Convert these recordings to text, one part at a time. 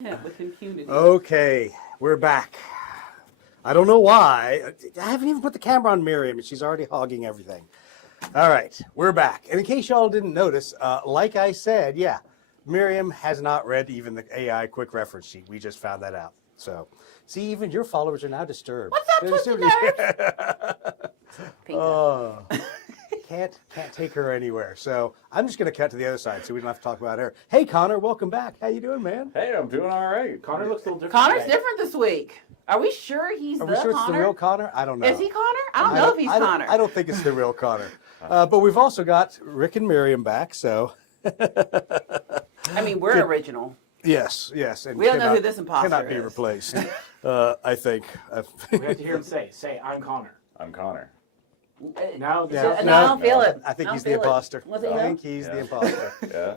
Yeah, with impunity. Okay, we're back. I don't know why. I haven't even put the camera on Miriam, and she's already hogging everything. All right, we're back. And in case y'all didn't notice, like I said, yeah, Miriam has not read even the AI quick reference sheet. We just found that out. So, see, even your followers are now disturbed. What's up, Twisted Nerds? Can't take her anywhere. So I'm just going to cut to the other side so we don't have to talk about her. Hey, Connor, welcome back. How you doing, man? Hey, I'm doing all right. Connor looks a little different. Connor's today. different this week. Are we sure he's Are the we sure Connor? it's the real Connor? I don't know. Is he Connor? I don't know if he's Connor. I don't think it's the real Connor. But we've also got Rick and Miriam back, so. I mean, we're original. Yes. And we don't know who this imposter cannot be is. replaced, I think. We have to hear him say, I'm Connor. I'm Connor. Now, No, I don't feel it. I think don't he's the feel it. imposter. Was it I him? think he's the imposter. Yeah.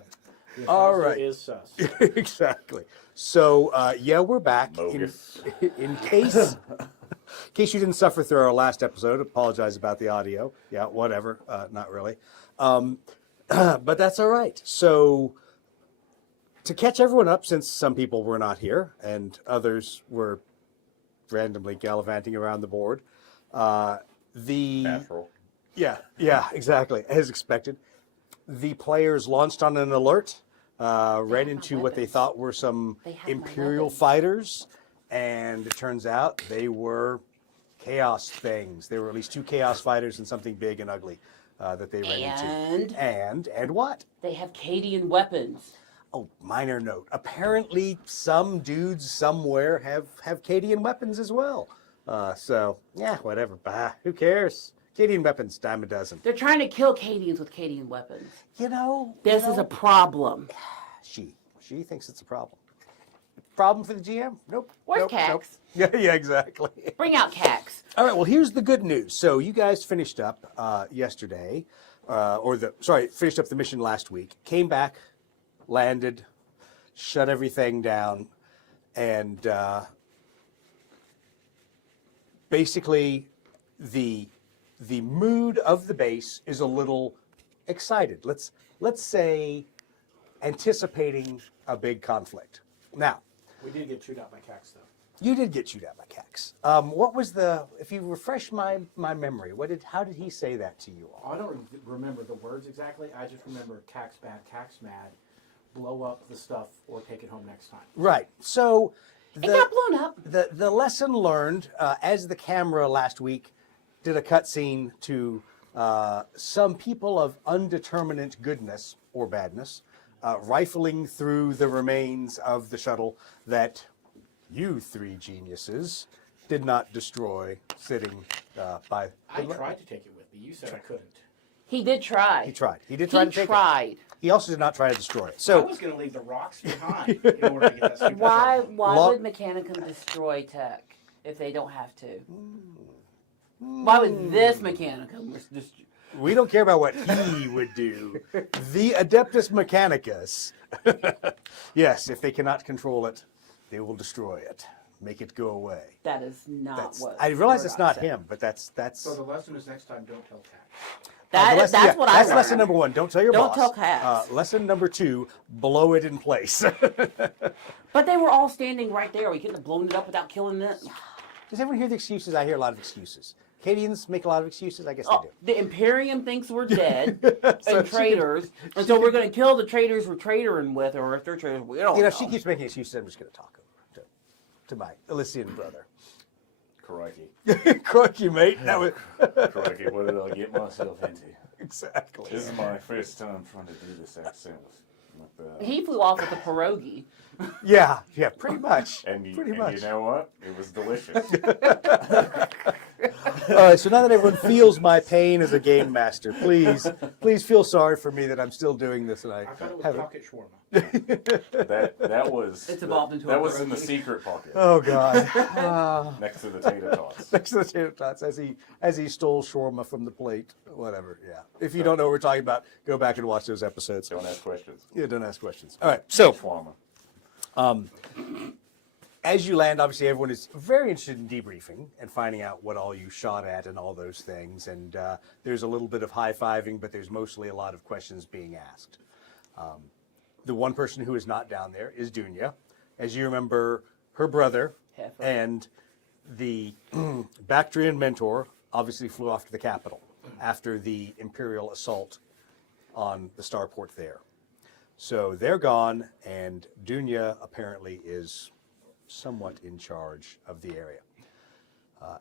the All imposter right. is sus. Exactly. So, yeah, we're back. Bogus. In case you didn't suffer through our last episode, apologize about the audio. Yeah, whatever. Not really. But that's all right. So, to catch everyone up, since some people were not here and others were randomly gallivanting around the board, Natural. Yeah, exactly, as expected. The players launched on an alert, ran into what they thought were some Imperial fighters, and it turns out they were chaos things. There were at least 2 chaos fighters and something big and ugly that they ran into. And what? They have Cadian weapons. Oh, minor note. Apparently, some dudes somewhere have Cadian weapons as well. So, yeah, whatever. Bah, who cares? Cadian weapons, dime a dozen. They're trying to kill Cadians with Cadian weapons. This is a problem. She thinks it's a problem. Problem for the GM? Nope. Where's nope, Cax? nope. Yeah, exactly. Bring out Cax. All right, well, here's the good news. So you guys finished up yesterday, finished up the mission last week, came back, landed, shut everything down, and basically the mood of the base is a little excited. Let's say anticipating a big conflict. Now, We did get chewed out by Cax, though. you did get chewed out by Cax. What was if you refresh my memory, how did he say that to you all? I don't remember the words exactly. I just remember Cax bad, Cax mad, blow up the stuff, or take it home next time. Right. So It got blown up. the lesson learned as the camera last week did a cutscene to some people of undeterminate goodness or badness rifling through the remains of the shuttle that you 3 geniuses did not destroy sitting by. I tried to take it with me. You said I couldn't. He did try. He tried. He did try to take tried. it. He also did not try to destroy it. I So was going to leave the rocks behind in order to get that stupid Why Lo- would Mechanicum destroy tech if they don't have to? Why would this Mechanicum destroy? we don't care about what he would do. The Adeptus Mechanicus. Yes, if they cannot control it, they will destroy it. Make it go away. That is not what. I realize it's not said. him, but that's. So the lesson is next time, don't tell Cax. That's what I That's learned. lesson number 1. Don't tell your Don't boss. tell cats. Lesson number 2: blow it in place. But they were all standing right there. We couldn't have blown it up without killing them. Does everyone hear the excuses? I hear a lot of excuses. Cadians make a lot of excuses. I guess they Oh, do. the Imperium thinks we're dead So and she traitors, and so we're going to kill the traitors we're traitoring with, or if they're traitors, we don't know. If she keeps making excuses, I'm just going to talk over to my Elysian brother. Crikey. Crikey, mate. That was Crikey, what did I get myself into? exactly. This is my first time trying to do this accent. He flew off with a pierogi. Yeah, pretty much. Pretty much. You know what? It was delicious. All right, so now that everyone feels my pain as a game master, please feel sorry for me that I'm still doing this and I I thought it was haven't. pocket shawarma. That was. It's evolved into a That was in the pierogi. secret pocket Oh God! next to the tater tots. Next to the tater tots, as he stole shawarma from the plate, whatever. Yeah. If you don't know what we're talking about, go back and watch those episodes. Don't ask questions. Yeah, don't ask questions. All right, so. Shawarma. As you land, obviously everyone is very interested in debriefing and finding out what all you shot at and all those things. And there's a little bit of high-fiving, but there's mostly a lot of questions being asked. The one person who is not down there is Dunia. as you remember, her brother Heifer. and the Bactrian mentor obviously flew off to the capital after the Imperial assault on the starport there. So they're gone, and Dunia apparently is somewhat in charge of the area.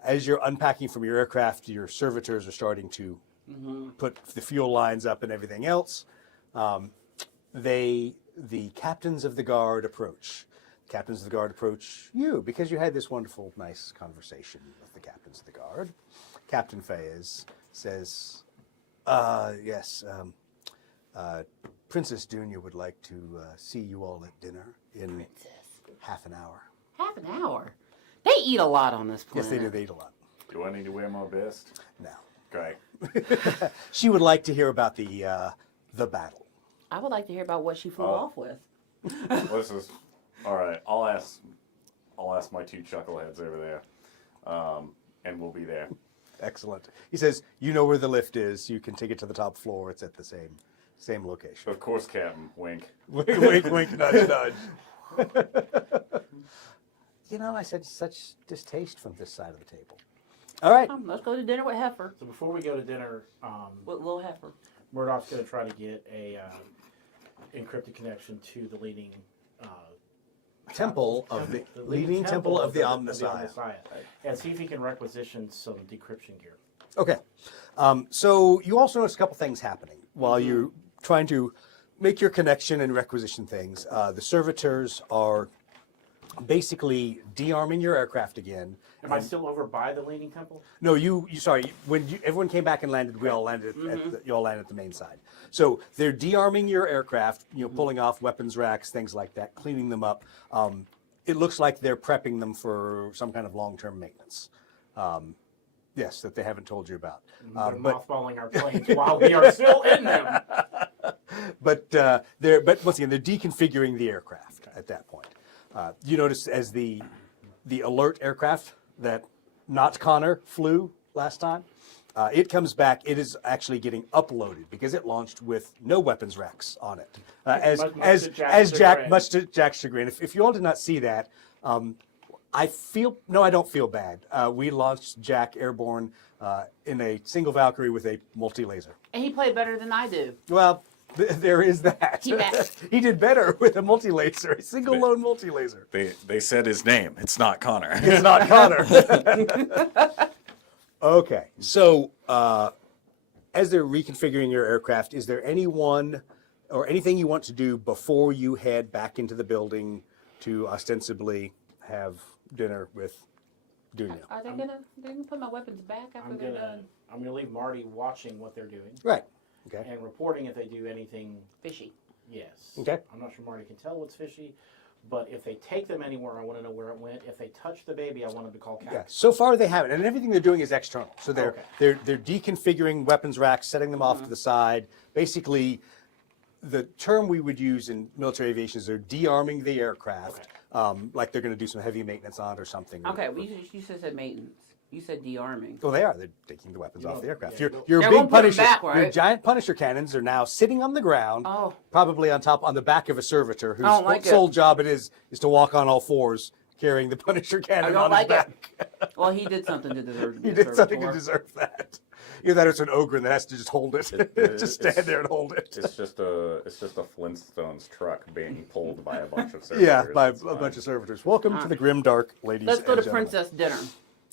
As you're unpacking from your aircraft, your servitors are starting to put the fuel lines up and everything else. The captains of the guard approach. Captains of the guard approach you because you had this wonderful, nice conversation with the captains of the guard. Captain Fayez says, yes, Princess Dunia would like to see you all at dinner in half an hour. Half an hour? They eat a lot on this planet. Yes, they do. They eat a lot. Do I need to wear my best? No. Okay. She would like to hear about the battle. I would like to hear about what she flew off with. This is all right. I'll ask my two chuckleheads over there, and we'll be there. Excellent. He says, you know where the lift is. You can take it to the top floor. It's at the same location. Of course, Captain. Wink. Wink, wink, wink, nudge, nudge. You know, I said such distaste from this side of the table. All right. Let's go to dinner with Heifer. So before we go to dinner, With little Heifer. Murdoch's going to try to get a encrypted connection to the leading Temple of the leading temple of the Omnissiah. And see if he can requisition some decryption gear. Okay. So you also notice a couple things happening while you're trying to make your connection and requisition things. The servitors are basically de-arming your aircraft again. Am I still over by the leaning temple? No, sorry. When everyone came back and landed, we all landed. You all landed at the main side. So they're de-arming your aircraft. Pulling off weapons racks, things like that, cleaning them up. It looks like they're prepping them for some kind of long-term maintenance. Yes, that they haven't told you about. They're mothballing our planes while we are still in them. But once again, they're deconfiguring the aircraft at that point. You notice as the alert aircraft that not Connor flew last time, it comes back. It is actually getting uploaded because it launched with no weapons racks on it. Much to Jack's chagrin. If you all did not see that, I don't feel bad. We launched Jack airborne in a single Valkyrie with a multi-laser. And he played better than I do. Well, there is that. Yes. He did better with a multi-laser, a single lone multi-laser. They said his name. It's not Connor. It's not Connor. Okay, so as they're reconfiguring your aircraft, is there anyone or anything you want to do before you head back into the building to ostensibly have dinner with Dunia? Are they gonna put my weapons back after they're done? I'm gonna leave Marty watching what they're doing Right. Okay. and reporting if they do anything. Fishy. Yes. Okay. I'm not sure Marty can tell what's fishy, but if they take them anywhere, I want to know where it went. If they touch the baby, I want them to call CAC. Yeah. So far they haven't, and everything they're doing is external. So they're Okay. they're deconfiguring weapons racks, setting them off to the side. Basically, the term we would use in military aviation is they're de-arming the aircraft, like they're going to do some heavy maintenance on it or something. Okay, well, you said maintenance. You said de-arming. Well, they are. They're taking the weapons off the aircraft. yeah, Your They're big gonna put 'em Punisher, back, your right? giant Punisher cannons are now sitting on the ground, Oh. probably on the back of a servitor whose I don't like sole it. job it is to walk on all fours carrying the Punisher cannon I on don't his like back. it. Well, he did something to deserve He to did deserve something to for. deserve that. Either that or it's an ogre that has to just hold it. Just stand there and hold it. It's just a Flintstones truck being pulled by a bunch of servitors. Yeah, by a It's fine. bunch of servitors. Welcome to the grim dark, ladies Let's go and to gentlemen. Princess dinner.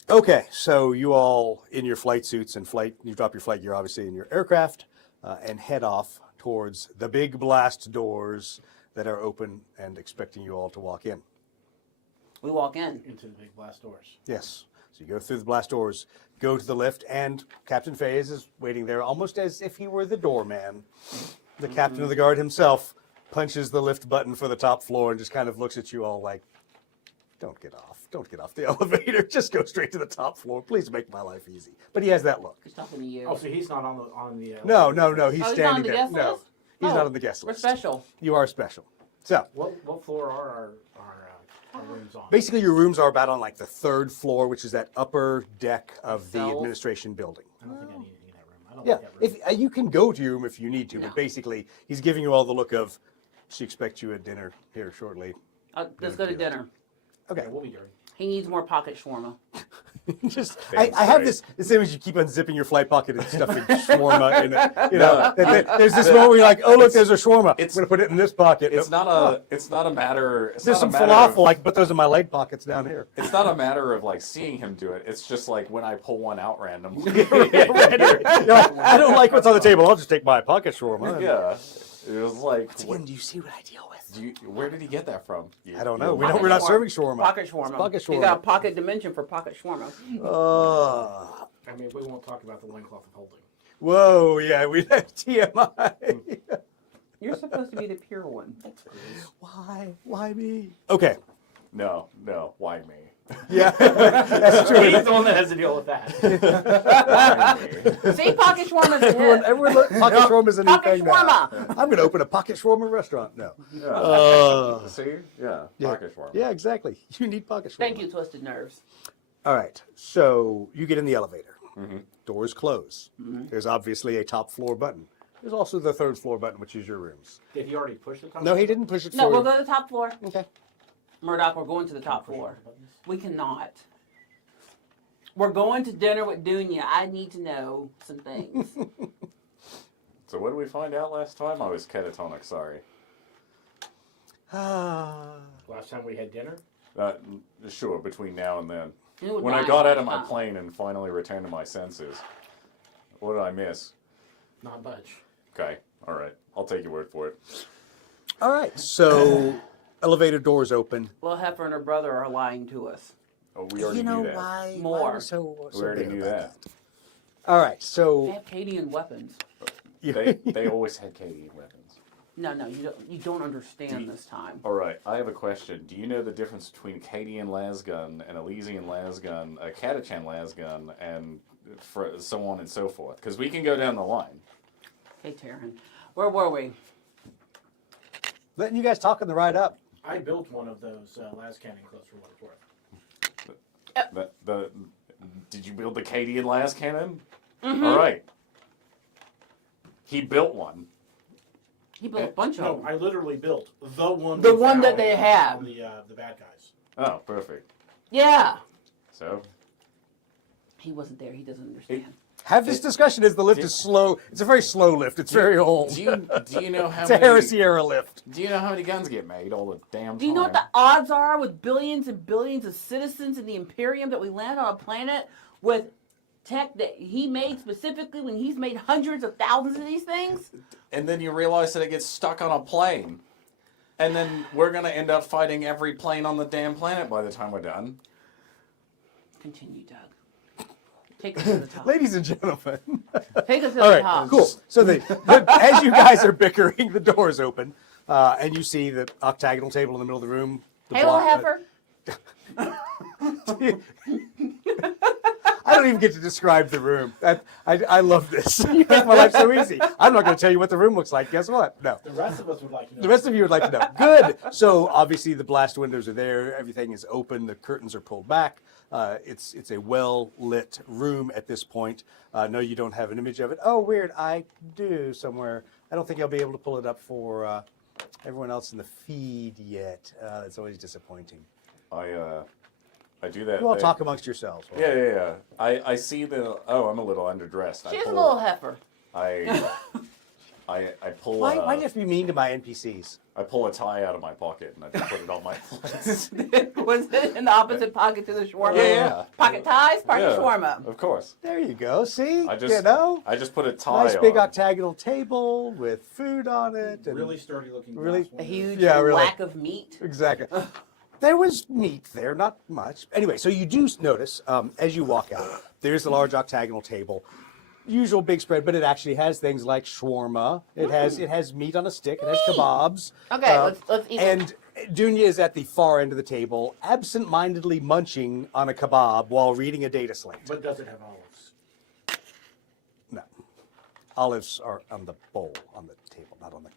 Okay, so you all in your flight suits and you drop your flight gear obviously in your aircraft and head off towards the big blast doors that are open and expecting you all to walk in. We walk in. Into the big blast doors. Yes. So you go through the blast doors, go to the lift, and Captain Fayez is waiting there almost as if he were the doorman. The captain of the guard himself punches the lift button for the top floor and just kind of looks at you all like, don't get off. Don't get off the elevator. Just go straight to the top floor. Please make my life easy. But he has that look. He's talking to you. Oh, so he's not on the. No. He's Oh, he's not on standing the there. guest No, list? he's Oh, not on the guest We're list. special. You are special. So What floor are our rooms on? basically, your rooms are about on like the third floor, which is that upper deck of the Cells? administration building. I don't think I need any of that room. I don't Yeah, like that room. if you can go to your room if you need to, No. but basically, he's giving you all the look of, she expects you at dinner here shortly. Let's go to dinner. Okay. Yeah, we'll be dirty. He needs more pocket shawarma. Just, Damn I have straight. this image you keep unzipping your flight pocket and stuffing shawarma in it. You know, there's this moment where you're like, oh look, there's a shawarma. I'm gonna put it in this pocket. It's not a matter. It's There's not some a matter falafel, like, but those are my leg pockets down here. It's not a matter of like seeing him do it. It's just like when I pull one out randomly. You're like, I don't like what's on the table. I'll just take my pocket shawarma. Yeah, it was like. Again, do you see what I deal with? Where did he get that from? I don't know. Pocket We're not shawarma. serving shawarma. Pocket shawarma. It's pocket You shawarma. got a pocket dimension for pocket shawarma. I mean, we won't talk about the loincloth of holding. Whoa, yeah, we have TMI. You're supposed to be the pure one. Why? Why me? Okay. No, why me? Yeah, that's true. He's the one that has to deal with that. Why me? See, pocket shawarma's a hit. Everyone look, pocket shawarma is a new Pocket thing now. shawarma. I'm going to open a pocket shawarma restaurant. No. Yeah. See? Yeah. Yeah. Pocket shawarma. Yeah, exactly. You need pocket shawarma. Thank you, Twisted Nerves. All right. So you get in the elevator. Mm-hmm. Doors close. There's obviously a top floor button. There's also the third floor button, which is your rooms. Did he already push the top? No, he didn't push it No, for we'll you. go to the top floor. Okay. Murdoch, we're going to the top floor. We cannot. We're going to dinner with Dunia. I need to know some things. So what did we find out last time? I was catatonic. Sorry. Last time we had dinner? Sure. Between now and then, You would when I die got all out the of my time. plane and finally returned to my senses, what did I miss? Not much. Okay. All right. I'll take your word for it. All right. So elevator doors open. Will Heifer and her brother are lying to us. Oh, we already knew that. why? More. Why so We already big knew about that. All right. They So have Cadian weapons. They always had Cadian weapons. No, you don't understand this time. All right, I have a question. Do you know the difference between Cadian lasgun, an Elysian lasgun, a Catachan lasgun, and so on and so forth? Because we can go down the line. Hey, Taryn. Where were we? letting you guys talk on the ride up. I built one of those las cannon clips for what it's worth. Did you build the Cadian las cannon? Mm-hmm. All right. He built one. He built a bunch of No, them. I literally built the one. The we one that found they have. from the bad guys. Oh, perfect. Yeah. So, He wasn't there. He doesn't understand. Have this discussion as the lift is slow. It's a very slow lift. It's very old. do you know how It's a many heresy era lift. Do you know how many guns get made all the damn time? Do you know what the odds are with billions and billions of citizens in the Imperium that we land on a planet with tech that he made specifically when he's made hundreds of thousands of these things? And then you realize that it gets stuck on a plane. And then we're going to end up fighting every plane on the damn planet by the time we're done. Continue, Doug. Take us to the top. Ladies and gentlemen. Take us to All the right, top. cool. So as you guys are bickering, the doors open, and you see the octagonal table in the middle of the room. The Hey, little block- heifer. I don't even get to describe the room. I love this. You make my life so easy. I'm not going to tell you what the room looks like. Guess what? No. The rest of us would like to know. The rest of you would like to know. Good. So obviously the blast windows are there. Everything is open. The curtains are pulled back. It's a well-lit room at this point. No, you don't have an image of it. Oh, weird. I do somewhere. I don't think I'll be able to pull it up for everyone else in the feed yet. It's always disappointing. I do that. You all thing. talk amongst yourselves. Yeah. I see the. Oh, I'm a little underdressed. She's I a pull, little heifer. I pull. Why do you have to be mean to my NPCs? I pull a tie out of my pocket and I just put it on my plate. Was it in the opposite pocket to the shawarma? Yeah. Pocket ties, pocket Yeah, shawarma. Of course. There you go. See? I just you know? I just put a tie Nice big on. octagonal table with food on it. And Really sturdy looking. Really- glass A windows. huge Yeah, really. lack of meat. Exactly. There was meat there, not much. Anyway, so you do notice as you walk out, there's a large octagonal table. Usual big spread, but it actually has things like shawarma. It has meat on a stick. It has kebabs. Okay, let's eat it. And Dunia is at the far end of the table, absent-mindedly munching on a kebab while reading a data slate. But does it have olives? No, olives are on the bowl on the table, not on the.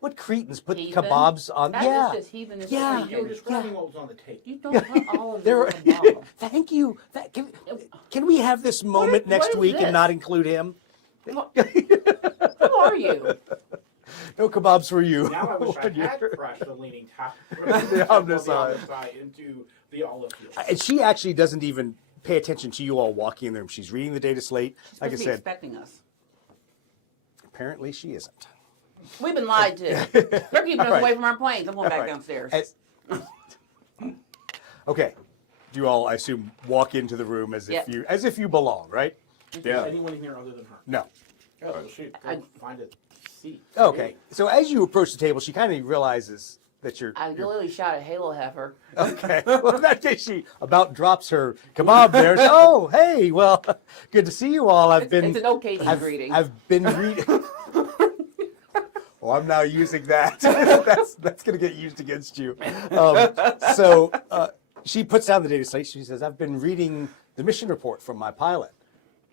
What cretins put Heathen? kebabs on? That yeah. is just heathenish Yeah. You were thinking. describing what was on the tape. You don't put olives There in were, a kebab. thank you. Can we have this moment what next is week this? and not include him? Who are you? No kebabs for you. Now I wish I When you're- had crashed the leaning tower. The Omnicide. Into the olive field. And she actually doesn't even pay attention to you all walking in the room. She's reading the data slate. She's Like I supposed to be said, expecting us. apparently she isn't. We've been lied to. They're keeping us All right. away from our planes. I'm going back All right. downstairs. Okay. Do you all, I assume, walk into the room as Yep. if you belong, right? Is Yeah. anyone in here other than her? No. Oh, well, shoot. Go find a seat. Okay. So as you approach the table, she kind of realizes that you're. I literally shouted, "Halo heifer!" Okay. Well, in that case, she about drops her kebab there. So, oh, hey, well, good to see you all. It's an okay greeting. I've been reading. Oh, I'm now using that. that's going to get used against you. So she puts down the data slate. She says, "I've been reading the mission report from my pilot.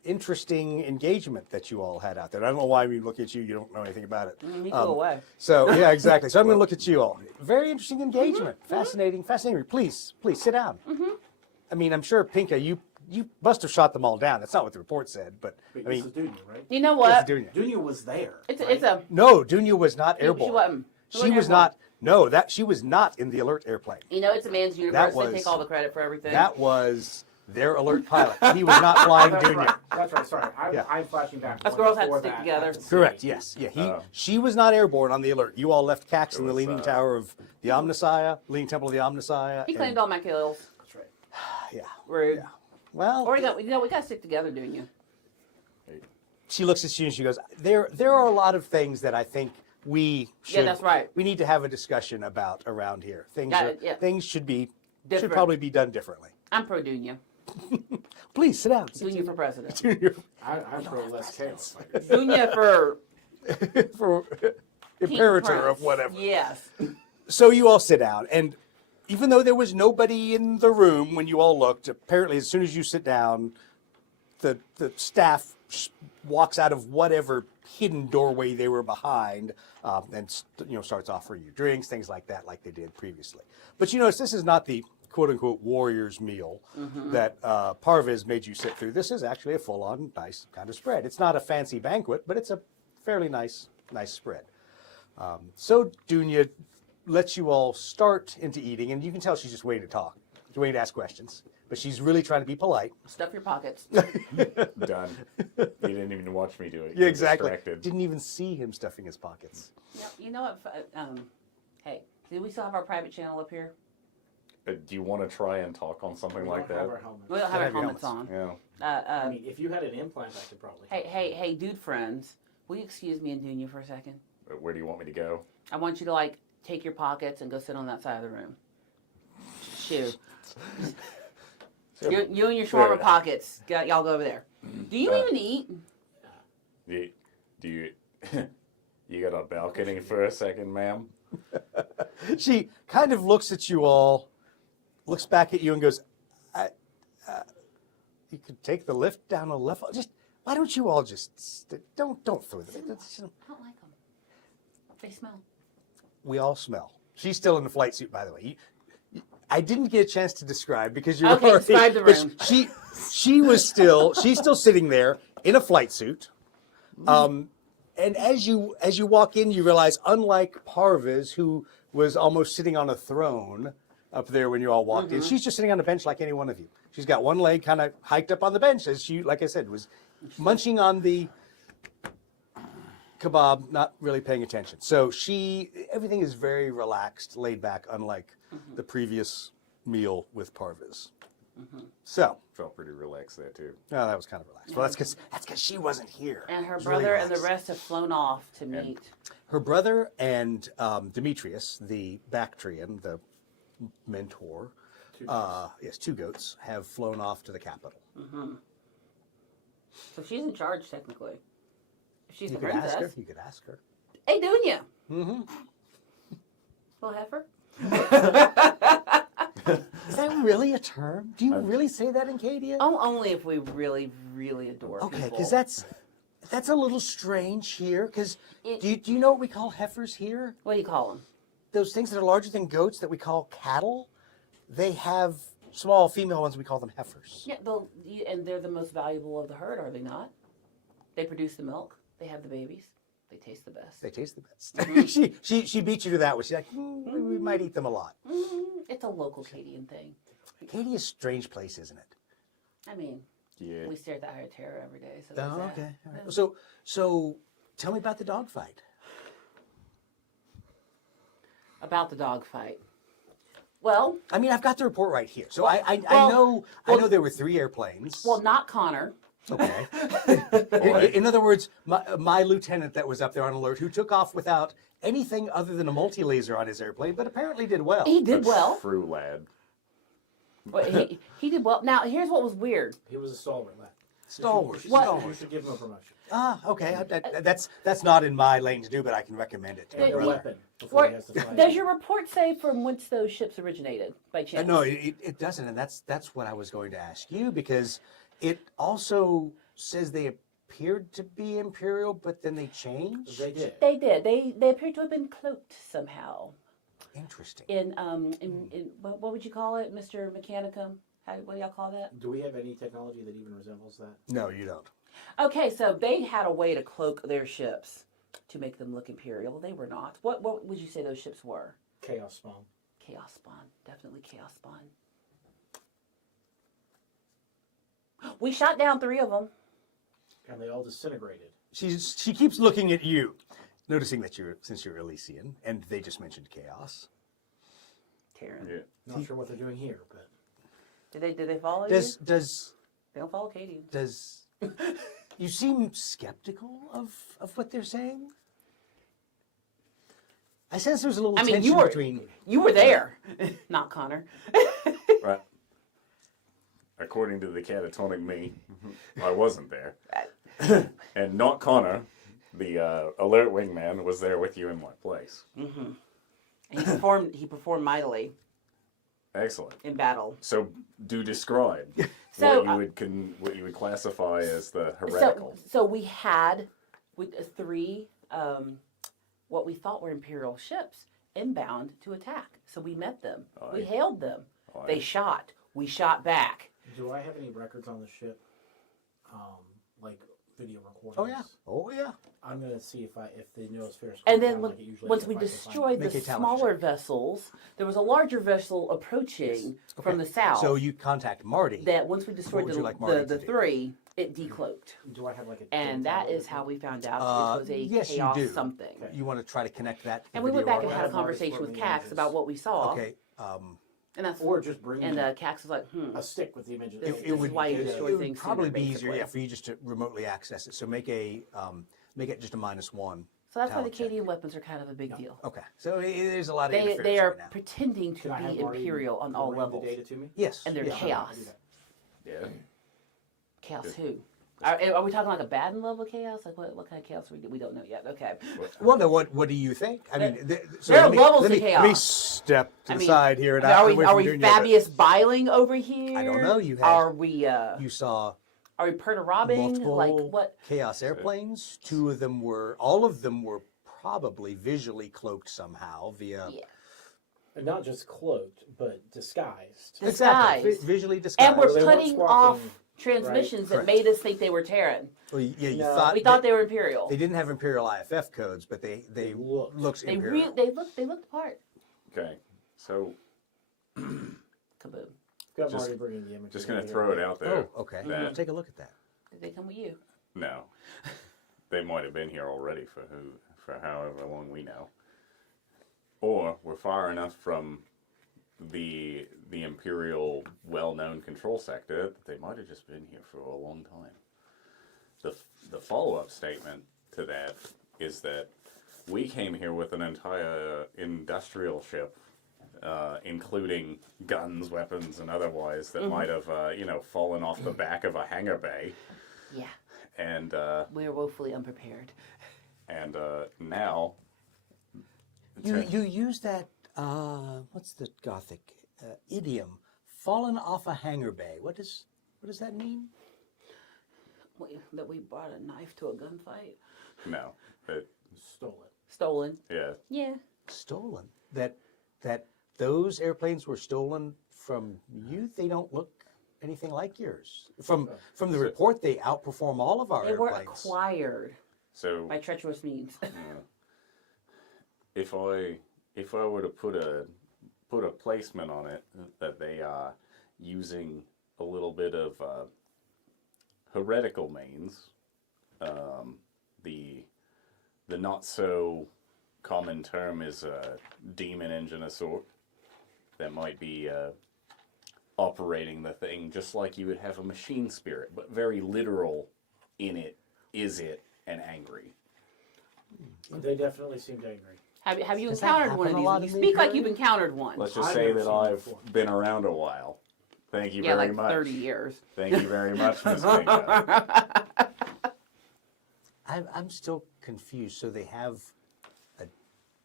Interesting engagement that you all had out there. I don't know why we look at you. You don't know anything about it. You go away. So yeah, exactly. So I'm going to look at you all. Very interesting engagement. Fascinating. Please sit down. I mean, I'm sure Pinka, you must have shot them all down. That's not what the report said, but Wait, I mean, this is Dunia, right? You know yes, what? Dunia. Dunia was there. It's right? a. No, Dunia was not She airborne. wasn't. She was not. No, she was not in the alert airplane. You know, it's a man's universe. was- They take all the credit for everything. That was their alert pilot. He was not flying That's Dunia. right. That's right. Sorry, Yeah. I'm flashing back. Us One girls had to before stick that, together. at the Correct. city. Yes. Yeah. Oh. She was not airborne on the alert. You all left Cax in the was, Leaning Tower of the Omnissiah, Leaning Temple of the Omnissiah. he and- claimed all my kills. That's right. Yeah. Rude. Yeah. Well, Or we got to stick together, doing you. she looks at you and she goes, "There are a lot of things that I think we should. Yeah, that's right. We need to have a discussion about around here. Things Got it, yeah. things should Different. probably be done differently. I'm pro Dunia. Please sit down. Dunia for president. I'm pro less chaos. Dunia for For King imperator Prince. of whatever. Yes. So you all sit down, and even though there was nobody in the room when you all looked, apparently as soon as you sit down, the staff walks out of whatever hidden doorway they were behind, and starts offering you drinks, things like that, like they did previously. But you notice this is not the quote unquote warrior's meal that Parviz made you sit through. This is actually a full on nice kind of spread. It's not a fancy banquet, but it's a fairly nice spread. So Dunia lets you all start into eating, and you can tell she's just waiting to talk. She's waiting to ask questions. But she's really trying to be polite. Stuff your pockets. Done. You didn't even watch me do it. You Yeah, were exactly. distracted. Didn't even see him stuffing his pockets. You know what? Hey, do we still have our private channel up here? Do you want to try and talk on something We like don't have that? our helmets. We don't have our have your helmets on. Yeah. I mean, if you had an implant, I could probably. Hey, dude friends, will you excuse me and Dunia for a second? Where do you want me to go? I want you to take your pockets and go sit on that side of the room. Shoo. You and your shawarma enough. pockets. Y'all go over there. Do you even eat? Do you you got a balcony for a second, ma'am? She kind of looks at you all, looks back at you and goes, you could take the lift down a level. Just, why don't you all just, don't throw them. I don't like them. They smell. We all smell. She's still in the flight suit, by the way. I didn't get a chance to describe because you're Okay, already, describe the but room. she's still sitting there in a flight suit. And as you walk in, you realize, unlike Parviz, who was almost sitting on a throne up there when you all walked in, she's just sitting on a bench like any one of you. She's got one leg kind of hiked up on the bench as she, like I said, was munching on the kebab, not really paying attention. So everything is very relaxed, laid back, unlike the previous meal with Parviz. So, Felt pretty relaxed there too. oh, that was kind of relaxed. Well, that's because she wasn't here. And her It was really brother and the relaxed. rest have flown off to meet. Her brother and Demetrius, the Bactrian, the mentor, two goats, have flown off to the capital. So she's in charge, technically. If she's You the could ask her. princess. You could ask her. Hey, Dunia. Mm-hmm. Little heifer. Is that really a term? Do you really say that in Cadia? Oh, only if we really, really adore Okay, people. because that's a little strange here. Because It- do you know what we call heifers here? What do you call them? Those things that are larger than goats that we call cattle. They have small female ones. We call them heifers. Yeah, and they're the most valuable of the herd, are they not? They produce the milk. They have the babies. They taste the best. They taste the best. she beat you to that one. She's like, we might eat them a lot. It's a local Cadian thing. Katie is a strange place, isn't it? I mean, Yeah. we stare at the Eye of Terror every day. So Oh, there's that. okay. All right. So tell me about the dogfight. About the dogfight. Well, I mean, I've got the report right here. So Well, I know there were 3 airplanes. well, not Connor. Okay. In other words, my lieutenant that was up there on alert, who took off without anything other than a multi-laser on his airplane, but apparently did well. He did well. True lad. Well, he did well. Now, here's what was weird. He was a stalwart lad. Stalwart. You should give him a promotion. Ah, okay. That's not in my lane to do, but I can recommend it. And a the- weapon before he has to fly. Does your report say from whence those ships originated, by chance? No, it doesn't, and that's what I was going to ask you, because it also says they appeared to be Imperial, but then they changed. They did. They did. They appeared to have been cloaked somehow. Interesting. In what would you call it, Mr. Mechanicum? What do y'all call that? Do we have any technology that even resembles that? No, you don't. Okay, so they had a way to cloak their ships to make them look Imperial. They were not. What would you say those ships were? Chaos spawn. Chaos Spawn. Definitely Chaos Spawn. We shot down 3 of them. And they all disintegrated. She keeps looking at you, noticing that since you're Elysian, and they just mentioned chaos. Terran. Yeah. Not sure what they're doing here, but Did they follow Does you? does They don't follow Katie. does you seem skeptical of what they're saying? I sense there's a little I mean, tension you were between. you were there, not Connor. Right. According to the catatonic me, I wasn't there. And not Connor, the alert wingman, was there with you in my place. And he performed mightily Excellent. in battle. So, do describe So, what you would classify as the heretical. So we had 3 what we thought were Imperial ships inbound to attack. So we met them. We Aye. hailed them. Aye. They shot. We shot back. do I have any records on the ship? Like video recordings? Oh yeah. Oh yeah. I'm gonna see if the noosphere. And then once we destroyed the Make a talent smaller vessels, there was a larger vessel approaching from the south. So you contact Marty. that once we destroyed would you like Marty the to do? 3, it decloaked. Do I have like a? And that is how we found out it was a yes, you chaos do. something. Okay. You want to try to connect that. To the And we went video back and archive? had a Marty conversation with Squirmy Cax images. about what we saw. Okay. And that's Or just bring and Cax was like, a stick with the images. This- It this would is why you it destroy would things probably sooner, be easier, basically. for you just to remotely access it. So make it just a -1. So that's why the talent check. Cadian weapons are kind of a big deal. Okay. So there's a lot of They interference are right now. pretending to Can I have be Marty Imperial on all bring levels. the data to me? Yes. And they're yeah. chaos. Yeah. Chaos who? Are we talking like a Baden level chaos? Like what kind of chaos we don't know yet. Okay. Well, no. What do you think? I mean, so there are let me- levels let to me- chaos. Let me step to the side here. And are away we from Dunia, but Fabius Biling over here? I don't know, you had- Are we You saw are we perturbing? multiple Like what? chaos airplanes. All of them were probably visually cloaked somehow via. Yeah. And not just cloaked, but disguised. Exactly. Disguised. Visually disguised. And we're They weren't putting squawking, off transmissions that Correct. made us think they were Terran. Well, yeah, you No. thought We thought they were Imperial. they didn't have Imperial IFF codes, but they looks They Imperial. they looked the part. Okay. So, Kaboom. Got Just- Marty bringing the images. just going to over throw it here. out there. Oh, okay. That- Take a look at that. Did they come with you? No. They might have been here already for however long we know. Or we're far enough from the Imperial well-known control sector that they might have just been here for a long time. The follow-up statement to that is that we came here with an entire industrial ship, including guns, weapons, and otherwise that might have fallen off the back of a hangar bay. Yeah. And We are woefully unprepared. now You use that. What's the Gothic idiom? Fallen off a hangar bay. What does that mean? That we brought a knife to a gunfight. no, but Stole it. Stolen. yeah, Yeah. Stolen. That those airplanes were stolen from you. They don't look anything like yours. From the report, they outperform all of our They were airplanes. acquired. So by treacherous means. if I were to put a placement on it that they are using a little bit of heretical means, the not so common term is a demon engine of sort that might be operating the thing just like you would have a machine spirit, but very literal in it, is it, and angry. They definitely seemed angry. Have you Does that encountered one of happen a lot these? in You the speak like you've Imperium? encountered one. Let's just I've say never that seen it I've before. been around a while. Thank you Yeah, very like much. 30 years. Thank you very much, Miss Kinko. I'm still confused. So they have a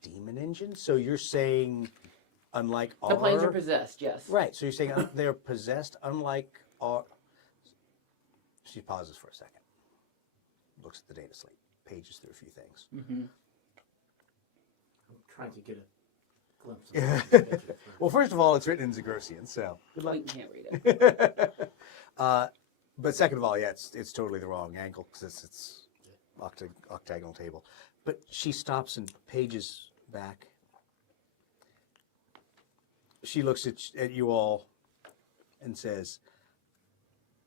demon engine? So you're saying, unlike The planes are our... possessed, yes. Right, so you're saying they're possessed, unlike our... She pauses for a second. Looks at the data slate. Pages through a few things. Mm-hmm. I'm trying to get a glimpse of the picture. Well, first of all, it's written in Zagrossian, so good luck. We can't read it. But second of all, yeah, it's totally the wrong angle because it's octagonal table. But she stops and pages back. She looks at you all and says,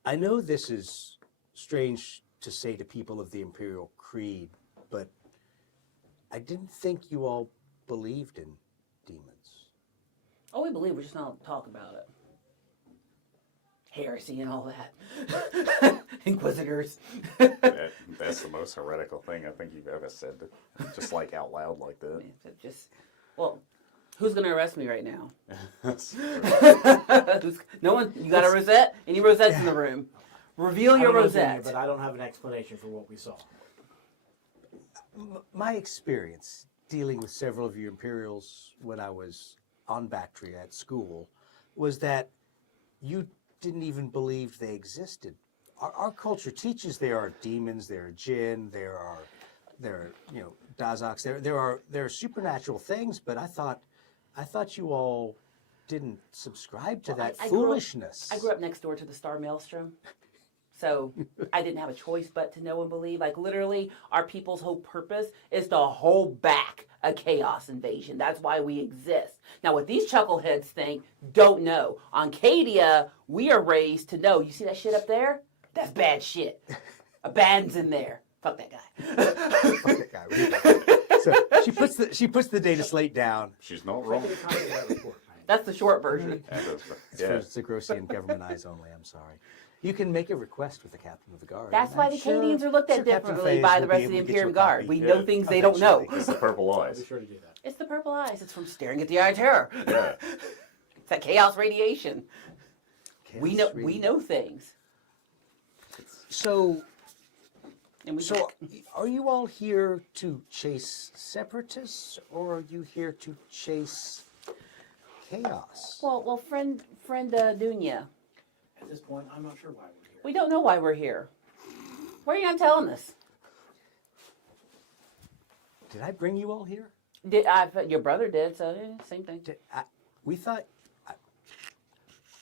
I know this is strange to say to people of the Imperial Creed, but I didn't think you all believed in demons. Oh, we believe, we're just not talk about it. Heresy and all that. Inquisitors. That's the most heretical thing I think you've ever said, just like out loud like that. Well, who's going to arrest me right now? That's No one, you got a rosette? Any rosettes in the room? Reveal I your don't know, rosette. but I don't have an explanation for what we saw. My experience dealing with several of you Imperials when I was on Bactria at school was that you didn't even believe they existed. Our culture teaches there are demons, there are jinn, there are Dazoks, there are supernatural things, but I thought you all didn't subscribe to that foolishness. I grew up next door to the Star Maelstrom. So I didn't have a choice but to know and believe. Like literally, our people's whole purpose is to hold back a chaos invasion. That's why we exist. Now, what these chuckleheads think, don't know. On Cadia, we are raised to know. You see that shit up there? That's bad shit. Abaddon's in there. Fuck that guy. Fuck that guy, really. So she puts the data slate down. She's not wrong. Take a copy of that report, man. That's the short version. It's Yeah. for Zagrossian government eyes only. I'm sorry. You can make a request with the captain of the guard. That's and why I'm the sure- Acadians are looked at sure Captain differently Faze by the will rest be of the able to get you a Imperium Guard. copy. We Yeah. know things they don't know. Eventually. It's the purple I'll eyes. be sure to do that. It's the purple eyes. It's from staring at the eye terror. Yeah. It's that chaos radiation. Chaos We reading. know things. So, And we are you all here to chase separatists, or are you here to chase chaos? well, friend Dunia, At this point, I'm not sure why we're here. we don't know why we're here. Why are you not telling us? Did I bring you all here? Your brother did, so same thing. We thought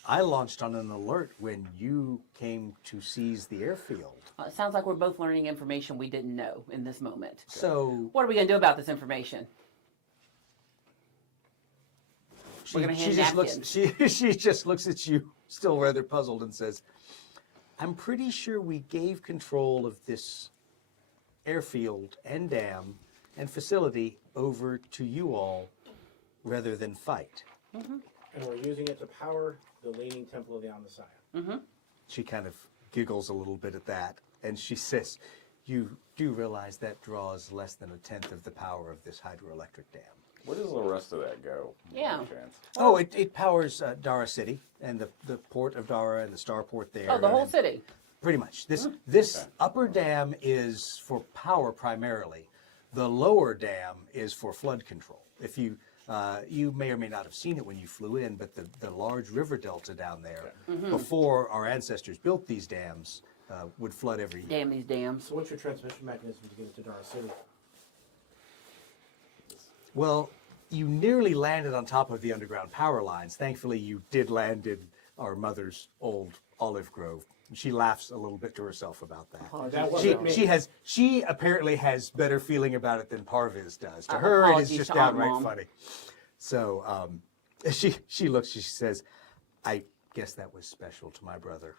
I launched on an alert when you came to seize the airfield. It sounds like we're both learning information we didn't know in this moment. So What are we going to do about this information? she, We're gonna hand she just looks at you, still rather puzzled, and says, "I'm pretty sure we gave control of this airfield and dam and facility over to you all rather than fight." And we're using it to power the Leaning Temple of the Omnissiah. She kind of giggles a little bit at that, and she says, "You do realize that draws less than a tenth of the power of this hydroelectric dam." Where does the rest of that go? Yeah. By chance? Oh, it powers Dara City and the port of Dara and the starport there. Oh, the whole and city. Pretty much. This upper dam is for power primarily. The lower dam is for flood control. If you you may or may not have seen it when you flew in, but the large river delta down there, before our ancestors built these dams, would flood every year. Damn these dams. So what's your transmission mechanism to get it to Dara City? Well, you nearly landed on top of the underground power lines. Thankfully, you did land our mother's old olive grove. She laughs a little bit to herself about that. That wasn't me. She apparently has better feeling about it than Parviz does. To Our her, it is apologies just to Aunt downright Mom. funny. So she looks. She says, "I guess that was special to my brother.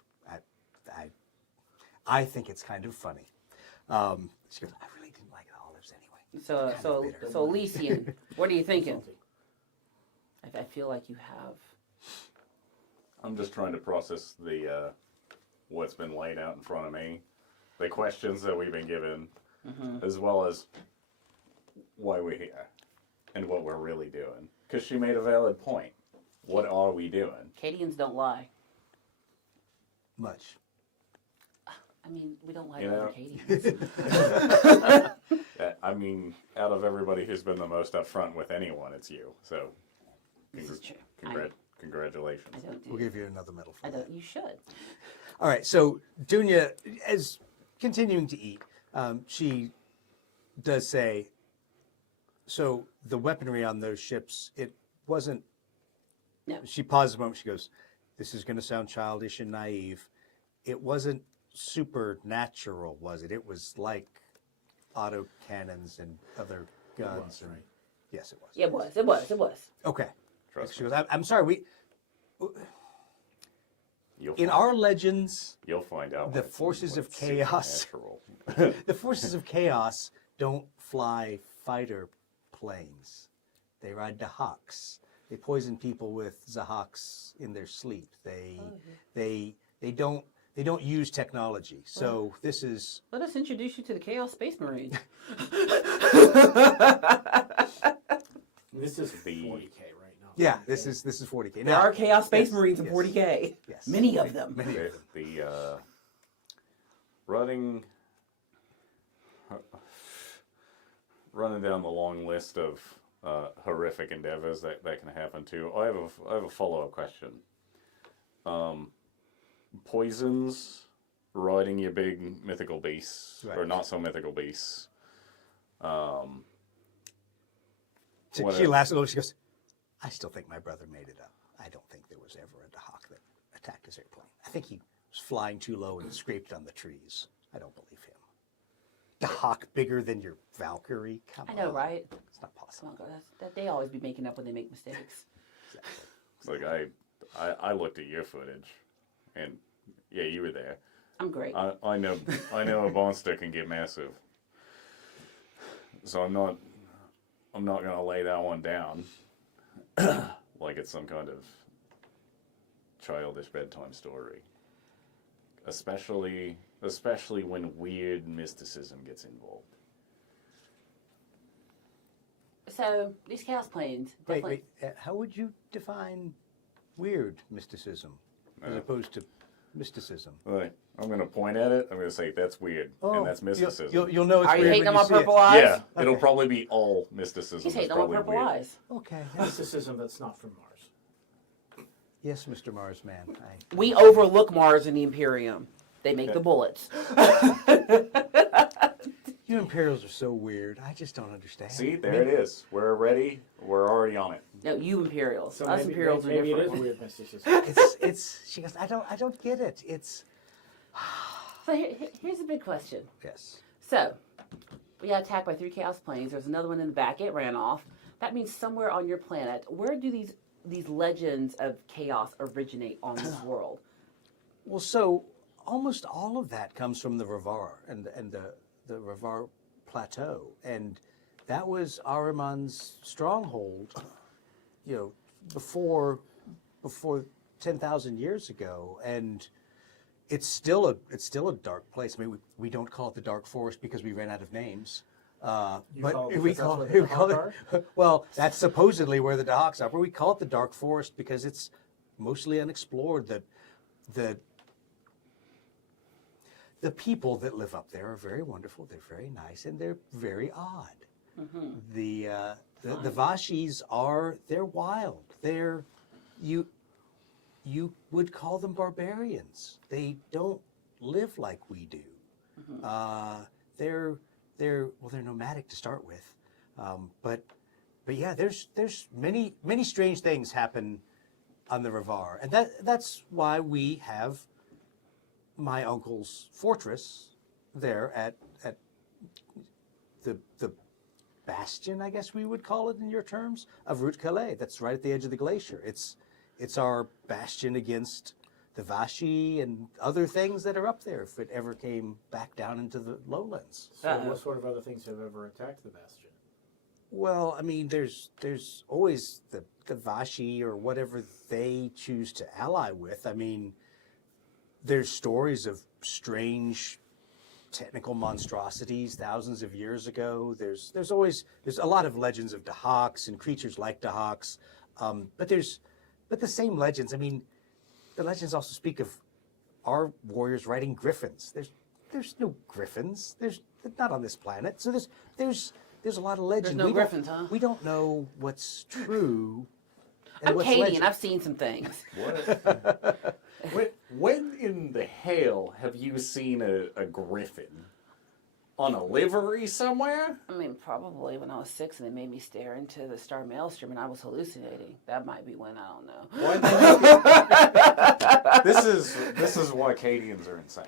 I think it's kind of funny." She goes, "I really didn't like the olives anyway." So Elysian, what are you thinking? I feel like you have. I'm just trying to process the what's been laid out in front of me, the questions that we've been given, as well as why we're here and what we're really doing. Because she made a valid point. What are we doing? Cadians don't lie. Much. I mean, we don't lie You to other know? Cadians. I mean, out of everybody who's been the most upfront with anyone, it's you. So, This is true. congratulations. I don't do. We'll give you another medal for I that. don't. You should. All right, so Dunia, as continuing to eat, she does say, so the weaponry on those ships, it wasn't, No. she pauses a moment, she goes, this is going to sound childish and naive. It wasn't supernatural, was it? It was like autocannons and other guns. was, right? Yes, it was. Yeah, it was. Okay. Trust She me. goes, I'm sorry, You'll in find, our legends, you'll find out. the when it's- forces when of it's chaos. supernatural. the forces of chaos don't fly fighter planes. They ride Dahaks. They poison people with Zahaks in their sleep. They don't use technology. So this is Let us introduce you to the Chaos Space Marine. This is The- 40K right now. yeah. This is 40K. There are Chaos Space yes, Marines in yes. 40K. Yes. Many of them. Many of them. The running down the long list of horrific endeavors that can happen too. I have a follow-up question. Poisons, riding your big mythical beasts or Right. not so mythical beasts. She What laughs a little. She goes, I still think my brother made it up. I don't think there was ever a Dahak that attacked his airplane. I think he was flying too low and scraped on the trees. I don't believe him. Dahak bigger than your Valkyrie? Come I know, on. right? It's not possible. Come on, God, that they always be making up when they make mistakes. It's like I looked at your footage, and yeah, you were there. I'm great. I know a monster can get massive. So I'm not gonna lay that one down like it's some kind of childish bedtime story. Especially when weird mysticism gets involved. So these Chaos planes, definitely. Wait. How would you define weird mysticism as opposed to mysticism? Right. I'm gonna point at it. I'm gonna say that's weird, and that's mysticism. You'll know it's Are you weird hating when on my see it. purple eyes? Yeah, it'll probably be all mysticism. He's It's hating on my probably purple weird. eyes. Okay. Mysticism that's not from Mars. Yes, Mr. Mars Man. We overlook Mars and the Imperium. They make the bullets. You Imperials are so weird. I just don't understand. See, there it is. We're ready. We're already on it. No, you Imperials. So Us maybe, Imperials maybe are it different. is weird mysticism. It's. She goes. I don't get it. It's. So here's a big question. Yes. So, we got attacked by 3 Chaos planes. There's another one in the back. It ran off. That means somewhere on your planet, where do these legends of chaos originate on this world? Well, so almost all of that comes from the Ravar and the Ravar Plateau, and that was Ahriman's stronghold. You know, before 10,000 years ago, and it's still a dark place. I mean, we don't call it the Dark Forest because we ran out of names. call it But because we that's call where it, the we call Dahak it well, that's supposedly where the Dahaks are. But we call it the Dark Forest because it's mostly unexplored. The people that live up there are very wonderful. They're very nice and they're very odd. The Vashis they're wild. You would call them barbarians. They don't live like we do. They're nomadic to start with, but yeah, there's many strange things happen on the Revar, and that's why we have my uncle's fortress there at the bastion, I guess we would call it in your terms, of Route Calais. That's right at the edge of the glacier. It's our bastion against the Vashi and other things that are up there if it ever came back down into the lowlands. So what sort of other things have ever attacked the bastion? Well, I mean, there's always the Vashi or whatever they choose to ally with. I mean, there's stories of strange technical monstrosities thousands of years ago. There's a lot of legends of Dahaks and creatures like Dahaks, but the same legends. I mean, the legends also speak of our warriors riding griffins. There's no griffins. They're not on this planet. So there's a lot of legend. There's no griffins, huh? We don't know what's true. And I'm what's Katie, legend. and I've seen some things. When in the hell have you seen a griffin? On a livery somewhere? I mean, probably when I was 6 and they made me stare into the star maelstrom and I was hallucinating. That might be when, I don't know. This is why Acadians are insane.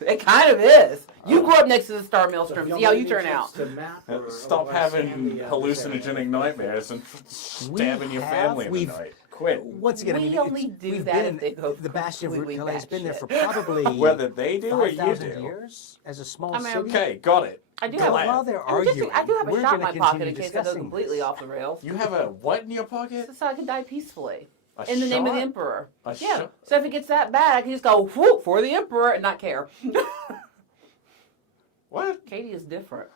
It kind of is. You grew up next to the star maelstrom. So See how you turn out. to map or Stop otherwise having scan the, hallucinogenic nightmares and stabbing your family in the night. Quit. Once again, I We mean, only it's- do we've that been, if they go the Bastion of Route completely Calais has been there batshit. for probably Whether they do or you 5,000 do. years as a small I mean, city. Okay, got it. I do Go have ahead. While they're I do arguing, have a we're shot in gonna my pocket continue in case I go discussing completely this. off the rails. You have a what in your pocket? So I can die peacefully. A In the name of the shot? Emperor. A Yeah. shot? So if it gets that bad, I can just go whoop for the Emperor and not care. What? Katie is different.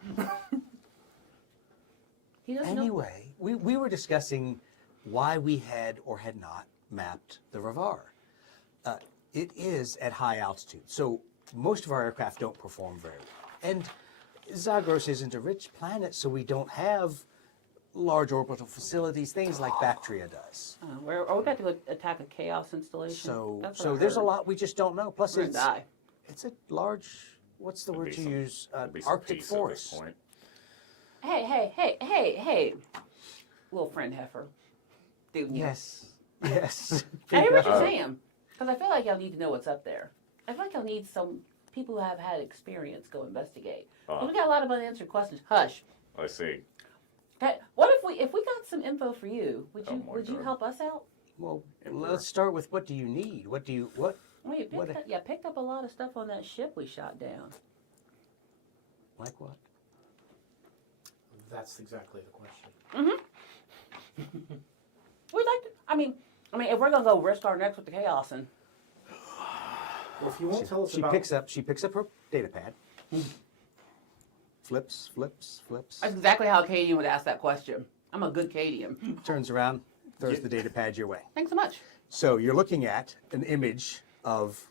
He doesn't know. Anyway, we were discussing why we had or had not mapped the Revar. It is at high altitude, so most of our aircraft don't perform very well. And Zagros isn't a rich planet, so we don't have large orbital facilities, things like Bactria does. We're about to go attack a chaos installation. So That's what I there's a heard. lot we just don't know. Plus, We're gonna die. it's a large, what's the word Be you some- use? there'd be some Arctic peace at this forest. point. Hey. Little friend heifer. Dude, Yes. Yes. I hear what Oh. you're saying. Because I feel like y'all need to know what's up there. I feel like y'all need some people who have had experience go investigate. 'Cause we got a lot of unanswered questions. Hush. I see. Okay, what if we got some info for you? Would Oh you my would you God. help us out? Well, Emperor. let's start with what do you need? What? Well, you What picked up, picked up a lot of stuff on that ship we shot down. Like what? That's exactly the question. We'd like to. I mean, if we're gonna go risk our necks with the chaos, and Well, if you won't tell us She about picks up her data pad. Flips. that's exactly how a Cadian would ask that question. I'm a good Cadian. Turns around, throws the data pad your way. Thanks so much. So you're looking at an image of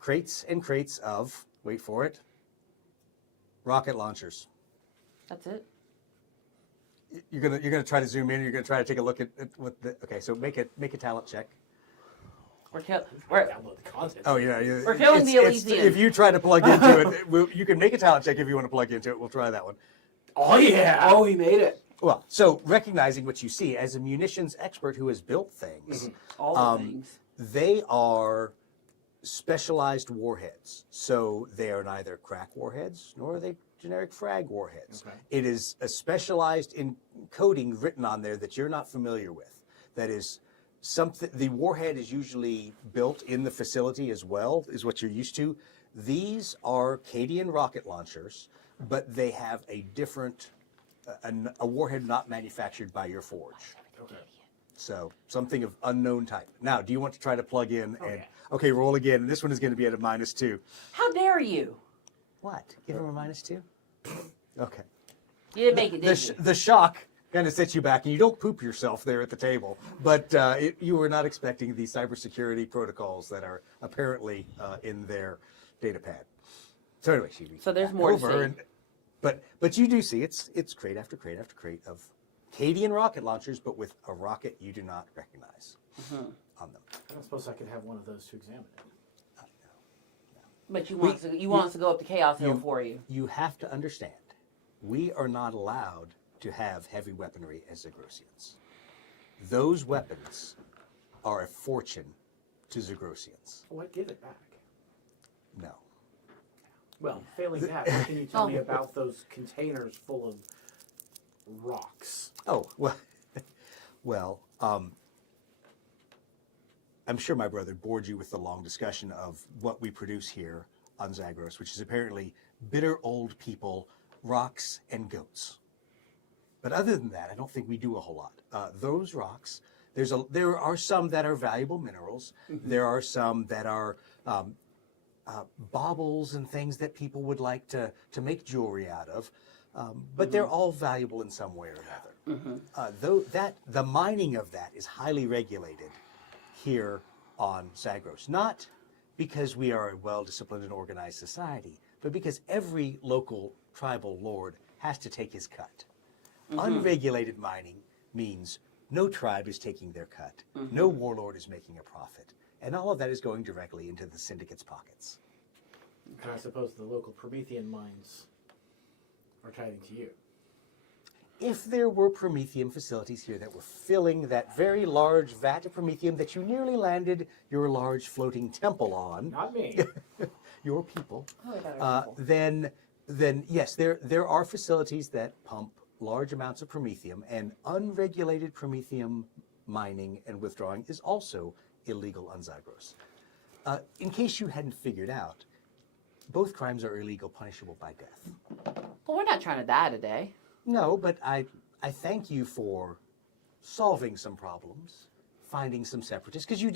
crates and crates of, wait for it, rocket launchers. That's it. You're gonna try to zoom in. You're gonna try to take a look at what the. Okay, so make a talent check. We're download the content. Oh yeah, We're killing the Elysian. If you try to plug into it, you can make a talent check if you want to plug into it. We'll try that one. Oh yeah. oh, he made it. Well, so recognizing what you see as a munitions expert who has built things, All the things. they are specialized warheads. So they are neither crack warheads nor are they generic frag warheads. Okay. It is a specialized encoding written on there that you're not familiar with. That is something. The warhead is usually built in the facility as well, is what you're used to. These are Cadian rocket launchers, but they have a different, a warhead not manufactured by your forge. Okay. So something of unknown type. Now, do you want to try to plug in and yeah. okay, roll again? And this one is going to be at a -2. How dare you? What? Give him a -2? Okay. You didn't make it, did you? The shock kind of sets you back, and you don't poop yourself there at the table. But you were not expecting the cybersecurity protocols that are apparently in their data pad. So anyway, she reaches So there's back more to over see. and, but you do see it's crate after crate after crate of Cadian rocket launchers, but with a rocket you do not recognize on them. I don't suppose I could have one of those to examine it. But you want us to go up to Chaos Hill for you. You have to understand, we are not allowed to have heavy weaponry as Zagrosians. Those weapons are a fortune to Zagrosians. What give it back? No. Well, failing that, what can you tell me about those containers full of rocks? Oh, well, I'm sure my brother bored you with the long discussion of what we produce here on Zagros, which is apparently bitter old people, rocks, and goats. But other than that, I don't think we do a whole lot. Those rocks, there are some that are valuable minerals. There are some that are baubles and things that people would like to make jewelry out of. But they're all valuable in some way or another. Though the mining of that is highly regulated here on Zagros, not because we are a well-disciplined and organized society, but because every local tribal lord has to take his cut. Unregulated mining means no tribe is taking their cut, no warlord is making a profit, and all of that is going directly into the syndicate's pockets. And I suppose the local Promethean mines are tithing to you. If there were Prometheum facilities here that were filling that very large vat of Prometheum that you nearly landed your large floating temple on, Not me. your people, Oh, I got our people. then yes, there are facilities that pump large amounts of Prometheum, and unregulated Prometheum mining and withdrawing is also illegal on Zagros. In case you hadn't figured out, both crimes are illegal, punishable by death. Well, we're not trying to die today. No, but I thank you for solving some problems, finding some separatists, because you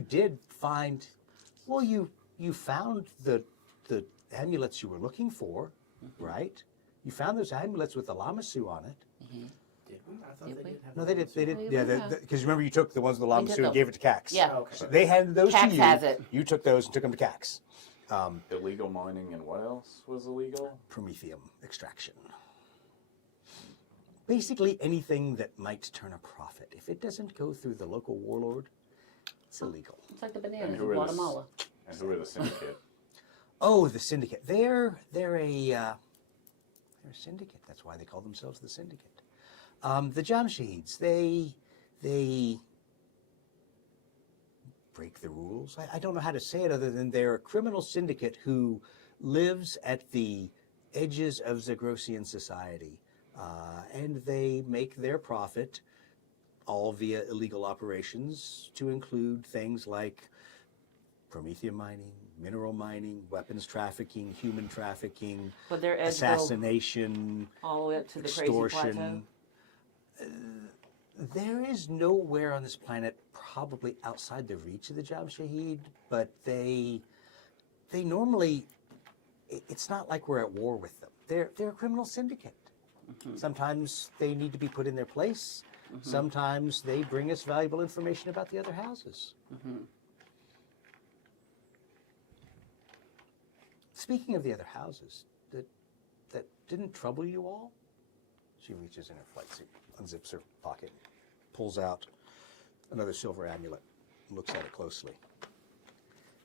did find, well, you found the amulets you were looking for, right? You found those amulets with the Lamasu on it. Did we? I thought Did they we? did have No, the they did. They did. We Yeah, have. because remember you took the ones with the We took Lamasu and them. gave it to Cax. Yeah. Okay. So they handed those Cax to you. has it. You took those and took them to Cax. Illegal mining and what else was illegal? Prometheum extraction. Basically anything that might turn a profit. If it doesn't go through the local warlord, it's illegal. It's like the And bananas who in are the Guatemala. And who are the syndicate? Oh, the syndicate. They're a syndicate. That's why they call themselves the syndicate. The Jamshids, they break the rules. I don't know how to say it other than they're a criminal syndicate who lives at the edges of Zagrosian society. And they make their profit all via illegal operations, to include things like Prometheum mining, mineral mining, weapons trafficking, human trafficking, But their edge go assassination, all the way up to the crazy plateau. extortion. There is nowhere on this planet probably outside the reach of the Jamshahid, but they normally, it's not like we're at war with them. They're a criminal syndicate. Sometimes they need to be put in their place. Sometimes they bring us valuable information about the other houses. Speaking of the other houses, that didn't trouble you all? She reaches in her flight suit, unzips her pocket, pulls out another silver amulet, and looks at it closely.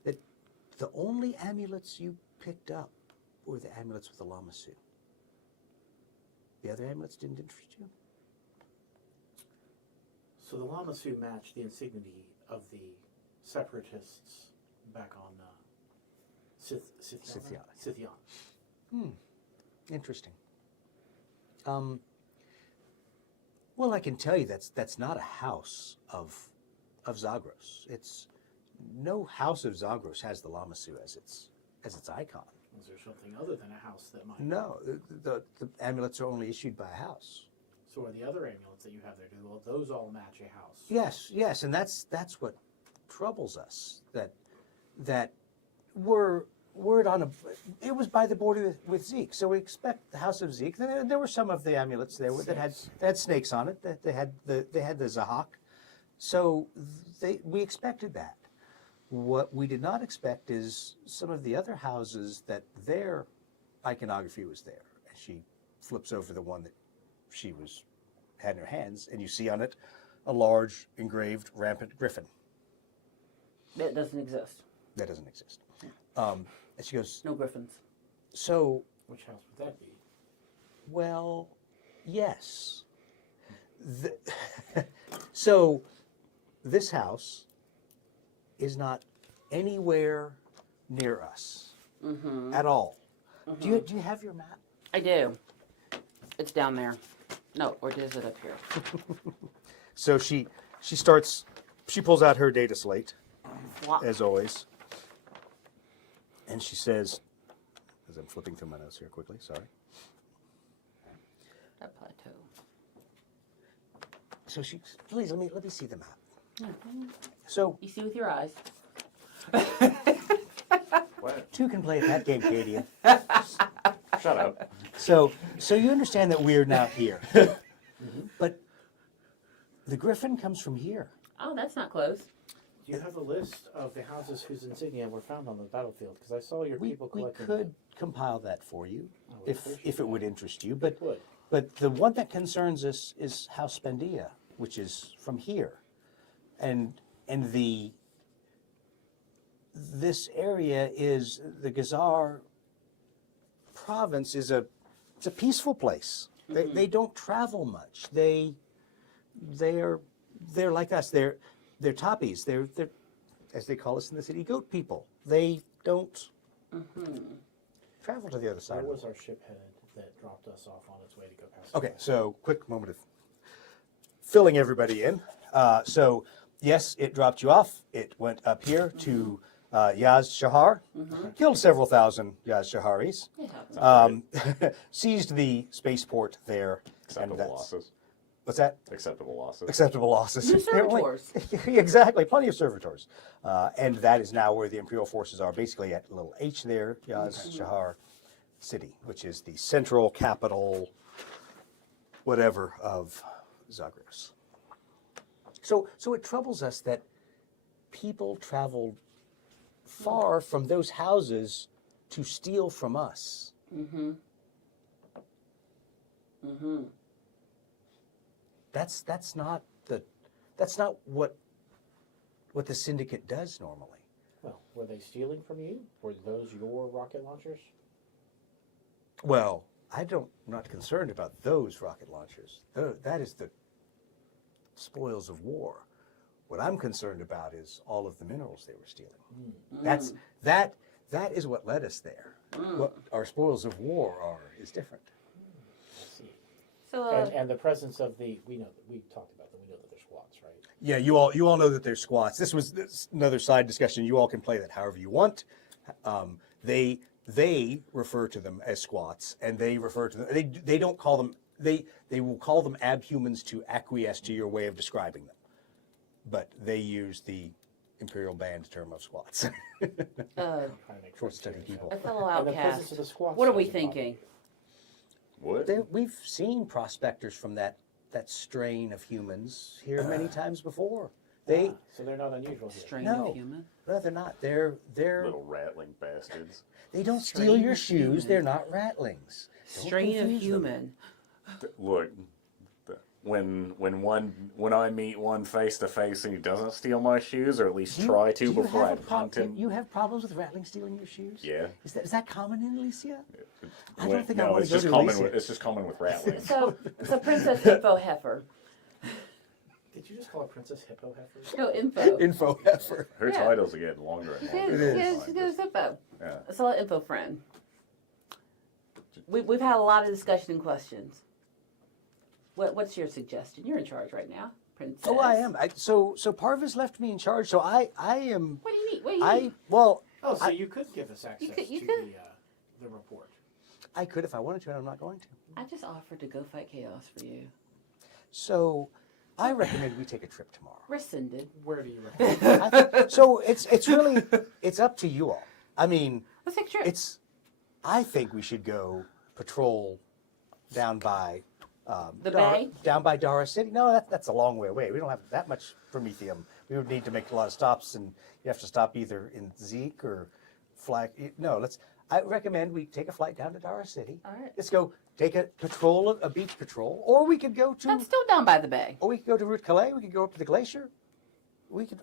That the only amulets you picked up were the amulets with the Lamasu. The other amulets didn't interest you? So the Lamasu match the insignity of the separatists back on Scythian. Interesting. Well, I can tell you that's not a house of Zagros. It's no house of Zagros has the Lamasu as its icon. Is there something other than a house that might? No, the amulets are only issued by a house. So are the other amulets that you have there? Do those all match a house? Yes, and that's what troubles us. That we're it was by the border with Zeke, so we expect the House of Zeke. There were some of the amulets there that had snakes on it. That they had the Zahak, so we expected that. What we did not expect is some of the other houses that their iconography was there. And she flips over the one that she had in her hands, and you see on it a large engraved rampant griffin. That doesn't exist. That doesn't exist. And she goes, No griffins. so, Which house would that be? well, yes. So, this house is not anywhere near us at all. Do you have your map? I do. It's down there. No, or is it up here? So she pulls out her data slate, Flop. as always, and she says, as I'm flipping through my notes here quickly, sorry. That plateau. So she, please let me see the map. So You see with your eyes. What? two can play at that game, Katie. Shut up. So you understand that we're now here, but the griffin comes from here. Oh, that's not close. Do you have a list of the houses whose insignia were found on the battlefield? Because I saw your We people collecting. could compile that for you I would if appreciate it would interest you, but Would. but the one that concerns us is House Spendia, which is from here, and this area is the Gazar province is it's a peaceful place. They don't travel much. They're like us. They're toppies. They're as they call us in the city, goat people. They don't travel to the other side. Where of the was our ship headed that dropped us off on its way to go past? Okay, so quick moment of filling everybody in. So yes, it dropped you off. It went up here to Yaz Shahar, killed several thousand Yaz Shaharis, seized the spaceport there. Acceptable losses. What's that? Acceptable losses. Acceptable losses. New servitors. Exactly, plenty of servitors. And that is now where the Imperial forces are, basically at little H there, Yaz Shahar City, which is the central capital, whatever, of Zagros. So it troubles us that people traveled far from those houses to steal from us. That's not what the syndicate does normally. Well, were they stealing from you? Were those your rocket launchers? Well, I'm not concerned about those rocket launchers. That is the spoils of war. What I'm concerned about is all of the minerals they were stealing. That is what led us there. What our spoils of war are is different. I see. So, And the presence of we talked about them. We know that they're squats, right? Yeah, you all know that they're squats. This was another side discussion. You all can play that however you want. They refer to them as squats, and they refer to them. They don't call them. They will call them abhumans to acquiesce to your way of describing them, but they use the Imperial Band term of squats. Trying to make Short sense study here, people. a fellow And the presence outcast. of the squats What are we doesn't bother thinking? you. What? We've seen prospectors from that strain of humans here many times before. So they're not unusual here. Strain No. of human? No, they're not. They're Little rattling bastards. they don't steal Strain your of shoes. human. They're not rattlings. Don't Strain of confuse them. human. Look, when I meet one face to face and he doesn't steal my shoes, or at least try Do to you before I have a punt him. You have problems with rattling stealing your shoes? Yeah. Is that common in Alicia? I don't When- think I no, want it's to go just to common. Alicia. It's just common with rattling. So Princess Info Heifer. Did you just call her Princess Hippo Heifer? No, Info. Info effort. Her Yeah. titles are getting longer and longer. She goes Info. Yeah. It's a Info friend. We've had a lot of discussion and questions. What's your suggestion? You're in charge right now, Princess. Oh, I am. So Parvis left me in charge. So I am. What do you mean? What do you mean? Well, Oh, so you could give us access you to could. the report. I could if I wanted to, and I'm not going to. I just offered to go fight chaos for you. So I recommend we take a trip tomorrow. Rescinded. Where do you recommend? So it's really it's up to you all. I mean, Let's take a trip. I think we should go patrol down by The bay? down by Dara City. No, that's a long way away. We don't have that much Promethium. We would need to make a lot of stops, and you have to stop either in Zeke or fly. No, I recommend we take a flight down to Dara City. All right. Let's go take a beach patrol, or we could go to That's still down by the bay. Or we could go to Route Calais. We could go up to the glacier.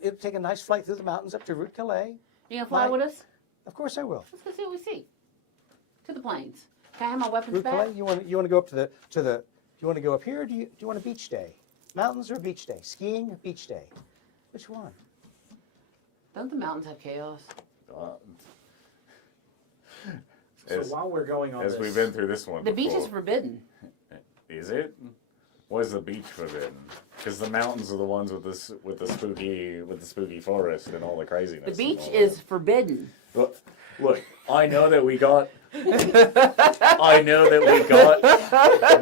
It'd take a nice flight through the mountains up to Route Calais. You gonna fly with us? Of course I will. Let's go see what we see. To the plains. Can I have my weapons Route back? Calais. You want to go up to the you want to go up here? Or do you want a beach day? Mountains or beach day? Skiing, beach day. Which one? Don't the mountains have chaos? So As- while we're going on As this, we've been through this one The beach before. is forbidden. Is it? Why is the beach forbidden? Because the mountains are the ones with the spooky forest and all the craziness. The and beach all is forbidden. that. Look, I know that we got. I know that we got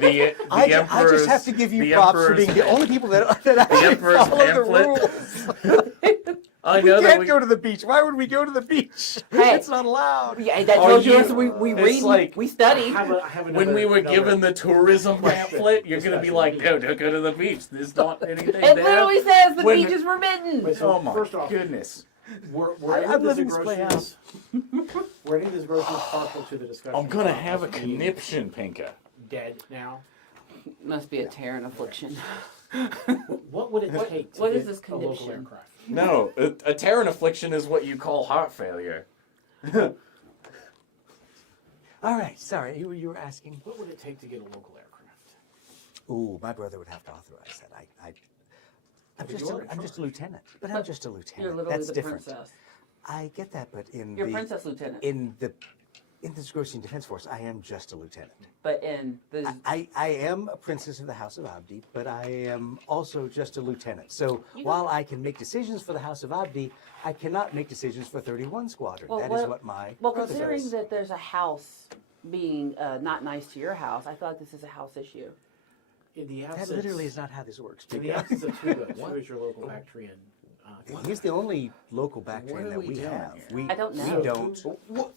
the I emperor's. just have to give you the props for emperor's- being the only people that actually emperor's follow the pamphlet. rules. I We know that can't we. go to the beach. Why would we go to the beach? Hey. It's not allowed. Yeah, that Are tells you you- us we it's read, like- we I study. have When we were given the tourism Question. pamphlet, you're going to be like, no, don't go to the beach. There's not anything It there. literally says the When- beach is forbidden. Wait, so Oh my first off, goodness. were I- any I'm of this living this play groceries? Were any of these groceries partial to the discussion? I'm going to about have a us being conniption, Pinka. Dead now. Must be a Terran affliction. What would it take to what get is this a local condition? aircraft? No, a Terran affliction is what you call heart failure. All right, sorry, you were asking. What would it take to get a local aircraft? Ooh, my brother would have to authorize that. I'm just a lieutenant, but I'm just a lieutenant. You're literally That's the different. princess. I get that, but in You're the princess lieutenant. in this Grocery Defense Force, I am just a lieutenant. But in the I am a princess of the House of Abdi, but I am also just a lieutenant. So You while I can make decisions for the House of Abdi, I cannot make decisions for 31 Squadron. Well, That what- is what my well, brother considering does. that there's a house being not nice to your house, I feel like this is a house issue. In the That absence, literally is not how this works. in the Pinka. absence of Tuga, who is your local Bactrian? He's the only local What Bactrian are that we we doing have. here? We I don't we know. don't.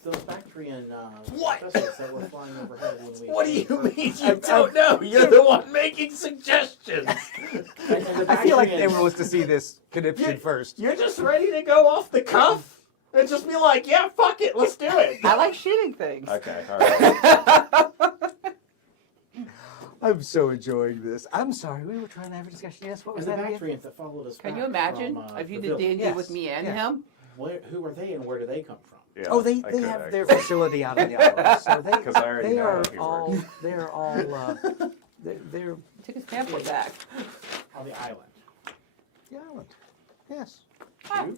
Those Bactrian What? vessels that were flying overhead when we. What do you mean you don't know? You're the one making suggestions. And the I feel like Bactrians- everyone wants to see this conniption Yeah. first. You're just ready to go off the cuff and just be like, yeah, fuck it, let's do it. I like shooting things. Okay, all right. I'm so enjoying this. I'm sorry, we were trying to have a discussion. Yes, what was And the that again? Bactrians that followed us. Can back you imagine from, if you the did village. D&D Yes, with me and yes. him? Who are they and where do they come from? Yeah, Oh, they I they could have their actually. facility out on the island. So they 'Cause I already they know are how he all works. they're all they're Took his pamphlet back. On the island. the island. Yes. You?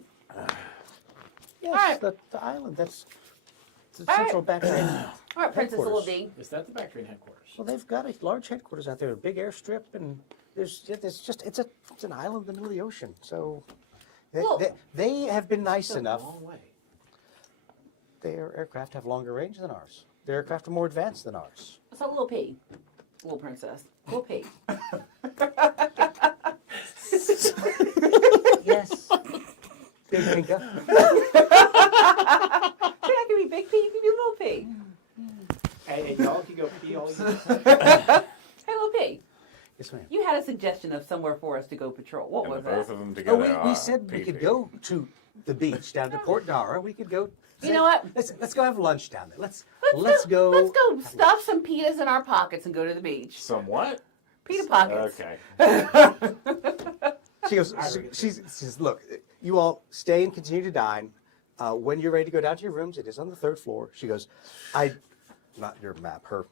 Yes, right. the island. That's the All right. central Bactrian. All right, Princess Headquarters. Little D. Is that the Bactrian headquarters? Well, they've got a large headquarters out there, a big airstrip, and there's just it's an island in the middle of the ocean. So Well- they have been nice It's a enough. long way. Their aircraft have longer range than ours. Their aircraft are more advanced than ours. So Little P. Little Princess. Little P. Yes. Big Pinka. You're not gonna be Big P, you can be Little P. And y'all can go pee all you want. Hey, Little P. Yes, ma'am. You had a suggestion of somewhere for us to go patrol. What And was the both that? of them Oh, together. we said we could go to the beach down to Port Dara. We could go. You know what? Let's go have lunch down there. Let's Let's go. Let's go stuff some pitas in our pockets and go to the beach. Some what? Pita pockets. Okay. She goes. She says, "Look, you all stay and continue to dine. When you're ready to go down to your rooms, it is on the 3rd floor." She goes, not your map, her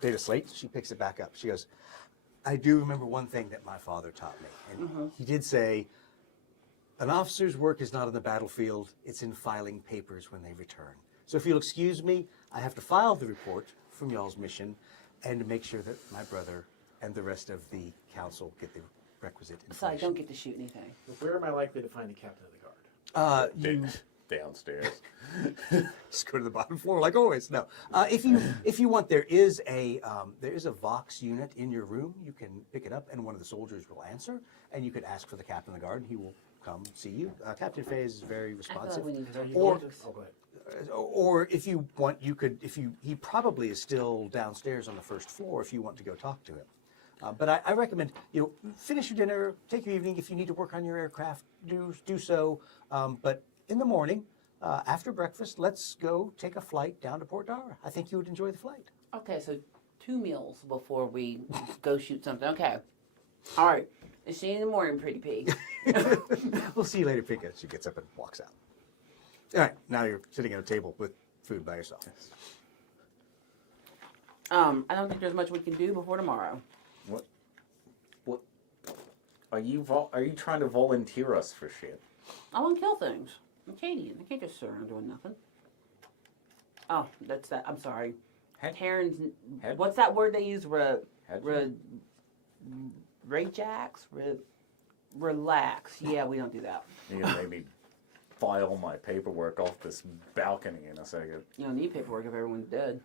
data slate." She picks it back up. She goes, "I do remember one thing that my father taught me, and he did say, an officer's work is not on the battlefield; it's in filing papers when they return. So if you'll excuse me, I have to file the report from y'all's mission, and to make sure that my brother and the rest of the council get the requisite So I information." don't get to shoot anything. Where am I likely to find the captain of the guard? You Downstairs. just go to the bottom floor like always. No, if you want, there is a Vox unit in your room. You can pick it up, and one of the soldiers will answer, and you could ask for the captain of the guard, and he will come see you. Captain Faye is very I feel responsive. like we need to Or- Oh, go ahead. Or if you want, you could. He probably is still downstairs on the 1st floor. If you want to go talk to him. But I recommend finish your dinner, take your evening. If you need to work on your aircraft, do so. But in the morning, after breakfast, let's go take a flight down to Port Dara. I think you would enjoy the flight. Okay, so 2 meals before we go shoot something. Okay. All right. Is she in the morning, Pretty P? We'll see you later, Pika. She gets up and walks out. All right, now you're sitting at a table with food by yourself. I don't think there's much we can do before tomorrow. What? Are you trying to volunteer us for shit? I want to kill things. I'm Canadian. I can't just sit around doing nothing. Oh, that's that. I'm sorry. Terrans. What's that word they use? Rajax? Relax. Yeah, we don't do that. You're gonna make me file my paperwork off this balcony in a second. You don't need paperwork if everyone's dead.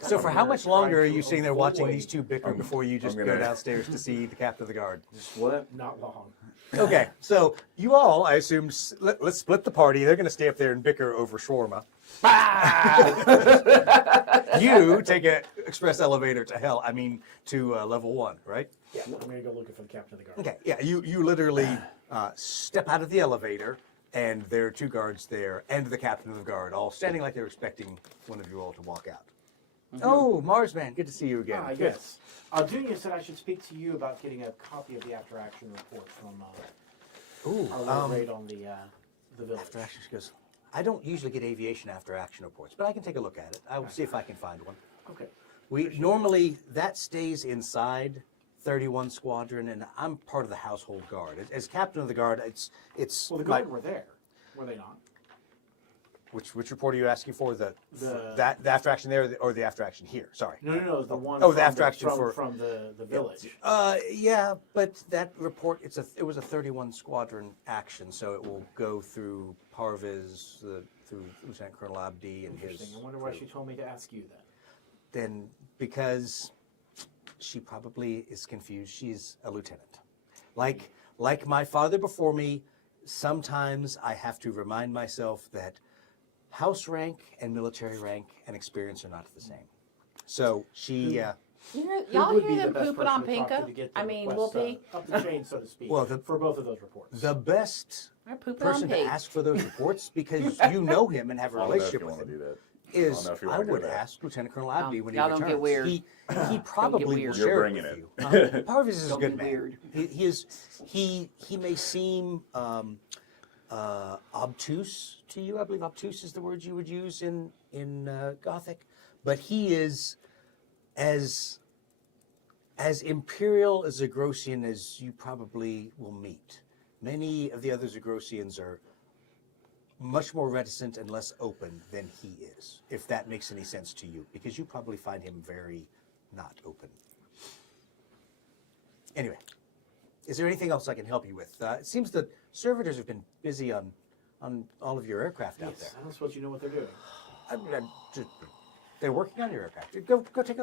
So for how much longer are you sitting there watching these two bicker before you just go downstairs to see the captain of the guard? What? Not long. Okay, so you all, I assume, let's split the party. They're going to stay up there and bicker over shawarma. You take an express elevator to level 1, right? Yeah, I'm going to go looking for the captain of the guard. Okay, yeah, you literally step out of the elevator, and there are 2 guards there, and the captain of the guard, all standing like they're expecting one of you all to walk out. Oh, Marsman, good to see you again. Yes. Dunia said I should speak to you about getting a copy of the after-action report from our raid on the village. After action, she goes, I don't usually get aviation after action reports, but I can take a look at it. I will see if I can find one. Okay. Normally, that stays inside 31 Squadron, and I'm part of the household guard. As captain of the guard, it's Well, the guard were there, were they not? Which report are you asking for? The after action there or the after action here? Sorry. No, the one Oh, the after action from the village. Yeah, but that report it was a 31 Squadron action, so it will go through Parviz, through Lieutenant Colonel Abdi and his. Interesting. I wonder why she told me to ask you that. Then because she probably is confused. She's a lieutenant. Like my father before me, sometimes I have to remind myself that house rank and military rank and experience are not the same. So she. Y'all would hear be the them best pooping person on to talk to Pinka? get the I mean, requests, Whoopi. up the chain, so to speak. Well, for both of those reports. The best They're pooping on person to pigs. ask for those reports, because you know him and have a I don't know if relationship you with want to do him, that. is know if you I wanna do would that. ask Lieutenant Colonel Abdi when he y'all returns. don't get weird. He probably will weird. You're share bringing it it. with you. Parviz is a Don't good get man. weird. He may seem obtuse to you. I believe obtuse is the word you would use in Gothic, but he is as imperial a Zagrosian as you probably will meet. Many of the other Zagrosians are much more reticent and less open than he is, if that makes any sense to you, because you probably find him very not open. Anyway, is there anything else I can help you with? It seems the servitors have been busy on all of your aircraft out there. I don't suppose you know what they're doing. They're working on your aircraft. Go take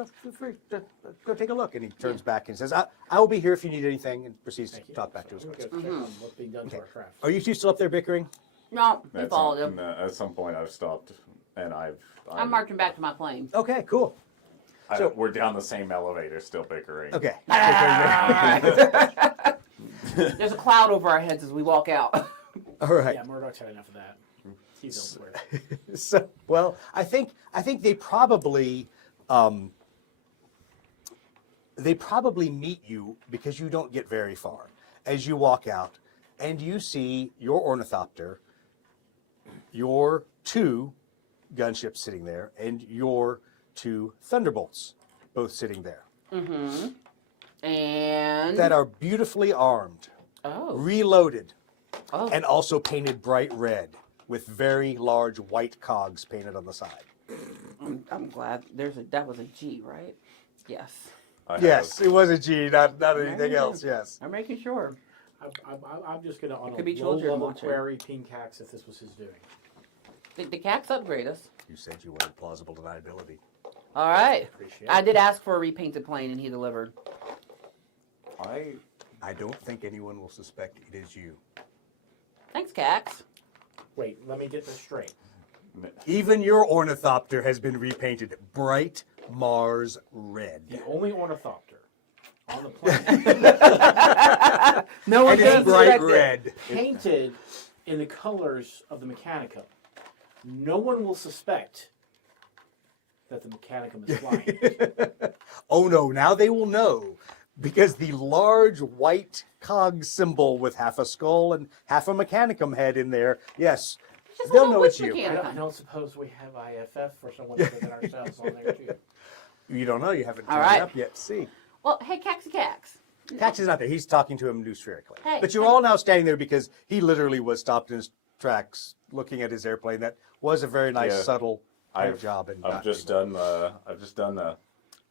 a look. And he turns back and says, I will be here if you need anything, and proceeds to Thank you. talk back to his So guards. we'll go check on what's being done to our craft. Are you two still up there bickering? No, we That's followed and, him. at some point, I've stopped, and I'm marching back to my plane. Okay, cool. So- we're down the same elevator, still bickering. Okay. There's a cloud over our heads as we walk out. All right. Yeah, Murdoch's had enough of that. He's elsewhere. So, well, I think they probably meet you because you don't get very far as you walk out, and you see your ornithopter, your 2 gunships sitting there, and your 2 thunderbolts both sitting there And that are beautifully armed, reloaded, and also painted bright red with very large white cogs painted on the side. I'm glad that was a G, right? Yes. Yes, it was a G, not anything else. Yes. I'm making sure. I'm just going to, on could be a children low-level watching. query, ping Cax if this was his doing. Did the cats upgrade us? You said you wanted plausible deniability. All right. Appreciate I it. did ask for a repainted plane, and he delivered. I don't think anyone will suspect it is you. Thanks, Cax. Wait, let me get this straight. Even your ornithopter has been repainted bright Mars red. The only ornithopter on the planet No And it's bright red. painted in the colors of the Mechanicum. No one will suspect that the Mechanicum is flying. Oh no, now they will know. Because the large white cog symbol with half a skull and half a Mechanicum head in there, yes, Just they'll a know little it's witch you. Mechanicum. I don't suppose we have IFF or someone other than ourselves on there too. You don't know, you haven't All turned right. it up yet. See. Well, hey, Caxy Cax. Cax is not there. He's talking to him nuspherically. Hey, but you're hey. all now standing there because he literally was stopped in his tracks looking at his airplane. That was a very nice, Yeah. subtle paint job. And I've just done the.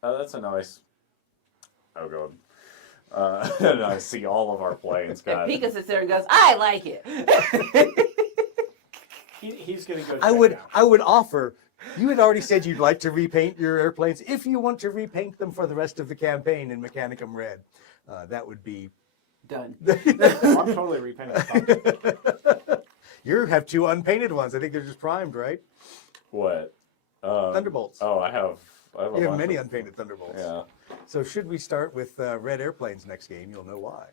Oh, that's a nice. Oh god. And I see all of our planes. And God. Pika sits there and goes, I like it. He's going to go. I check would, it out. I would offer. You had already said you'd like to repaint your airplanes. If you want to repaint them for the rest of the campaign in Mechanicum Red, that would be. Done. Oh, I'm totally repainting the cockpit. You have 2 unpainted ones. I think they're just primed, right? What? Thunderbolts. Oh, I have a You have bunch many of- unpainted Thunderbolts. Yeah. So should we start with red airplanes next game? You'll know why.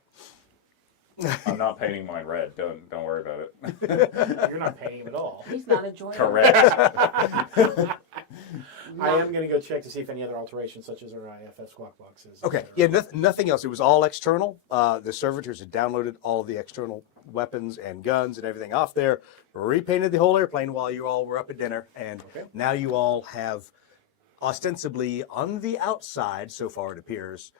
I'm not painting mine red. Don't worry about it. You're not painting him at all. He's not enjoying Correct. I am going to go check to see if any other alterations, such as our IFF squawk boxes. Okay. Yeah. Nothing else. It was all external. The servitors had downloaded all the external weapons and guns and everything off there, repainted the whole airplane while you all were up at dinner, and now you all have ostensibly on the outside, so far it appears,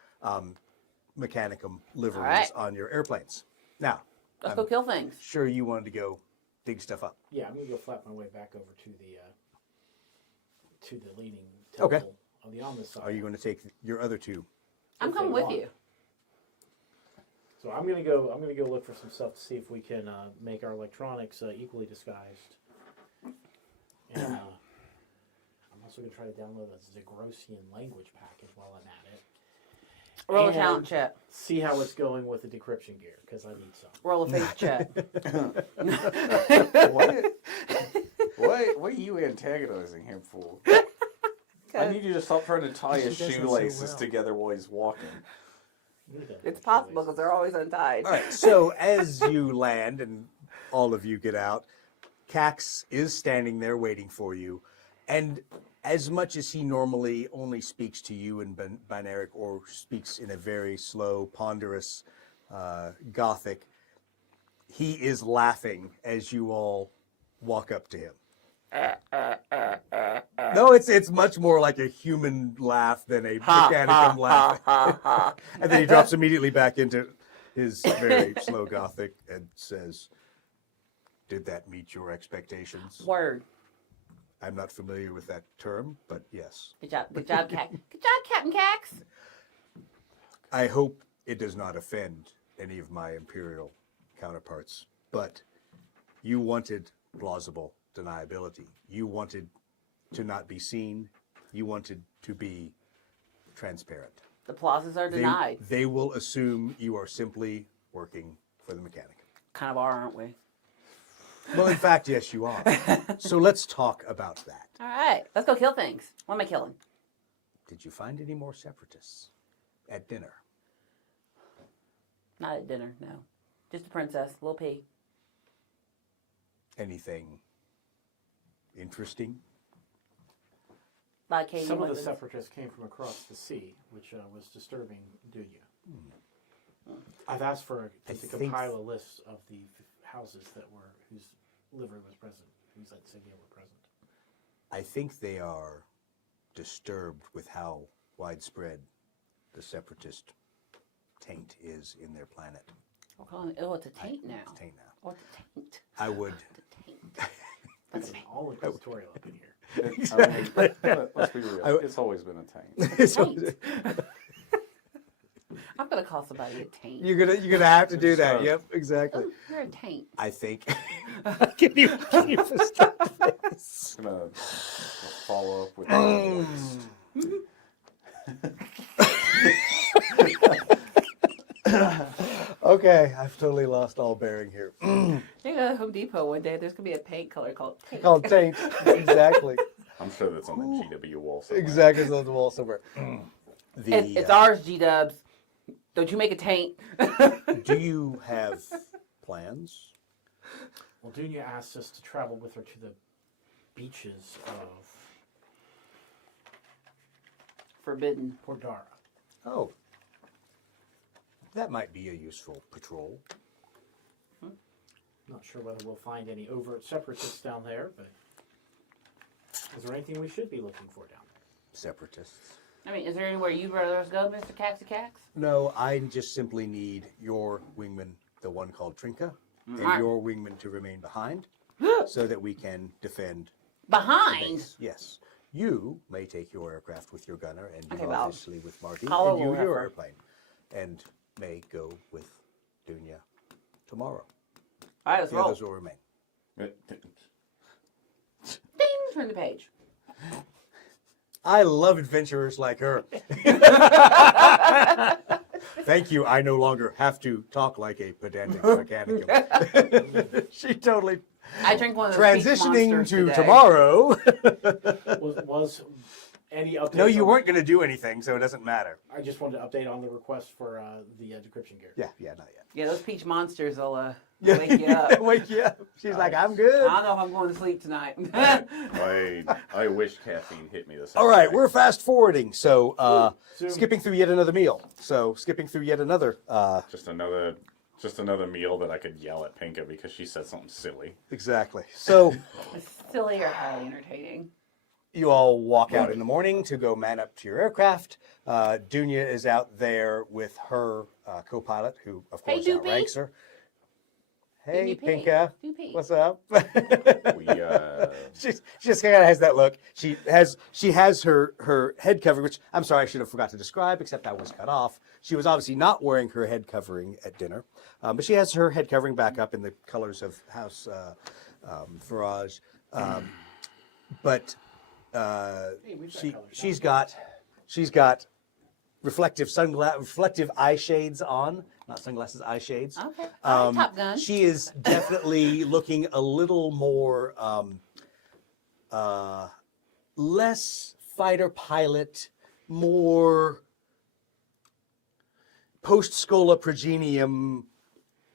Mechanicum liveries right. on your airplanes. Now, Let's go kill things. sure you wanted to go dig stuff up. Yeah, I'm going to go flap my way back over to the leading Okay. temple on the Omnis side. Are you going to take your other 2? I'm If coming they with want. you. So I'm going to go look for some stuff to see if we can make our electronics equally disguised. And I'm also going to try to download a Zagrosian language package while I'm at it. Roll a And talent check. See how it's going with the decryption gear, because I need some. Roll a face check. What are you antagonizing him for? I need you to stop trying to tie his She does it so shoelaces well. together while he's walking. It's possible because they're always untied. All right. So as you land and all of you get out, Cax is standing there waiting for you, and as much as he normally only speaks to you in Binaric or speaks in a very slow, ponderous Gothic, he is laughing as you all walk up to him. No, it's much more like a human laugh than a Mechanicum laugh. And then he drops immediately back into his very slow Gothic and says, "Did that meet your expectations?" Word. I'm not familiar with that term, but yes. Good job. Good job, Cat. Good job, Captain Cax. I hope it does not offend any of my Imperial counterparts, but you wanted plausible deniability. You wanted to not be seen. You wanted to be transparent. The plazas are They, denied. they will assume you are simply working for the mechanic. Kind of are, aren't we? Well, in fact, yes, you are. So let's talk about that. All right. Let's go kill things. What am I killing? Did you find any more separatists at dinner? Not at dinner, no. Just a princess, Lil P. Anything interesting? Like Katie Some of the Weapons. separatists came from across the sea, which was disturbing Dunia. I've asked for I to think- compile a list of the houses that were whose livery was present, whose insignia were present. I think they are disturbed with how widespread the separatist taint is in their planet. We're calling it, oh, it's a taint now. It's taint now. Oh, it's a taint. I would. It's a taint. It's an all-inquisitorial up in here. Let's be real. I- It's always been a taint. Taint. I'm going to call somebody a taint. You're gonna have to do that. Just, Yep, exactly. Oh, you're a taint. I think. can you stop this? I'm gonna follow up with Okay, I've totally lost all bearing here. You go to Home Depot one day, there's going to be a paint color called taint. Called taint. Exactly. I'm sure that's on the GW wall somewhere. Exactly. It's on the wall somewhere. It's ours, G-Dubs. Don't you make a taint. Do you have plans? Well, Dunia asked us to travel with her to the beaches of Forbidden. Pordara. Oh. That might be a useful patrol. Not sure whether we'll find any overt separatists down there, but is there anything we should be looking for down there? Separatists. I mean, is there anywhere you'd rather us go, Mr. Cax? No, I just simply need your wingman, the one called Trinka, and Alright. your wingman to remain behind so that we can defend the Behind? base. Yes. You may take your aircraft with your gunner, and you Okay, well, obviously with Marty, Paula and you will have your her. airplane, and may go with Dunia tomorrow. All right, let's The roll. others will remain. Ding! Turn the page. I love adventurers like her. Thank you. I no longer have to talk like a pedantic mechanic. She totally I drank one of those peach transitioning monsters to today. tomorrow. Was any update? No, you weren't going to do anything, so it doesn't matter. I just wanted to update on the request for the decryption gear. Yeah, not yet. Yeah, those peach monsters will wake you up. Wake you up. She's like, I'm good. I don't know if I'm going to sleep tonight. I wish caffeine hit me this. All right, we're fast forwarding. So, Zoom. skipping through yet another meal. just another meal that I could yell at Pinka because she said something silly. Exactly. So, Silly or highly entertaining. you all walk out in the morning to go man up to your aircraft. Dunia is out there with her co-pilot, who, of Hey, course, Doopy. outranks her. Hey, Doopy. Pinka. Doopy. What's up? We She just kind of has that look. She has her head covering, which I'm sorry I should have forgot to describe, except I was cut off. She was obviously not wearing her head covering at dinner, but she has her head covering back up in the colors of House Farage. But she's got reflective eye shades on, not sunglasses, eye shades. Okay. All right, Top Gun. She is definitely looking a little more less fighter pilot, more post Schola Progenium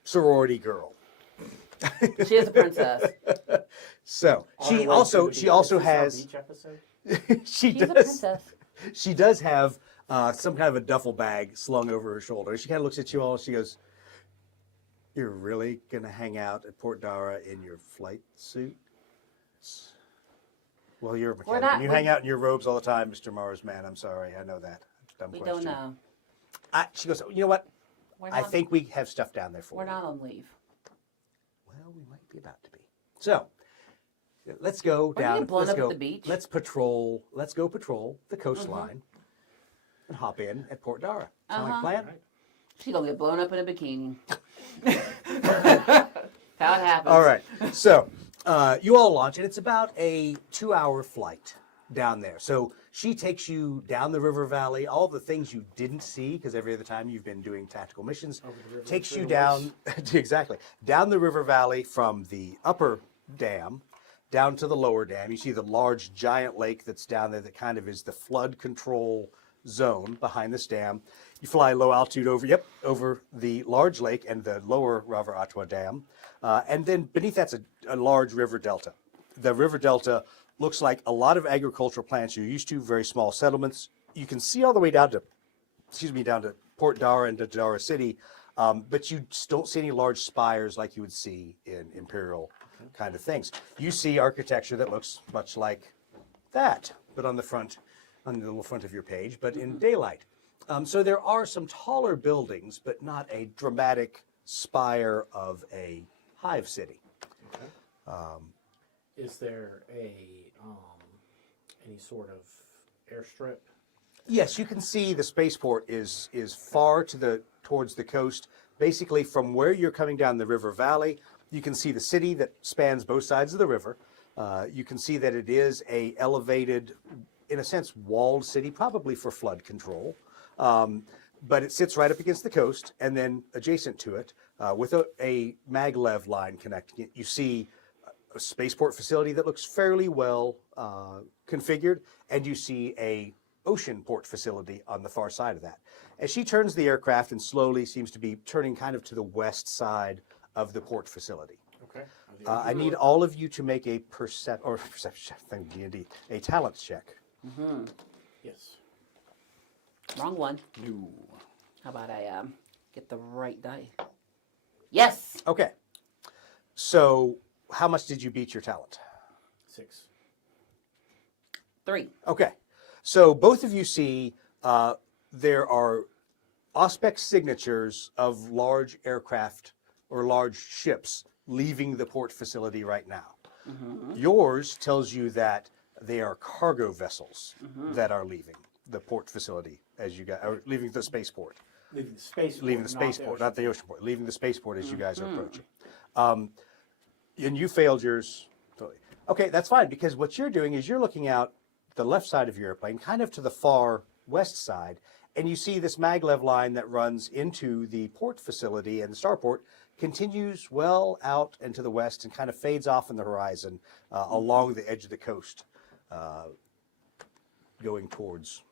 sorority girl. She is a princess. So she also has she She's a does princess. she does have some kind of a duffel bag slung over her shoulder. She kind of looks at you all and she goes, "You're really gonna hang out at Port Dara in your flight suit?" Well, you're a mechanic. not- You hang out in your robes all the time, Mr. Mars man. I'm sorry. I know that. Dumb We question. don't know. She goes, "You know what? We're I not, think we have stuff down there for we're you." not on leave. Well, we might be about to be. So, let's go Are you down. getting blown let's up at go, the beach? Let's go patrol the coastline and hop in at Port Dara. Sound like a plan? She's gonna get blown up in a bikini. How it happens. All right. So, you all launch, and it's about a 2-hour flight down there. So she takes you down the river valley, all the things you didn't see, because every other time you've been doing tactical missions, takes you down, exactly, down the river valley from the upper dam down to the lower dam. You see the large giant lake that's down there that kind of is the flood control zone behind this dam. You fly low altitude over the large lake and the lower River Atwa Dam. And then beneath that's a large river delta. The river delta looks like a lot of agricultural plants you're used to, very small settlements. You can see all the way down to Port Dara and to Dara City, but you just don't see any large spires like you would see in imperial kind of things. You see architecture that looks much like that, but on the little front of your page, but in daylight. So there are some taller buildings, but not a dramatic spire of a hive city. Is there any sort of airstrip? Yes, you can see the spaceport is far towards the coast. Basically, from where you're coming down the river valley, you can see the city that spans both sides of the river. You can see that it is a elevated, in a sense, walled city, probably for flood control. But it sits right up against the coast, and then adjacent to it, with a maglev line connecting it, you see a spaceport facility that looks fairly well configured, and you see a ocean port facility on the far side of that. As she turns the aircraft and slowly seems to be turning kind of to the west side of the port facility. Okay. I need all of you to make a a talent check. Yes. Wrong one. No. How about I get the right die? Yes. Okay. So, how much did you beat your talent? 6. 3. Okay. So both of you see there are Auspex signatures of large aircraft or large ships leaving the port facility right now. Yours tells you that they are cargo vessels that are leaving the port facility as you guys are leaving the spaceport. Leaving the spaceport. Leaving the spaceport, not the ocean port. Leaving the spaceport as you guys are approaching. And you failed yours. Totally. Okay, that's fine because what you're doing is you're looking out the left side of your airplane, kind of to the far west side, and you see this maglev line that runs into the port facility, and the starport continues well out and to the west and kind of fades off in the horizon along the edge of the coast, going towards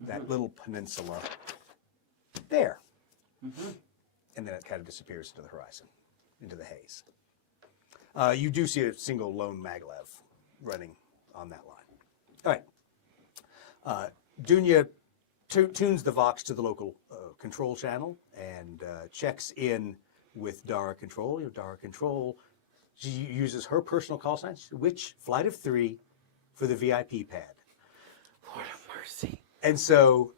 that little peninsula there. And then it kind of disappears into the horizon, into the haze. You do see a single lone maglev running on that line. All right. Dunia tunes the Vox to the local control channel and checks in with Dara Control. Dara Control, she uses her personal call sign, which flight of 3 for the VIP pad. Lord have mercy. And so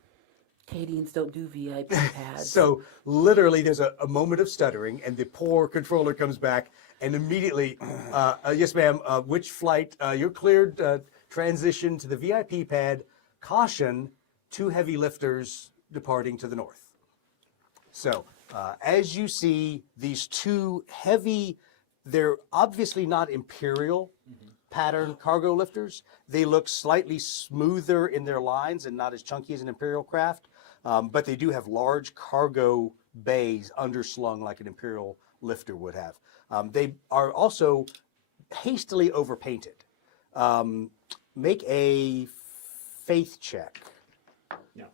Cadians don't do VIP pads. So literally there's a moment of stuttering and the poor controller comes back and immediately, yes ma'am, which flight, you're cleared, transition to the VIP pad, caution, 2 heavy lifters departing to the north. So as you see these 2 heavy, they're obviously not Imperial pattern cargo lifters. They look slightly smoother in their lines and not as chunky as an Imperial craft. But they do have large cargo bays underslung like an Imperial lifter would have. They are also hastily overpainted. Make a faith check. No.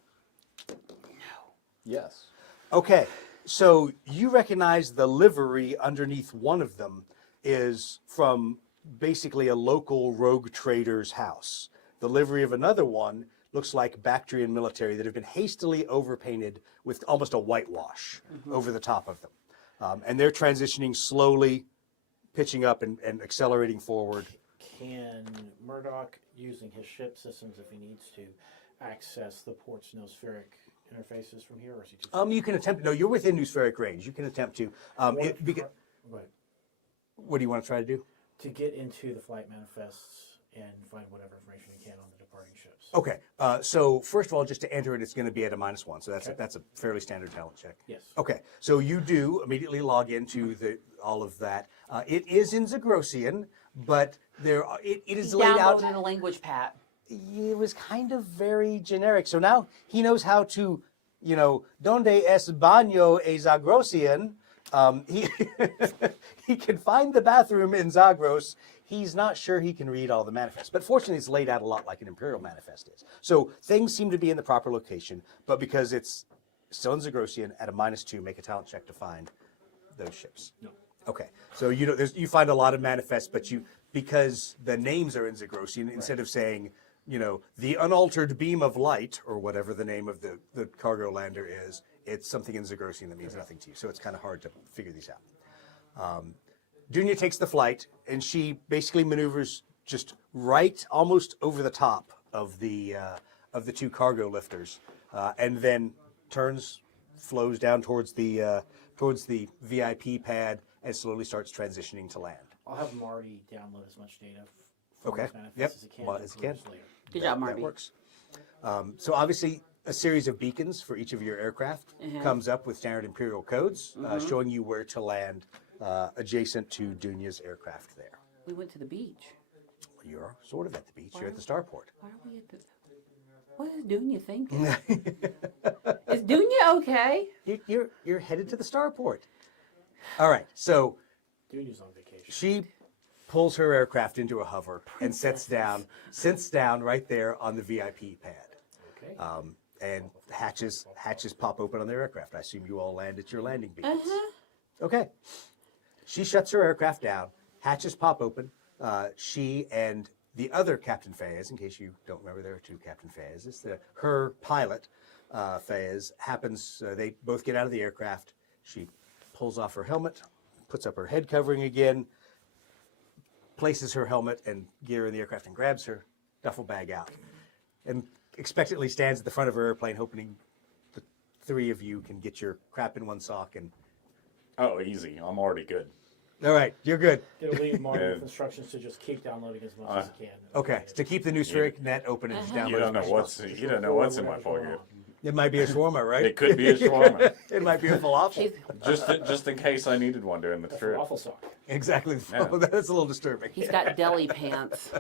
Yes. Okay, so you recognize the livery underneath one of them is from basically a local rogue trader's house. The livery of another one looks like Bactrian military that have been hastily overpainted with almost a whitewash over the top of them. And they're transitioning slowly, pitching up and accelerating forward. Can Murdoch, using his ship systems if he needs to, access the port's noospheric interfaces from here, or is he too far? You can attempt, no, you're within noospheric range. You can attempt to. Go ahead. What do you want to try to do? To get into the flight manifests and find whatever information you can on the departing ships. Okay, so first of all, just to enter it, it's going to be at a -1, so that's a fairly standard talent check. Yes. Okay, so you do immediately log into all of that. It is in Zagrosian, but it is laid out. Download in a language pat. It was kind of very generic. So now he knows how to, donde es baño e Zagrosian. He can find the bathroom in Zagros. He's not sure he can read all the manifests. But fortunately, it's laid out a lot like an Imperial manifest is. So things seem to be in the proper location, but because it's still in Zagrosian, at a -2, make a talent check to find those ships. No. Okay, so you find a lot of manifests, but because the names are in Zagrosian, instead of saying, the unaltered beam of light, or whatever the name of the cargo lander is, it's something in Zagrosian that means nothing to you. So it's kind of hard to figure these out. Dunia takes the flight, and she basically maneuvers just right, almost over the top of the 2 cargo lifters, and then flows down towards the VIP pad, and slowly starts transitioning to land. I'll have Marty download as much data from Okay. his manifest Yep. as he can. Well, to as he can. peruse later. Good job, That Marty. works. So obviously, a series of beacons for each of your aircraft comes up with standard Imperial codes, showing you where to land adjacent to Dunia's aircraft there. We went to the beach. You're sort of at the beach. You're at the starport. Why are we at the... What is Dunia thinking? Is Dunia okay? You're headed to the starport. All right, so Dunia's on vacation. she pulls her aircraft into a hover and sits down right there on the VIP pad. Okay. And hatches pop open on their aircraft. I assume you all land at your landing beacons. Okay. She shuts her aircraft down. Hatches pop open. She and the other Captain Fayez, in case you don't remember, there are 2 Captain Fayezes. Her pilot, Fayez, happens. They both get out of the aircraft. She pulls off her helmet, puts up her head covering again, places her helmet and gear in the aircraft, and grabs her duffel bag out. and expectantly stands at the front of her airplane, hoping the three of you can get your crap in one sock. And Oh, easy. I'm already good. all right, you're good. Gonna leave Marty with Yeah. instructions to just keep downloading as much as he can. Okay, to keep the Newsfreak net open and just download. You don't know as much what's as you don't know what's in my Whatever's going pocket. on. It might be a shawarma, right? It could be a shawarma. It might be a falafel. She's, just in case I needed one during the That's trip. an awful sock. Exactly. Yeah. Oh, that's a little disturbing. he's got deli pants.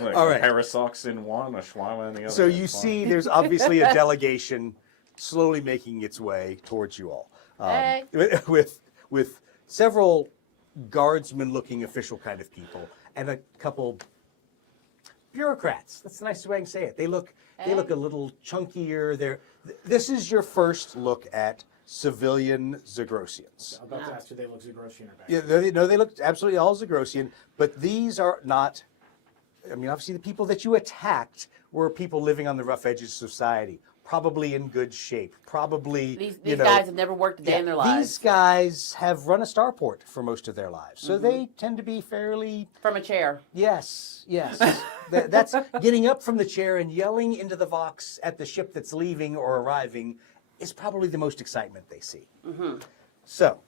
Like All a right. pair of socks in one, a shawarma in the other. So It's you fine. see, there's obviously a delegation slowly making its way towards you all, Hey. with several guardsman-looking official kind of people and a couple bureaucrats. That's the nicest way I can say it. They look a little chunkier. This is your first look at civilian Zagrosians. I'm about to ask, do they look Zagrosian or back? Yeah, they look absolutely all Zagrosian, but these are not. I mean, obviously, the people that you attacked were people living on the rough edges of society, probably in good shape, probably. These guys have never worked a day in their lives. These guys have run a starport for most of their lives, so they tend to be fairly. From a chair. Yes. That's getting up from the chair and yelling into the Vox at the ship that's leaving or arriving is probably the most excitement they see. So,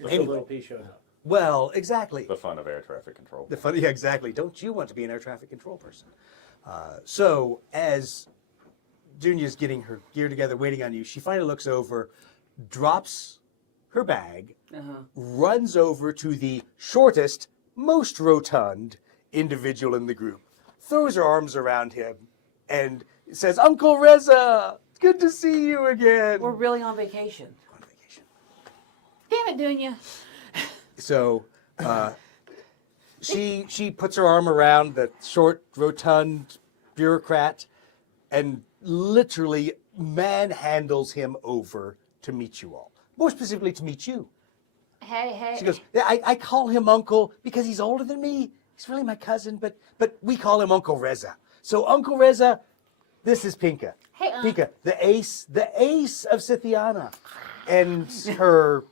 Until Anyway. Little P showed up. well, exactly. the fun of air traffic control. The funny, yeah, exactly. Don't you want to be an air traffic control person? So as Dunia's getting her gear together, waiting on you, she finally looks over, drops her bag, runs over to the shortest, most rotund individual in the group, throws her arms around him, and says, "Uncle Reza, it's good to see you again." We're really on vacation. On vacation. Damn it, Dunia. So she puts her arm around the short, rotund bureaucrat and literally manhandles him over to meet you all. More specifically, to meet you. Hey. She goes, "Yeah, I call him Uncle because he's older than me. He's really my cousin, but we call him Uncle Reza. So Uncle Reza, this is Pinka. Hey, Pinka, the ace of Scythiana, and her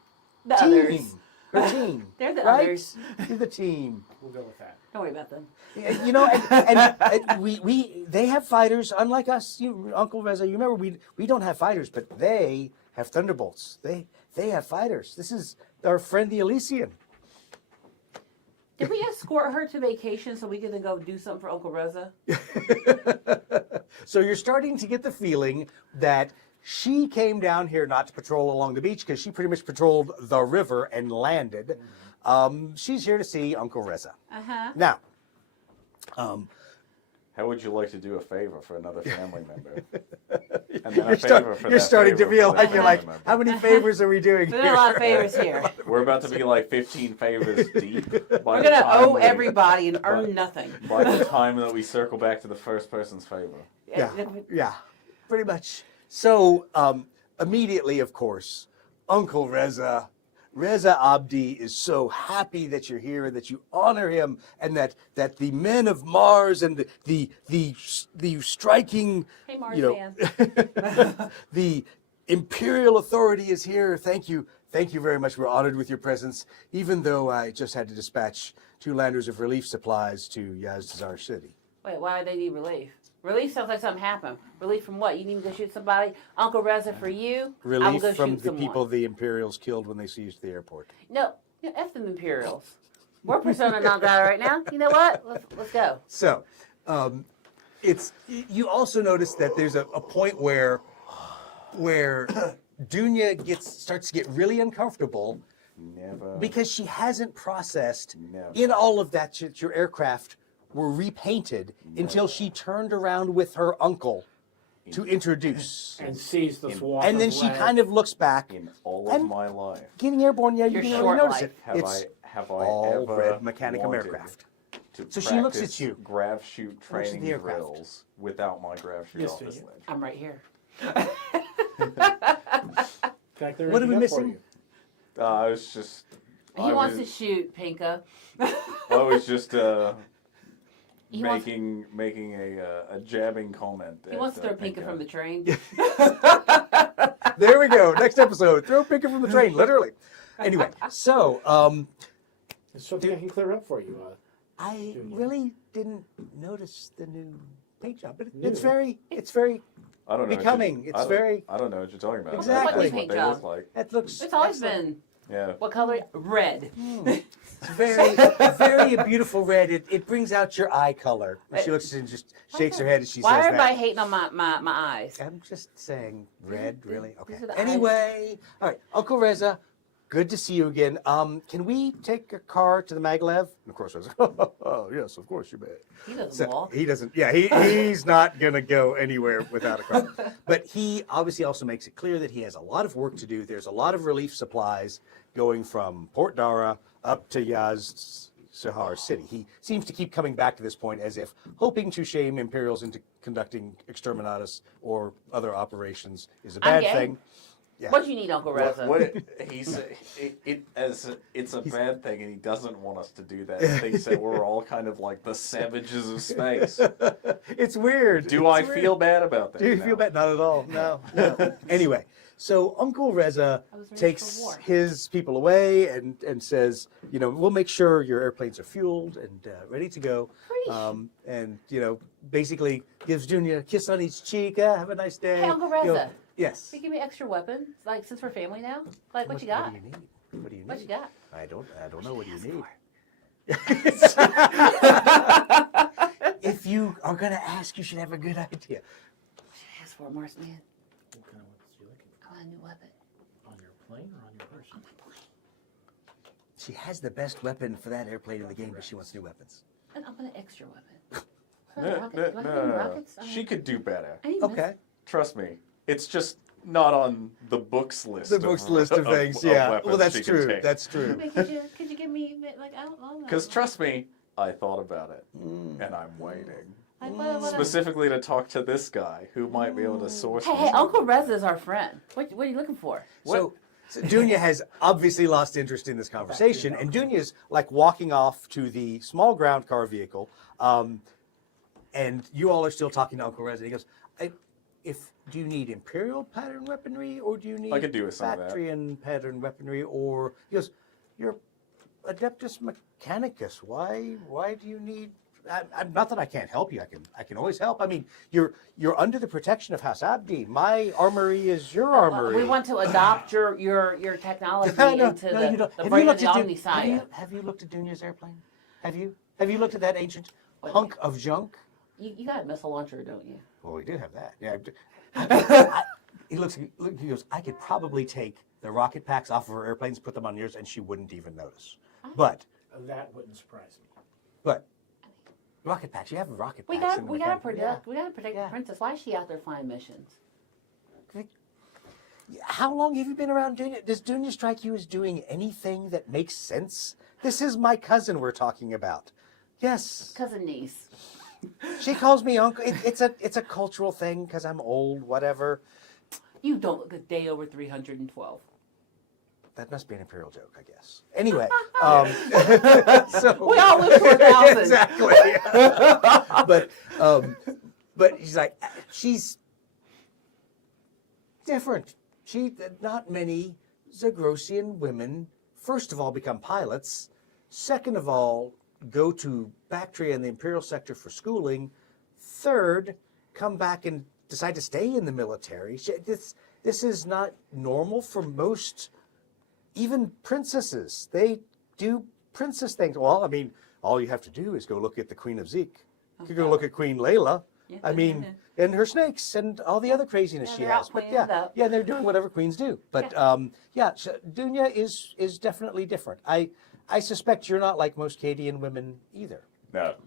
The team. others. Her team. They're the right? others. You're the team. We'll go with that. Don't worry about them. You know, and they have fighters, unlike us. Uncle Reza, you remember we don't have fighters, but they have thunderbolts. They have fighters. This is our friend the Elysian. Did we escort her to vacation so we could then go do something for Uncle Rosa? So you're starting to get the feeling that she came down here not to patrol along the beach because she pretty much patrolled the river and landed. She's here to see Uncle Reza. Now, How would you like to do a favor for another family member? And then a you're, favor for you're that starting to favor feel for like that you're family like, member. how many favors are we doing We're doing here? a lot of favors here. We're about to be like 15 favors deep. We're going to owe everybody and earn nothing. By the time that we circle back to the first person's favor. Yeah, pretty much. So immediately, of course, Uncle Reza Abdi is so happy that you're here, that you honor him, and that the men of Mars and the striking, Hey, Mars you know, fans. the Imperial authority is here. Thank you very much. We're honored with your presence, even though I just had to dispatch 2 landers of relief supplies to Yazdazar City. Wait, why do they need relief? Relief sounds like something happened. Relief from what? You need to go shoot somebody? Uncle Reza for you? I will Relief go from shoot the someone. people the Imperials killed when they seized the airport. No, F them Imperials. We're persona non grata right now. You know what? Let's go. So, you also notice that there's a point where Dunia starts to get really uncomfortable Never. because she hasn't processed Never. in all of that your aircraft were repainted until she turned around with her uncle to introduce. And sees the swath And then of she red. kind of looks back. In all of And- my life, Getting airborne, yeah, you Your can short notice life. it. have It's I all ever red Mechanicum wanted aircraft. to So she looks at practice you. grav shoot Looks at training the aircraft. drills without my grav shoot Yes, off do this you? ledge? I'm right here. In fact, they're What are we reaching up missing? for you. I was just. He wants to shoot, Pinka. I was just He wants- making a jabbing comment. He wants to throw Pinka from the train. There we go. Next episode. Throw Pinker from the train, literally. Anyway, so It's something I can clear up for you. I really didn't notice the new paint job, but New. it's very I don't know. becoming. I it's don't- very. I don't know what you're talking about. Exactly. That's what they Paint look like. That looks. It's always excellent. been Yeah. what color? Red. It's very a beautiful red. It brings out your eye color. And she looks and just shakes her head as she Why says everybody that. hating on my eyes? I'm just saying red, really. Okay. these are the Anyway, all right, Uncle Reza, good to see you again. Can we take a car to the Maglev? And of course, Reza. Oh yes, of course you may. He doesn't So walk. he doesn't. Yeah, he's not gonna go anywhere without a car. But he obviously also makes it clear that he has a lot of work to do. There's a lot of relief supplies going from Port Dara up to Yaz Sahar City. He seems to keep coming back to this point as if hoping to shame Imperials into conducting exterminatus or other operations is a I'm bad gay. thing. Yeah. What do you need, Uncle Reza? It's a bad thing, and he doesn't want us to do that. He thinks that we're all kind of like the savages of space. It's weird. Do I feel bad about that? Do you No. feel bad? Not at all. No. Anyway, so Uncle Reza I was raised takes for war. his people away and says, we'll make sure your airplanes are fueled and ready to go. Pretty. And, basically gives Dunia a kiss on each cheek. Have a nice day. Hey, Uncle Reza. Yes. Can you give me extra weapons? Like, since we're family now? Like, what you What got? do you need? What do you need? What you got? I don't know what you need. If you are going to ask, you should have a good idea. Ask for a Mars man. What kind of weapons are you looking I want a new weapon. for? On your plane or on your person? She has the best weapon for that airplane in the game, but she wants new weapons. And I want an extra weapon. No, Rockets. no, Do I have any no. rockets? She could do better. I need Okay. Trust me. It's just not on the books list. The books list of things, yeah. weapons Well, that's she can true. take. That's true. Maybe could you give me like I don't know. Because trust me, I thought about it, and I'm waiting. Like, what Specifically to talk to this guy who might be able to source. Hey, me hey, some- Uncle Reza is our friend. What are you looking for? So Dunia has obviously lost interest in this conversation, and Dunia's like walking off to the small ground car vehicle, and you all are still talking to Uncle Reza. He goes, do you need Imperial pattern weaponry, or do you need I could do with some of that. Bactrian pattern weaponry? Or he goes, you're Adeptus Mechanicus. Why do you need? Not that I can't help you. I can always help. I mean, you're under the protection of House Abdi. My armory is your armory. We want to adopt your technology No, into you don't. the Have brain you of looked the at Omni have side. you, have you looked at Dunia's airplane? Have you looked at that ancient hunk of junk? You got a missile launcher, don't you? Well, we do have that. Yeah. He goes, I could probably take the rocket packs off of her airplanes, put them on yours, and she wouldn't even notice. But That wouldn't surprise me. rocket packs, you have rocket We packs. got in the we gotta mechanic- protect we gotta protect Yeah. the princess. Why is she out there flying missions? Yeah. How long have you been around Dunia? Does Dunia strike you as doing anything that makes sense? This is my cousin we're talking about. Yes. Cousin niece. She calls me uncle. It's a cultural thing because I'm old, whatever. You don't look a day over 312. That must be an imperial joke, I guess. Anyway, so We all live to 1,000. exactly. but she's like, she's different. Not many Zagrosian women, first of all, become pilots. Second of all, go to Bactria and the imperial sector for schooling. Third, come back and decide to stay in the military. This is not normal for most, even princesses. They do princess things. Well, I mean, all you have to do is go look at the Queen of Zeke. You can go look at Queen Layla. I mean, and her snakes and all the other craziness Yeah, she they're out has. But playing it up. yeah, they're doing whatever queens do. But Dunia is definitely different. I suspect you're not like most Cadian women either.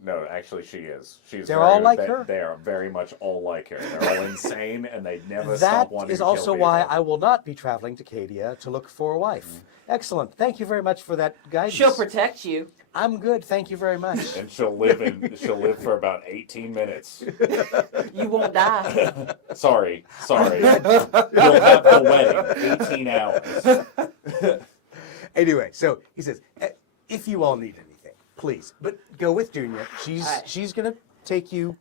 No, actually she is. They're all like they, her? They are very much all like her. They're all insane and they never That stop wanting is to kill also why people. I will not be traveling to Cadia to look for a wife. Excellent. Thank you very much for that guidance. She'll protect you. I'm good. Thank you very much. And she'll live for about 18 minutes. You won't die. Sorry. You'll have the wedding. 18 hours. Anyway, so he says, if you all need anything, please, but go with Dunia. right. She's gonna take you.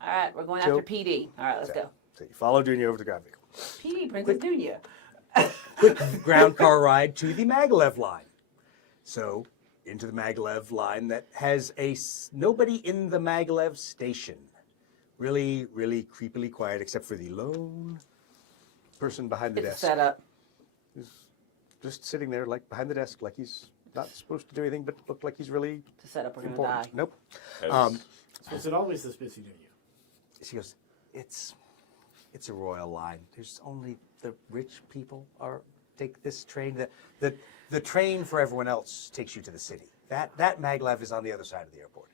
All right, we're going Joe. after PD. All right, let's go. So you follow Dunia over to the ground vehicle. PD, Princess Dunia. Quick ground car ride to the Maglev line. So into the Maglev line that has nobody in the Maglev station. really, really creepily quiet, except for the lone person behind the It's desk. set up. He's just sitting there, like behind the desk, like he's not supposed to do anything, but look like he's really To set up, we're gonna important. die. Nope. As- So is it always this busy, don't you? She goes, it's a royal line. There's only the rich people take this train. The train for everyone else takes you to the city. That maglev is on the other side of the airport.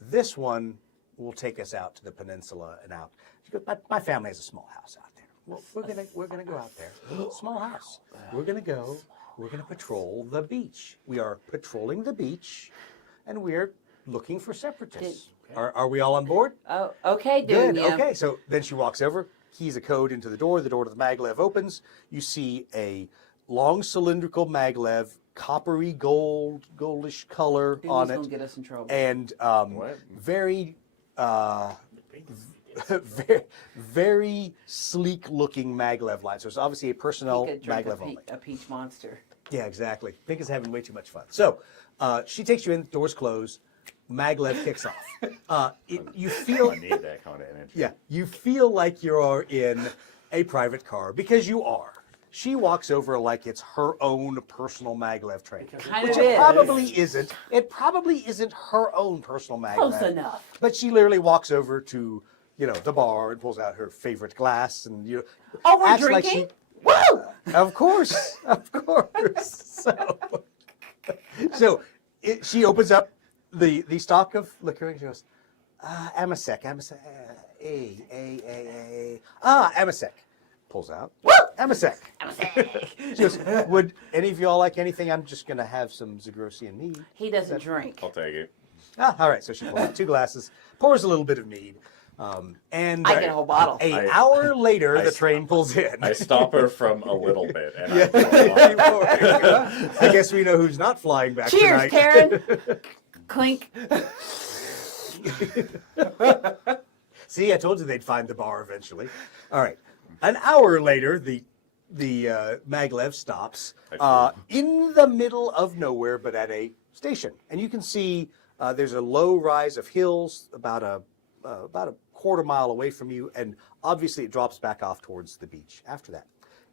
This one will take us out to the peninsula and out. She goes, my family has a small house out there. Well, we're gonna go out there. Small house. We're gonna go. We're gonna patrol the beach. We are patrolling the beach, and we're looking for separatists. Are we all on board? Oh, okay, Good. Dunia. Okay. So then she walks over, keys a code into the door. The door to the maglev opens. You see a long cylindrical maglev, coppery goldish color Dunia's on gonna it, get us in trouble. and What? very, very, very sleek looking maglev line. So it's obviously a personnel He could drink maglev only. a peach monster. Yeah, exactly. Pink is having way too much fun. So she takes you in. Doors close. Maglev kicks off. You feel. I need that kind of energy. Yeah, you feel like you're in a private car because you are. She walks over like it's her own personal maglev train, Kind which of it is. probably isn't. It probably isn't her own personal maglev. Close enough. But she literally walks over to the bar and pulls out her favorite glass and Oh, we're acts like drinking? Woo! Of course, of course. So she opens up the stock of liquor and she goes, Amasec, Amasec. Pulls out. Amasec. She goes, would any of y'all like anything? I'm just going to have some Zagrosian mead. He doesn't drink. I'll take it. All right. So she pulls out 2 glasses, pours a little bit of mead. And I get a whole bottle. An hour later, the train pulls in. I stop her from a little bit, and Yeah. I I guess we know who's not flying back Cheers, tonight. Karen. Clink. See, I told you they'd find the bar eventually. All right. An hour later, the maglev stops in the middle of nowhere, but at a station, and you can see there's a low rise of hills about a quarter mile away from you, and obviously it drops back off towards the beach. After that,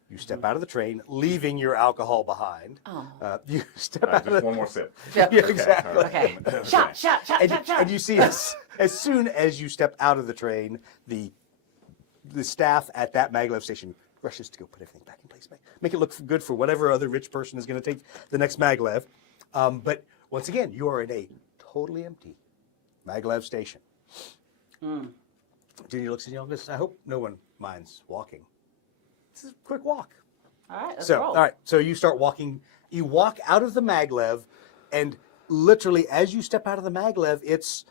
you step out of the train, leaving your alcohol behind. Oh. You step out of just the one more sip. Yeah, exactly. Okay. Shot, shot, shot, shot, shot. And you see, as soon as you step out of the train, the staff at that maglev station rushes to go put everything back in place. Make it look good for whatever other rich person is going to take the next maglev. But once again, you are in a totally empty maglev station. Dunia looks at you and goes, I hope no one minds walking. This is a quick walk. All right, let's So, roll. all right. So you start walking. You walk out of the maglev, and literally, as you step out of the maglev, it's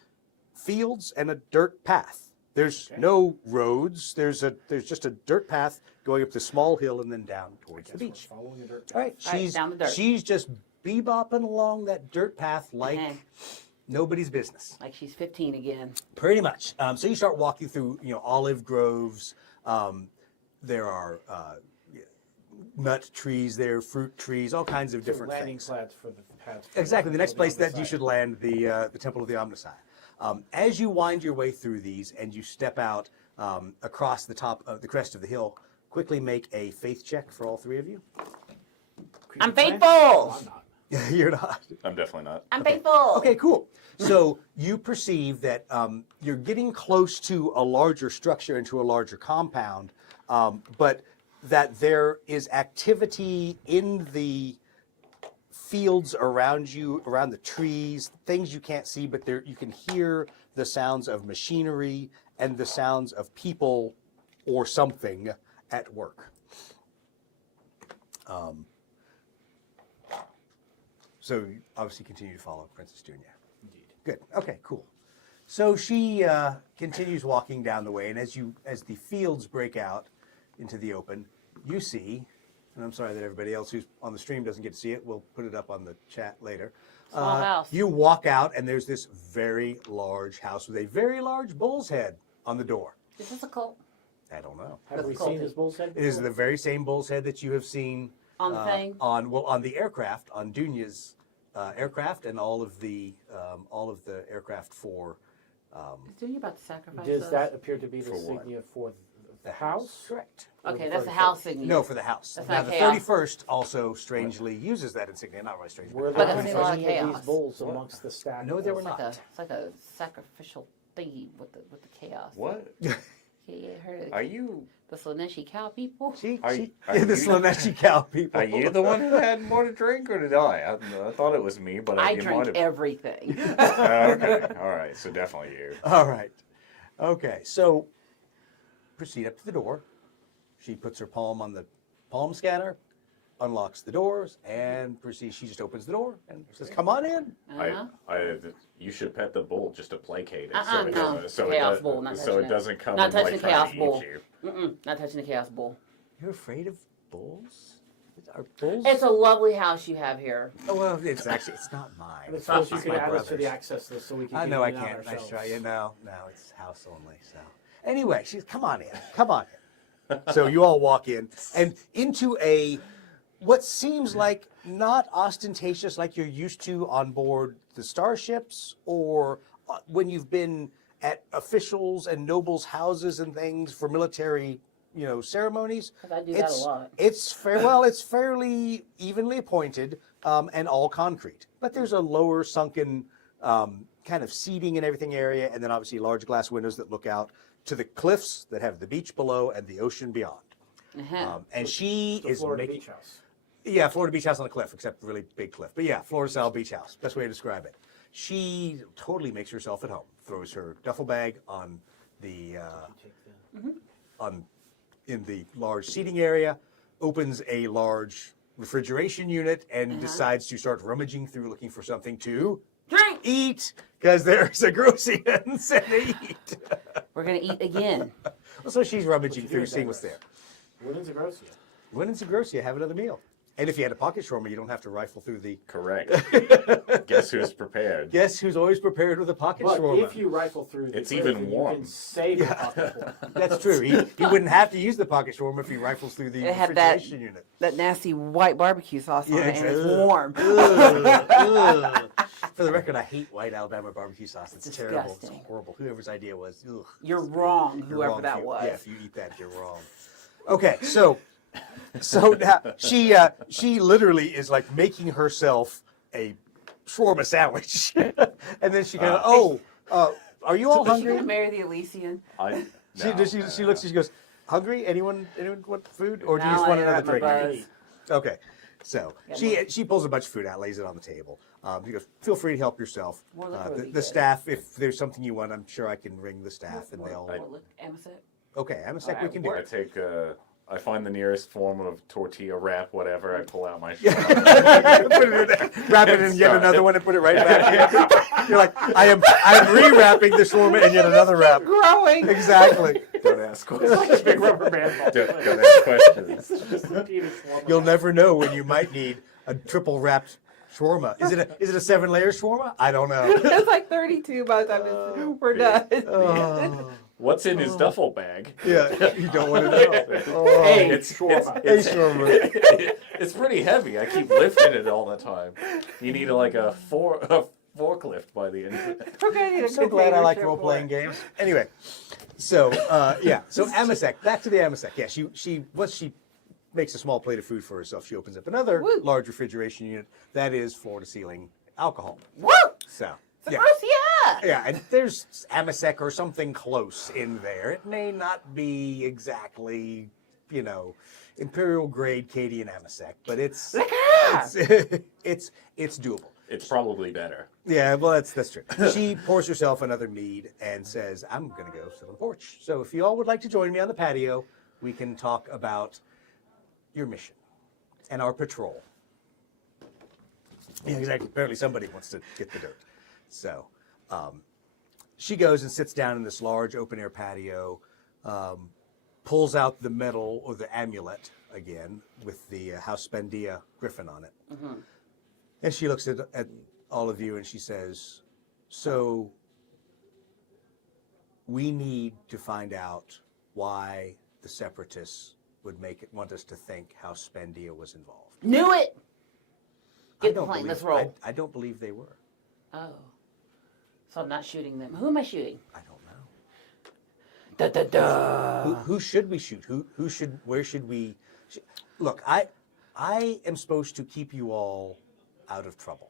fields and a dirt path. There's no roads. There's just a dirt path going up the small hill and then down towards the beach. Following a dirt path. All right. All right, down the dirt. She's just bebopping along that dirt path like nobody's business. Like she's 15 again. Pretty much. So you start walking through, olive groves. There are nut trees there, fruit trees, all kinds of different landing things. pads for the pads. Exactly. The next place that you Omnicide. should land, the Temple of the Omnicide. As you wind your way through these and you step out across the top of the crest of the hill, quickly make a faith check for all 3 of you. I'm Creepy faithful. I'm not. You're not. I'm definitely not. I'm faithful. Okay, cool. So you perceive that you're getting close to a larger structure and to a larger compound, but that there is activity in the fields around you, around the trees, things you can't see, but there you can hear the sounds of machinery and the sounds of people or something at work. So you obviously continue to follow Princess Dunia. Indeed. Good. Okay, cool. So she continues walking down the way, and as the fields break out into the open, you see, and I'm sorry that everybody else who's on the stream doesn't get to see it. We'll put it up on the chat later. Small house. You walk out, and there's this very large house with a very large bull's head on the door. Is this a cult? I don't know. Have we That's seen this bull's head It is before? the very same bull's head that you have seen On the thing? on the aircraft, on Dunia's aircraft, and all of the aircraft for Is Dunia about to sacrifice Does us? that appear to be the For what? signia for the house? Correct. Okay, that's the house signature. No, for the house. That's Now, not the chaos. 31st also strangely uses that insignia. Not really strange. Were But there it's a lot of any of chaos. these bowls amongst the stack? No, there were It's like, not. it's like a sacrificial thingy with the chaos. What? Yeah, you heard Are it. you The Slaneshi cow people. Are Are the you- Slaneshi cow people. are you the one who had more to drink, or did I? I thought it was me, but I you might drink have. everything. Okay, all right. So definitely you. All right. Okay, so proceed up to the door. She puts her palm on the palm scanner, unlocks the doors, and proceeds. She just opens the door and says, "Come on in." Uh-huh. You should pet the bull just to placate it. No. So Chaos it, bull, not so touching it it. doesn't come Not and touching like the trying chaos to bull. eat you. Mm-mm, not touching the chaos bull. You're afraid of bulls? Are bulls? It's a lovely house you have here. Oh, well, it's not mine. I suppose you It's could my add us to the brother's. access list so we can. I get know I in and out can't. Nice ourselves. try. Yeah, no, it's house only. So anyway, she's come on in. Come on in. So you all walk in and into what seems like not ostentatious like you're used to on board the starships or when you've been at officials and nobles' houses and things for military, ceremonies. 'Cause I do that a lot. It's fairly evenly appointed and all concrete. But there's a lower sunken kind of seating and everything area, and then obviously large glass windows that look out to the cliffs that have the beach below and the ocean beyond. Uh-huh. And she The is Florida making, beach house. yeah, Florida beach house on the cliff, except a really big cliff. But yeah, Florida style beach house, best way to describe it. She totally makes herself at home. Throws her duffel bag on the in the large seating area, opens a large refrigeration unit, and decides to start rummaging through looking for something to Drink! eat because there's a Grossians and they eat. We're going to eat again. So she's rummaging you through, do seeing with what's that? there. Women's Agrosia. When it's a Grossia, have another meal. And if you had a pocket shawarma, you don't have to rifle through the. Correct. Guess who's prepared? Guess who's always prepared with a pocket But shawarma? if you rifle through, It's fridge, even then warm. You can save the pocket shawarma. That's true. He wouldn't have to use the pocket shawarma if he rifles through the It had that- refrigeration unit. That nasty white barbecue sauce on Yeah, it, and it's exactly. warm. Ugh. For the record, I hate white Alabama barbecue sauce. It's terrible. It's Disgusting. horrible. Whoever's idea was. Ugh. You're wrong, You're whoever wrong that if you- was. Yeah, if you eat that, you're wrong. Okay, so now she literally is like making herself a shawarma sandwich, and then she kind of are you all Is she gonna hungry? marry the Elysian? She looks. She goes, hungry? Anyone want food, or do you No, just want I another got my drink? buzz. Okay, so Yeah, she pulls a bunch of food out, lays it on the table. She goes, feel free to help yourself. More liquor would be The good. staff, if there's something you want, I'm sure I can ring the staff, and they'll. What, look, Amasec? Okay, I'm a sec. We Alright, can do I it. take. I find the nearest form of tortilla wrap, whatever. I pull out my. Put it in there, wrap it in yet another one, and put it right back in. You're like, I'm re-wrapping the shawarma and yet another wrap. Growing. Exactly. Don't ask questions. It's like a big rubber band ball. Don't ask questions. It's just a penis shawarma. You'll never know when you might need a triple wrapped shawarma. Is it a 7-layer shawarma? I don't know. It's like 32 by the time we're done. Oh, What's in his duffel bag? yeah, you don't want to know. Oh, Hey, It's shawarma. hey, shawarma. it's pretty heavy. I keep lifting it all the time. You need a forklift by the end of it. Okay, I'm so glad I like role-playing games. Anyway, so so Amasec, back to the Amasec. Yeah, she once she makes a small plate of food for herself, she opens up another Woo. large refrigeration unit that is floor-to-ceiling alcohol. Woo! So It's a yeah. Grocia! Yeah, and there's Amasec or something close in there. It may not be exactly, imperial grade Cadian Amasec, but it's doable. It's probably better. Yeah, well, that's true. She pours herself another mead and says, I'm going to go sit on the porch. So if you all would like to join me on the patio, we can talk about your mission and our patrol. Yeah, exactly. Apparently somebody wants to get the dirt. So she goes and sits down in this large open-air patio, pulls out the medal or the amulet again with the House Spendia griffin on it. Mm-hmm. And she looks at all of you and she says, so we need to find out why the separatists would want us to think House Spendia was involved. Knew it! I Get the don't plane, let's believe- roll. I don't believe they were. Oh. So I'm not shooting them. Who am I shooting? I don't know. Da da da. Who should we shoot? Where should we? Look, I am supposed to keep you all out of trouble.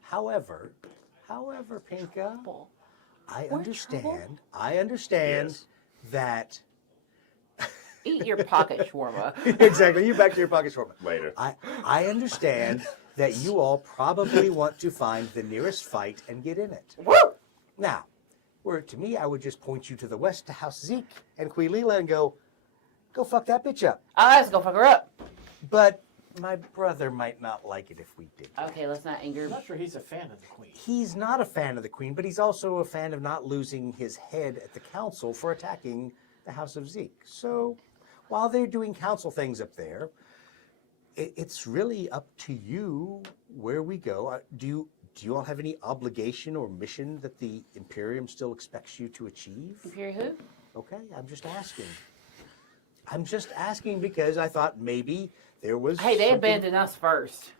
However, Pinka, I understand. I understand Yes. that. Eat your pocket shawarma. Exactly. You back to your pocket shawarma. Later. I understand that you all probably want to find the nearest fight and get in it. Woo! Now, were it to me, I would just point you to the west to House Zeke and Quilila and go fuck that bitch up. Let's go fuck her up. But my brother might not like it if we did. Okay, let's not anger. I'm not sure he's a fan of the Queen. He's not a fan of the Queen, but he's also a fan of not losing his head at the council for attacking the House of Zeke. So, while they're doing council things up there, it's really up to you where we go. Do you all have any obligation or mission that the Imperium still expects you to achieve? Imperial who? Okay, I'm just asking. I'm just asking because I thought maybe there was. Hey, they something- abandoned us first.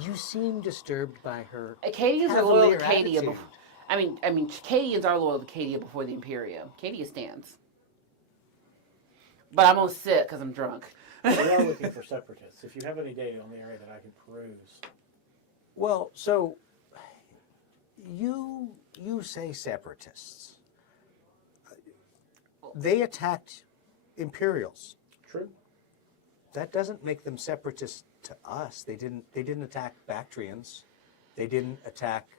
You seem disturbed by her. Acadians are loyal to cavalier Cadia. attitude. I mean, Acadians are loyal to Cadia before the Imperium. Cadia stands. But I'm gonna sit because I'm drunk. We are looking for separatists. If you have any data on the area that I can peruse. Well, so you say separatists. They attacked Imperials. True. That doesn't make them separatists to us. They didn't attack Bactrians. They didn't attack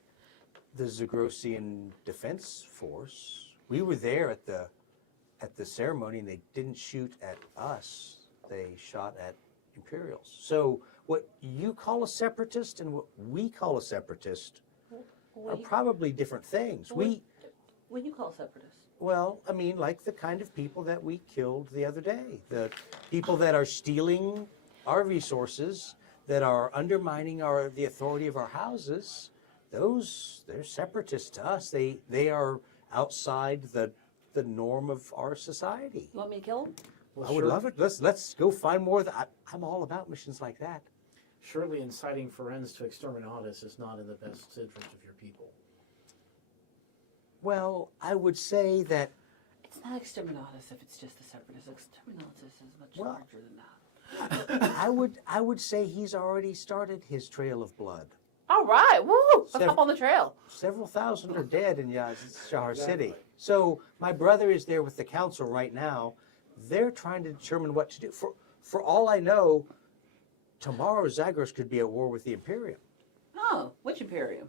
the Zagrosian Defense Force. We were there at the ceremony, and they didn't shoot at us. They shot at Imperials. So what you call a separatist and what we call a separatist are probably different things. What do you call separatists? Well, I mean, like the kind of people that we killed the other day. The people that are stealing our resources, that are undermining the authority of our houses, they're separatists to us. They are outside the norm of our society. You want me to kill them? Well, I would love it. Let's go find more of that. I'm all about missions like that. Surely inciting Firenze to exterminatus is not in the best interest of your people. Well, I would say that It's not exterminatus if it's just the separatists. Exterminatus is much Well- larger than that. I would say he's already started his trail of blood. All right, woo! Let's Seven- hop on the trail. Several thousand are dead in Shahar Exactly. City. So my brother is there with the council right now. They're trying to determine what to do. For all I know, tomorrow Zagros could be at war with the Imperium. Oh, which Imperium?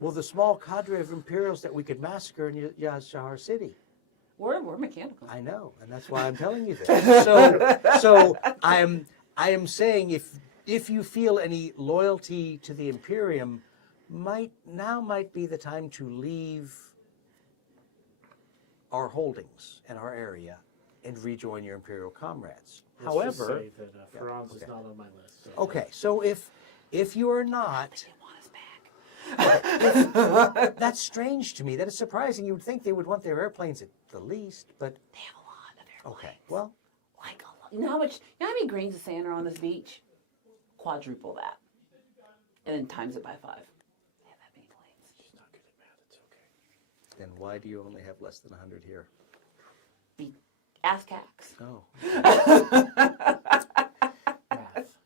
Well, the small cadre of Imperials that we could massacre in Shahar City. We're mechanical. I know, and that's why I'm telling you this. So I am saying if you feel any loyalty to the Imperium, might be the time to leave our holdings and our area and rejoin your Imperial comrades. Let's just However, say that Firenze is okay. not on my list. So okay, so if you are not, They want us back. that's strange to me. That is surprising. You would think they would want their airplanes at the least, but They have a lot of airplanes. okay. Well, Like a lot. You know how many grains of sand are on this beach? Quadruple that. And then times it by 5. They have that many planes. she's not good at math. It's okay. then why do you only have less than 100 here? Ask Cax. Oh. Math.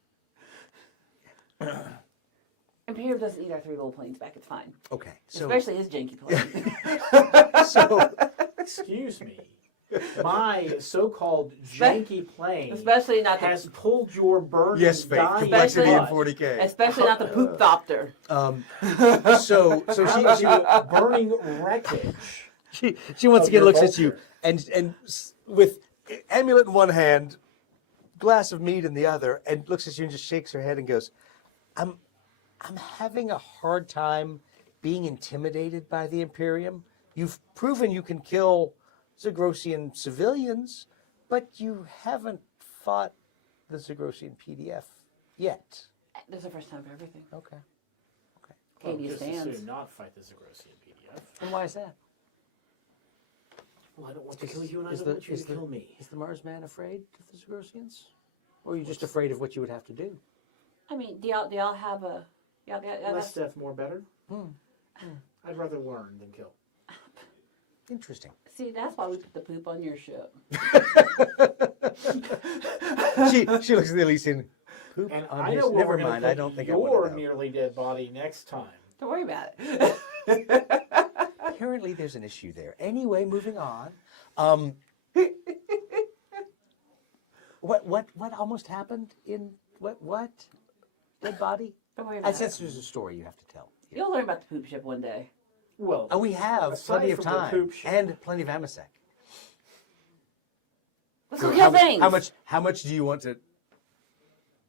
Imperium doesn't need our 3 little planes back. It's fine. Okay. So Especially his janky plane. so Excuse me. My so-called janky plane Especially not the has pulled your burning, yes, Faith. dying Complexity in blood 40K. especially not the poop thopter. So out to burning wreckage. she once Of again your looks at you vulture. and with amulet in one hand, glass of mead in the other, and looks at you and just shakes her head and goes, I'm having a hard time being intimidated by the Imperium. You've proven you can kill Zagrosian civilians, but you haven't fought the Zagrosian PDF yet. There's a first time for everything. Okay. Cadia Just as stands. soon not fight the Zagrosian PDF. And why is that? Well, I don't want to kill you, and I Is don't the- want you is to the- kill me. Is the Mars man afraid of the Zagrosians? Or are you just afraid of what you would have to do? I mean, do y'all have a y'all Less death, more better. I'd rather learn than kill. Interesting. See, that's why we put the poop on your ship. She looks at the Elysian. Poop And on I his. know where Never we're gonna mind. put I don't think I want your to know. nearly dead body next time. Don't worry about it. Apparently, there's an issue there. Anyway, moving on. What almost happened in what? Dead body? Don't worry I about sense it. there's a story you have to tell. You'll learn about the poop ship one day. Well, We have aside plenty of from the time poop ship- and plenty of Amasec. Let's So go kill things. How much do you want to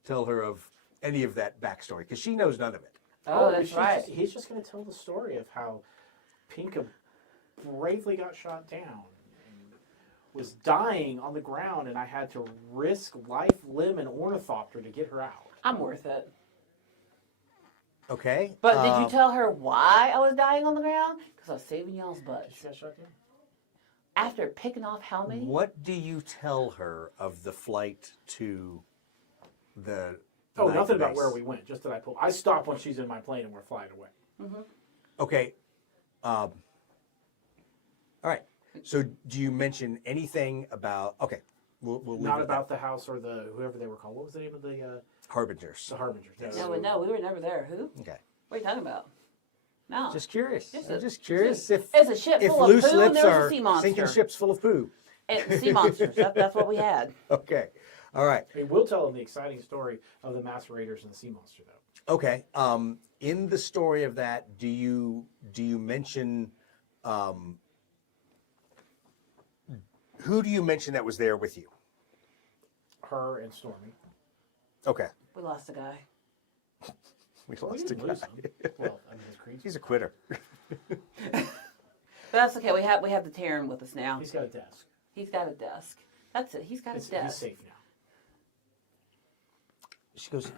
tell her of any of that backstory? Because she knows none of it. Oh, that's she's right. He's just going to tell the story of how Pinka bravely got shot down and was dying on the ground, and I had to risk life, limb, and ornithopter to get her out. I'm worth it. Okay. But did you tell her why I was dying on the ground? Because I was saving y'all's butts. She got shot down? After picking off how many? What do you tell her of the flight to the? Oh, night nothing about base? where we went. Just that I stop when she's in my plane and we're flying away. Okay. All right. So, do you mention anything about? Okay, we'll leave Not it at about the house or the whoever they were called. What was the name of the Harbingers. Harbingers? No, we were never there. Who? Okay. What are you talking about? No. Just curious. Just I'm a- just curious if It's a ship if full of loose poo and lips there was a are sea monster. sinking ships full of poo. And sea monsters. That's what we had. Okay. All right. I mean, we'll tell them the exciting story of the macerators and the sea monster, though. Okay. In the story of that, do you mention who do you mention that was there with you? Her and Stormy. Okay. We lost a guy. We We lost a didn't guy. lose him. Well, I mean, his creeds. He's a quitter. But that's okay. We have the Terran with us now. He's got a desk. He's got a desk. That's it. He's got a He's desk. safe now. She goes,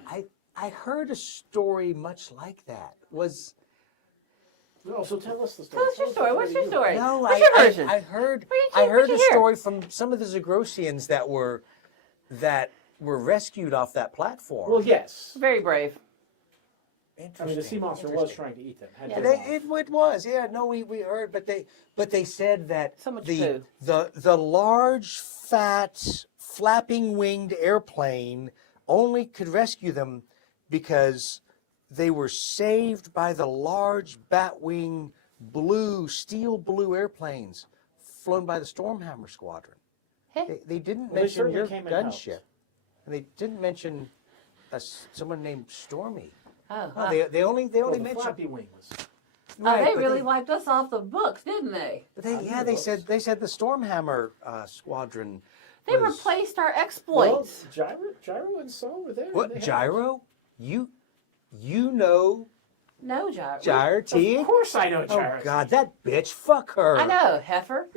I heard a story much like that. Was No, so tell us the story. Tell us your story. What's your story? no, What's your version? I heard What did you a hear? story from some of the Zagrosians that were rescued off that platform. Well, yes. Very brave. I mean, the sea monster was trying to eat them. Had Yeah, to They, evolve. it was, yeah. No, we heard, but they said that So much the poo. the large, fat, flapping winged airplane only could rescue them because they were saved by the large batwing steel blue airplanes flown by the Stormhammer Squadron. Hey. They didn't Well, they mention certainly your came and helped. gunship, and they didn't mention someone named Stormy. Oh, Oh, they only Well, the mentioned. flappy wing was. Right, they but really wiped us off the books, didn't they? But I knew they those. said the Stormhammer squadron. They was- replaced our Well, exploits. Gyro and Saul were there. They What had- Gyro? You know No, Gyro. Gyro T? Of course I know Gyro. Oh God, that bitch! Fuck her. I know, heifer.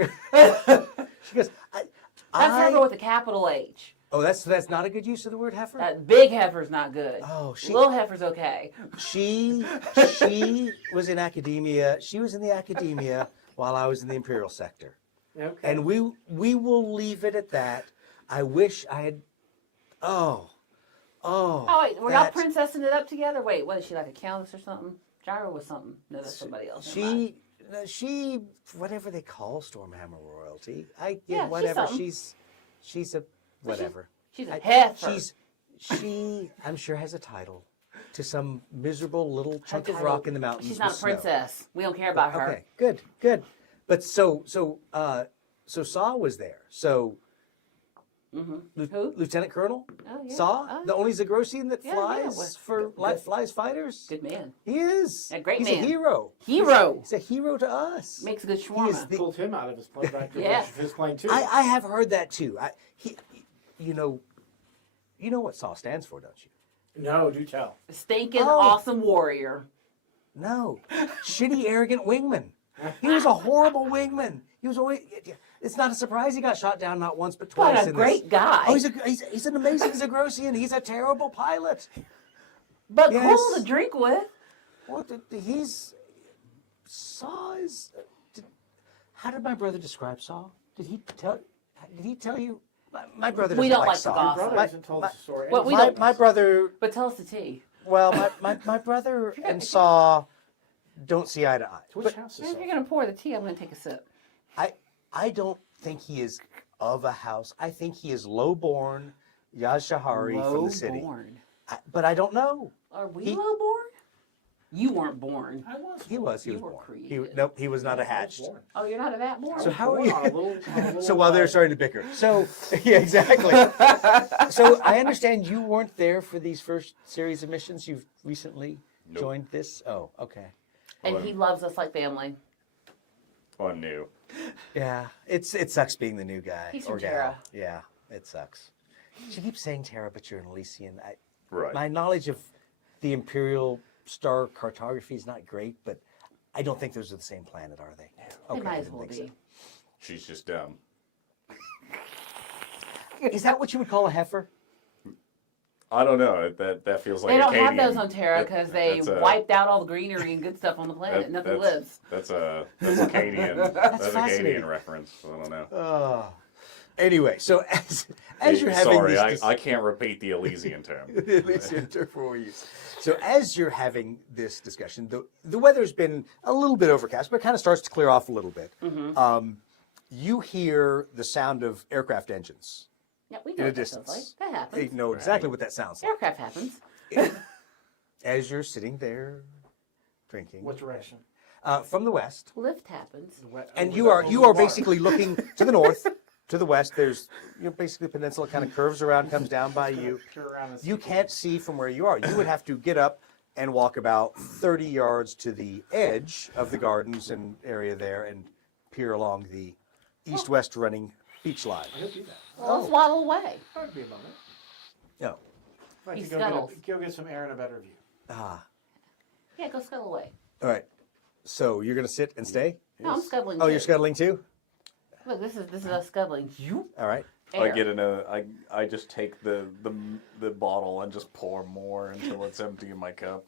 She goes. That's heifer with a capital H. Oh, that's not a good use of the word heifer. That big heifer's not good. Oh, Little heifer's okay. She was in academia. She was in the academia while I was in the Imperial sector, Okay. and we will leave it at that. I wish I had. Oh. Oh wait, we're not that- princessing it up together. Wait, what is she, like a countess or something? Gyro was something. No, that's somebody else. Never mind. She, whatever they call Stormhammer royalty. Yeah, she's whatever. something. She's a whatever. She's a I- heifer. She, I'm sure, has a title to some miserable little chunk of title- rock in the mountains. She's not a with snow. princess. We don't care about her. Okay, good. But so Saw was there. So Who? Lieutenant Colonel Oh, yeah. Saw, Oh, the only Zagrosian that Yeah, flies was- flies fighters. Good man. He is. A great He's man. a hero. Hero. He's a hero to us. Makes a good He is shawarma. the- pulled him out of his plane back to Yeah. his plane too. I have heard that too. You know what SAW stands for, don't you? No, do tell. Stinking Oh. awesome warrior. No, shitty, arrogant wingman. He was a horrible wingman. He was always. It's not a surprise he got shot down not once but twice. What a in great this. guy. Oh, he's an amazing Zagrosian. He's a terrible pilot. But Yes. cool to drink with. What he's Saw is. How did my brother describe Saw? Did he tell you? My brother. We doesn't don't like Saw. to gossip. Brother My- hasn't told us the story. Well, we my, don't- my brother. But tell us the tea. Well, my brother and Saw don't see eye to eye. Which But house is If that? you're gonna pour the tea, I'm gonna take a sip. I don't think he is of a house. I think he is low-born, Yashahari from the city. Low-born. But I don't know. Are we He- low-born? You weren't born. I was. He was. He You was were born. created. Nope, he was not I was hatched. born. Oh, you're not a that born? So how are Born you? on a little, So while they're starting to bicker. So, yeah, exactly. So I understand you weren't there for these first series of missions. You've recently joined this. Oh, okay. And he loves us like family. On new. Yeah, it sucks being the new guy He's or from gal. Terra. Yeah, it sucks. She keeps saying Terra, but you're an Elysian. Right. My knowledge of the Imperial star cartography is not great, but I don't think those are the same planet, are they? They might I as didn't well think be. She's just dumb. so. Is that what you would call a heifer? I don't know. That feels like They don't have Acadian. those on Terra because they That's a- wiped out all the greenery and good stuff on the planet. that- Nothing that's- lives. That's Acadian. That's fascinating. Acadian reference. I don't know. Anyway, so as you're having Sorry, this I can't repeat the Elysian term. Elysian term for we use. So as you're having this discussion, the weather's been a little bit overcast, but it kind of starts to clear off a little bit. You hear the sound of aircraft engines Yeah, we in know a what that sounds distance. like. That happens. You know exactly what that sounds like. Aircraft happens. As you're sitting there drinking What direction? from the west, Lift happens. and you are basically looking to the north, to the west. There's basically the peninsula kind of curves around, comes down by you. You can't see from where you are. You would have to get up and walk about 30 yards to the edge of the gardens and area there and peer along the east-west running beach line. He'll do that. Well, let's waddle away. That'd be a moment. No. Like He to scuttles. go get some air and a better view. Yeah, go scuttle away. All right. So you're going to sit and stay? No, I'm scuttling. Oh, too. you're scuttling too? Look, this is us scuttling. You All right. I air. get I just take the bottle and just pour more until it's empty in my cup.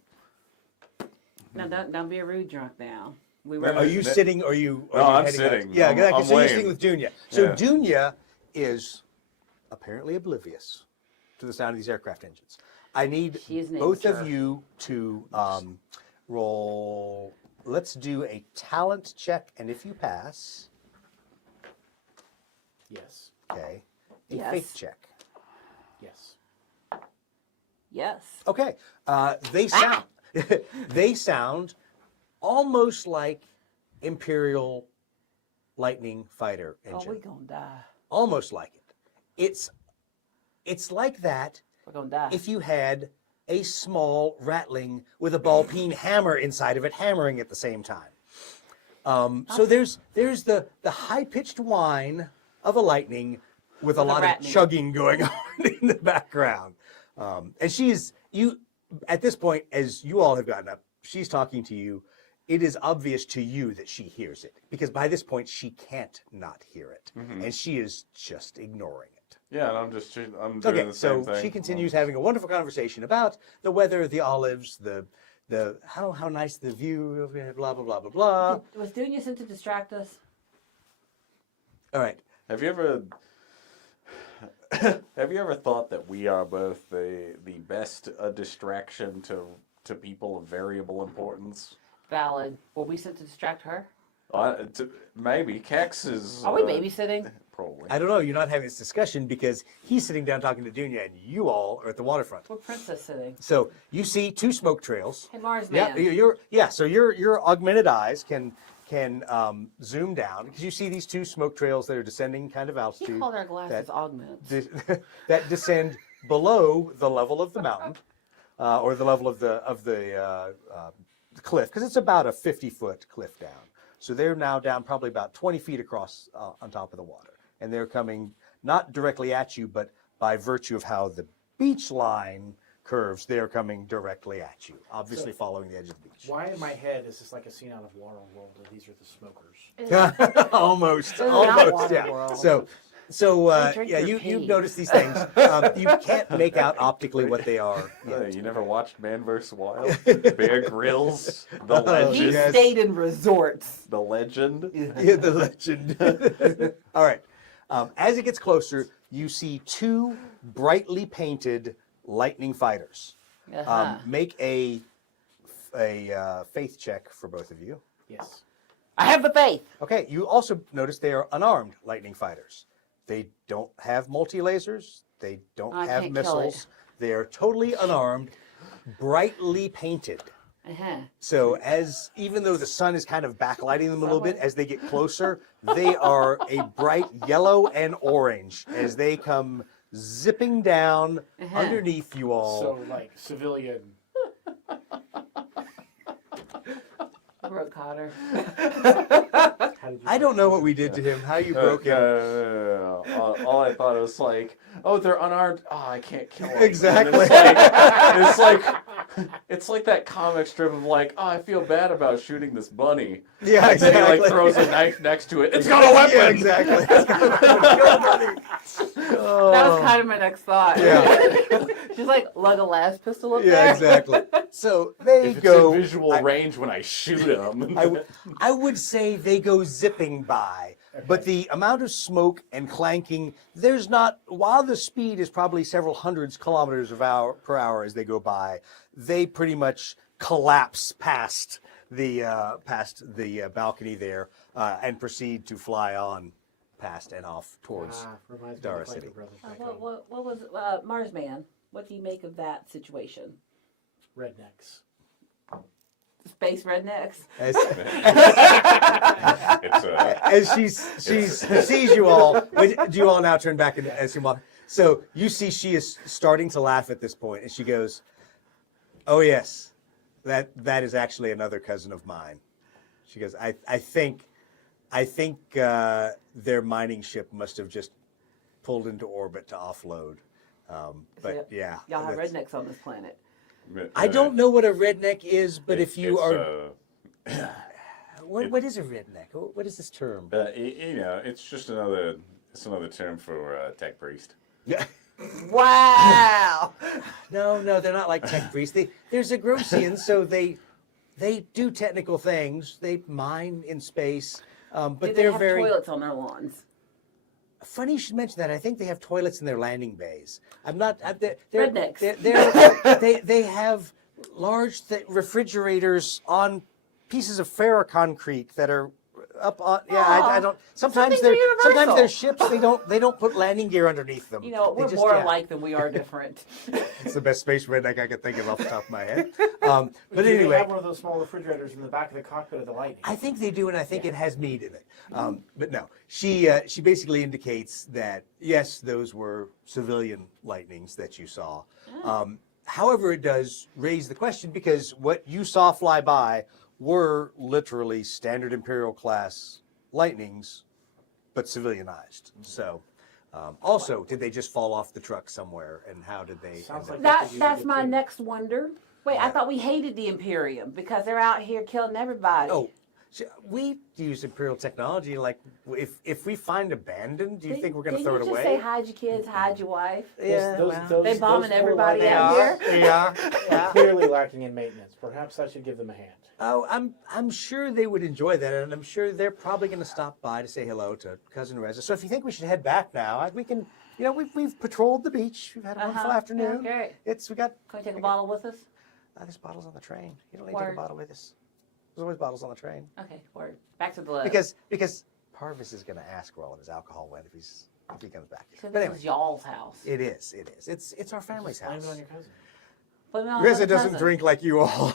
Now, don't be a rude drunk now. We Are you sitting or are you No, I'm heading out? sitting. Yeah, I'm exactly. So you're waiting. sitting with Dunia. So Yeah. Dunia is apparently oblivious to the sound of these aircraft engines. I need She is an both amateur. of you to roll. Let's do a talent check, and if you pass, Yes. okay, a Yes. faith check. Yes. Yes. Okay, they sound they sound almost like Imperial lightning fighter Oh, engine. we gonna die. Almost like it. It's like that We're gonna die. if you had a small rattling with a ball peen hammer inside of it, hammering at the same time. So there's the high pitched whine of a lightning with a With a lot of rattling. chugging going on in the background. And she's at this point, as you all have gotten up, she's talking to you. It is obvious to you that she hears it because by this point she can't not hear it, and she is just ignoring it. Yeah, and I'm doing Okay, the so same thing. she continues having a wonderful conversation about the weather, the olives, the how nice the view of it, blah blah blah blah blah. Was Dunia sent to distract us? All right. Have you ever thought that we are both the best distraction to people of variable importance? Valid. Were we sent to distract her? Maybe Kex is. Are we babysitting? Probably. I don't know. You're not having this discussion because he's sitting down talking to Dunia, and you all are at the waterfront. We're princess sitting. So you see two smoke trails. Hey, Mars Yeah, man. So your augmented eyes can zoom down because you see these two smoke trails that are descending kind of He altitude. called our glasses that- augments. that descend below the level of the mountain, or the level of the cliff, because it's about a 50-foot cliff down. So they're now down probably about 20 feet across on top of the water, and they're coming not directly at you, but by virtue of how the beach line curves, they're coming directly at you, obviously following the edge of the beach. Why in my head is this like a scene out of Waterworld where these are the smokers? almost, not almost, yeah. Waterworld. So They drink yeah, your you've pee. noticed these things. You can't make out optically what they are. yet. You never watched Man vs. Wild? Bear Grylls, the He legend. yes. stayed in resorts. The legend. Yeah, the legend. All right. As it gets closer, you see two brightly painted lightning fighters. Uh-huh. Make a a faith check for both of you. Yes. I have the faith. Okay, you also notice they are unarmed lightning fighters. They don't have multi-lasers. They don't I have can't kill missiles. it. They are totally unarmed, brightly painted. Uh-huh. So even though the sun is kind of backlighting them a little bit, as they get closer, they are a bright yellow and orange as they come zipping down underneath you all. So, like, civilian. Brooke Cotter. How did you I don't know what we did to him, how you broke him. All I thought was like, oh, they're unarmed. Oh, I can't kill them. Exactly. It's like that comic strip of like, oh, I feel bad about shooting this bunny. Yeah, And then he exactly. like throws a knife next to it. It's got a weapon. Yeah, exactly. It's got a weapon. That was kind of my next thought. Yeah. She's like, lug a las pistol up Yeah, there. exactly. So they If it's go. in visual range when I shoot him. I would say they go zipping by, but the amount of smoke and clanking, there's not, while the speed is probably several hundreds kilometers per hour as they go by, they pretty much collapse past the balcony there and proceed to fly on past and off towards reminds me Dara of the City. Piper Brothers back home. What was Marsman? What do you make of that situation? Rednecks. Space rednecks. As she sees you all, do you all now turn back and as you walk? So you see she is starting to laugh at this point, and she goes, "Oh yes, that is actually another cousin of mine." She goes, "I think their mining ship must have just pulled into orbit to offload." But yeah, Y'all have that's- rednecks on this planet. I don't know what a redneck is, but if you are, it's, what is a redneck? What is this term? it's just another term for tech priest. Yeah. Wow. No, they're not like tech priests. They're Zagrosians, so they do technical things. They mine in space, but Do they they're have very toilets on their lawns? funny. You should mention that. I think they have toilets in their landing bays. I'm not. They're, Rednecks. They have large refrigerators on pieces of ferroconcrete that are up on. Yeah, I don't. Sometimes Some things are sometimes universal. their ships they don't put landing gear underneath them. You know, They we're just- more yeah. alike than we are different. It's the best space redneck I could think of off the top of my head. Do But they anyway, have one of those small refrigerators in the back of the cockpit of the Lightning? I think they do, and I think it has meat in it. But no, she basically indicates that yes, those were civilian lightnings that you saw. However, it does raise the question because what you saw fly by were literally standard Imperial class lightnings, but civilianized. So. Also, did they just fall off the truck somewhere, and how did they? Sounds end like up- That's my next wonder. Wait, I thought we hated the Imperium because they're out here killing everybody. Oh, we use Imperial technology. Like, if we find abandoned, do you think we're going to throw it Didn't away? you just say hide your kids, hide your wife? Yeah, well, They bombing poor everybody Lightning out here. they are. are clearly lacking in maintenance. Perhaps I should give them a hand. Oh, I'm sure they would enjoy that, and I'm sure they're probably going to stop by to say hello to Cousin Reza. So if you think we should head back now, we can. You know, we've patrolled the beach. We've had a wonderful afternoon. Yeah, great. We got. Can we take a bottle with us? There's bottles on the train. You don't need to take a Word. bottle with us. There's always bottles on the train. Okay, word. Back to the list. Because Parvis is going to ask where all of his alcohol went if he comes back. So But this anyway, is y'all's house. it is. It's our family's Blame house. it on your cousin. Blame it on Reza another doesn't cousin. drink like you all.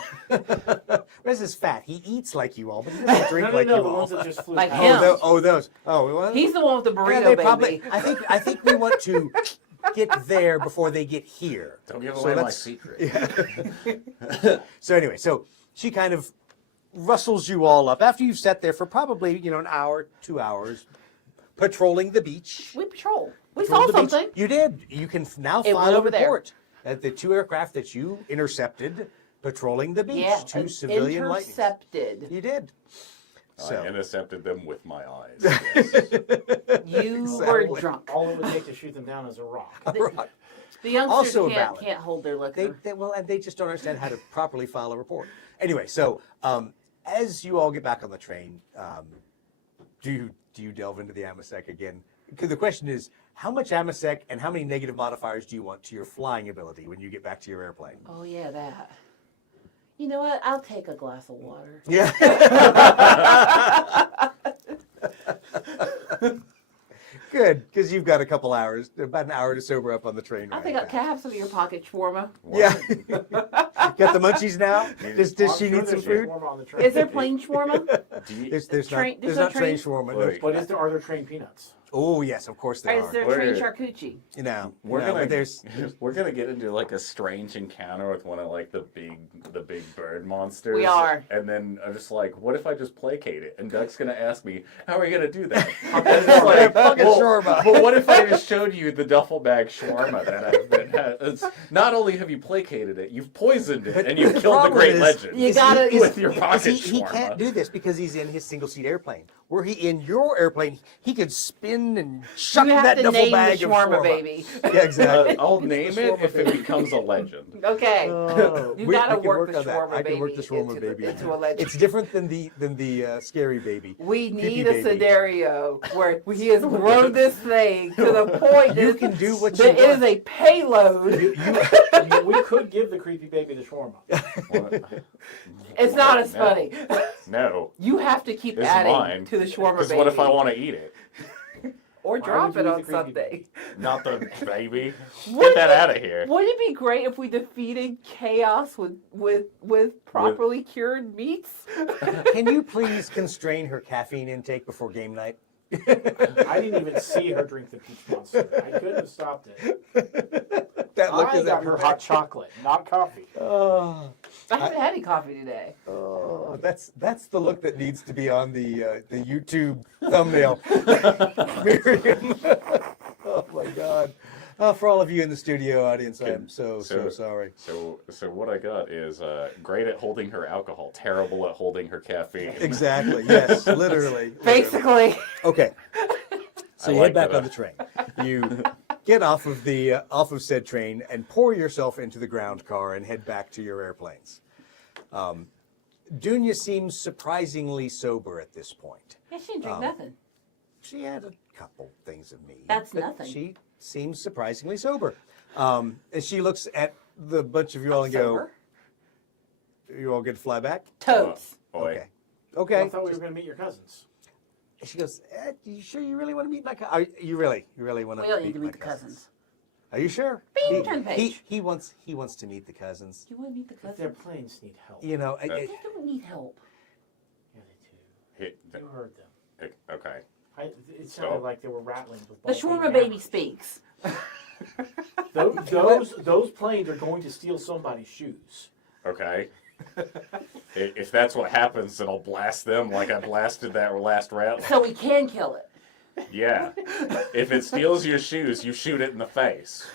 Reza's fat. He eats like you all, but he doesn't drink like no, you the all. ones that just flew Like past. him. Those. Oh, well, He's the one with the burrito, yeah, they baby. probably. I think we want to get there before they get here. Don't give So away my let's- secret. So anyway, so she kind of rustles you all up after you've sat there for probably an hour, 2 hours, patrolling the beach. We patrol. We Patrol saw the beach. something. You did. You can now It file went a over there. report at the 2 aircraft that you intercepted patrolling the beach. Yeah, 2 civilian lightnings. intercepted. You did. I So intercepted them with my eyes. You were drunk. All it would take to shoot them down is a rock. The youngsters Also can't, valid. can't hold their liquor. and they just don't understand how to properly file a report. Anyway, so as you all get back on the train, do you delve into the AMASEC again? Because the question is, how much AMASEC and how many negative modifiers do you want to your flying ability when you get back to your airplane? Oh yeah, that. You know what? I'll take a glass of water. Yeah. Good, because you've got a couple hours, about an hour to sober up on the train I ride think back. can I have some of your pocket shawarma? Yeah. Got the munchies now? Does I'm she sure need some there's food? shawarma on the train. Is there plain shawarma? Do you, There's There's not no train train? shawarma. Wait. But are there train peanuts? Oh yes, of course Or there is are. there Where- train charcuterie? You know, we're no, gonna but there's we're gonna get into like a strange encounter with one of like the big bird monsters. We are. And then I'm just like, what if I just placate it? And Doug's gonna ask me, how are you gonna do that? And Pocket it's like, pocket well, shawarma. but what if I just showed you the duffel bag shawarma that I've been it's, not only have you placated it, you've poisoned it, and you've the killed the problem great is- legend. You gotta- with your pocket he shawarma. can't do this because he's in his single seat airplane. Were he in your airplane, he could spin and chuck You have that to duffel name the bag of shawarma, baby. Yeah, exactly. I'll name it if it becomes a legend. Okay. Oh, You we gotta can work the on that. shawarma I can work the baby shawarma into baby. into a legend. It's different than the scary baby. We Creepy need a baby. scenario where he has grown this thing to the point You that can do what you that it is want. a payload. We could give the creepy baby the shawarma. It's not as No. funny. No. You have to keep It's adding mine. to the shawarma Because baby. what if I want to eat it? Or Why drop would it you on eat the creepy something. Not the baby. Wouldn't Get that it- out of here. Wouldn't it be great if we defeated chaos with properly cured meats? Can you please constrain her caffeine intake before game night? I didn't even see her drink the peach monster. I couldn't have stopped it. That look I is got her hot chocolate, not coffee. Oh, I haven't had any coffee today. oh, that's the look that needs to be on the YouTube thumbnail. Miriam. Oh my God. For all of you in the studio audience, I am so sorry. So what I got is great at holding her alcohol, terrible at holding her caffeine. Exactly. Yes. Literally. Basically. Okay. So I you like head back that. on the train. You get off of said train and pour yourself into the ground car and head back to your airplanes. Dunia seems surprisingly sober at this point. Yeah, she didn't drink nothing. She had a couple things of mead. That's but nothing. She seems surprisingly sober. And she looks at the bunch of you all and go, Sober. "You all get to fly back?" Totes. Boy. Okay. I thought we were going to meet your cousins. She goes, "You sure you really want to meet my cousins? You really want to We don't meet need to my meet the cousins. Are you sure? Bing, turn the page. He wants to meet the cousins. You want to meet the But their cousins? planes need help. You know, They don't need help. Yeah, they do. Hit You heard them. okay. It sounded Stop. like they were rattling with The ball shawarma peen baby hammers. speaks. Those planes are going to steal somebody's shoes. Okay. If that's what happens, then I'll blast them like I blasted that last route. So we can kill it. Yeah. If it steals your shoes, you shoot it in the face.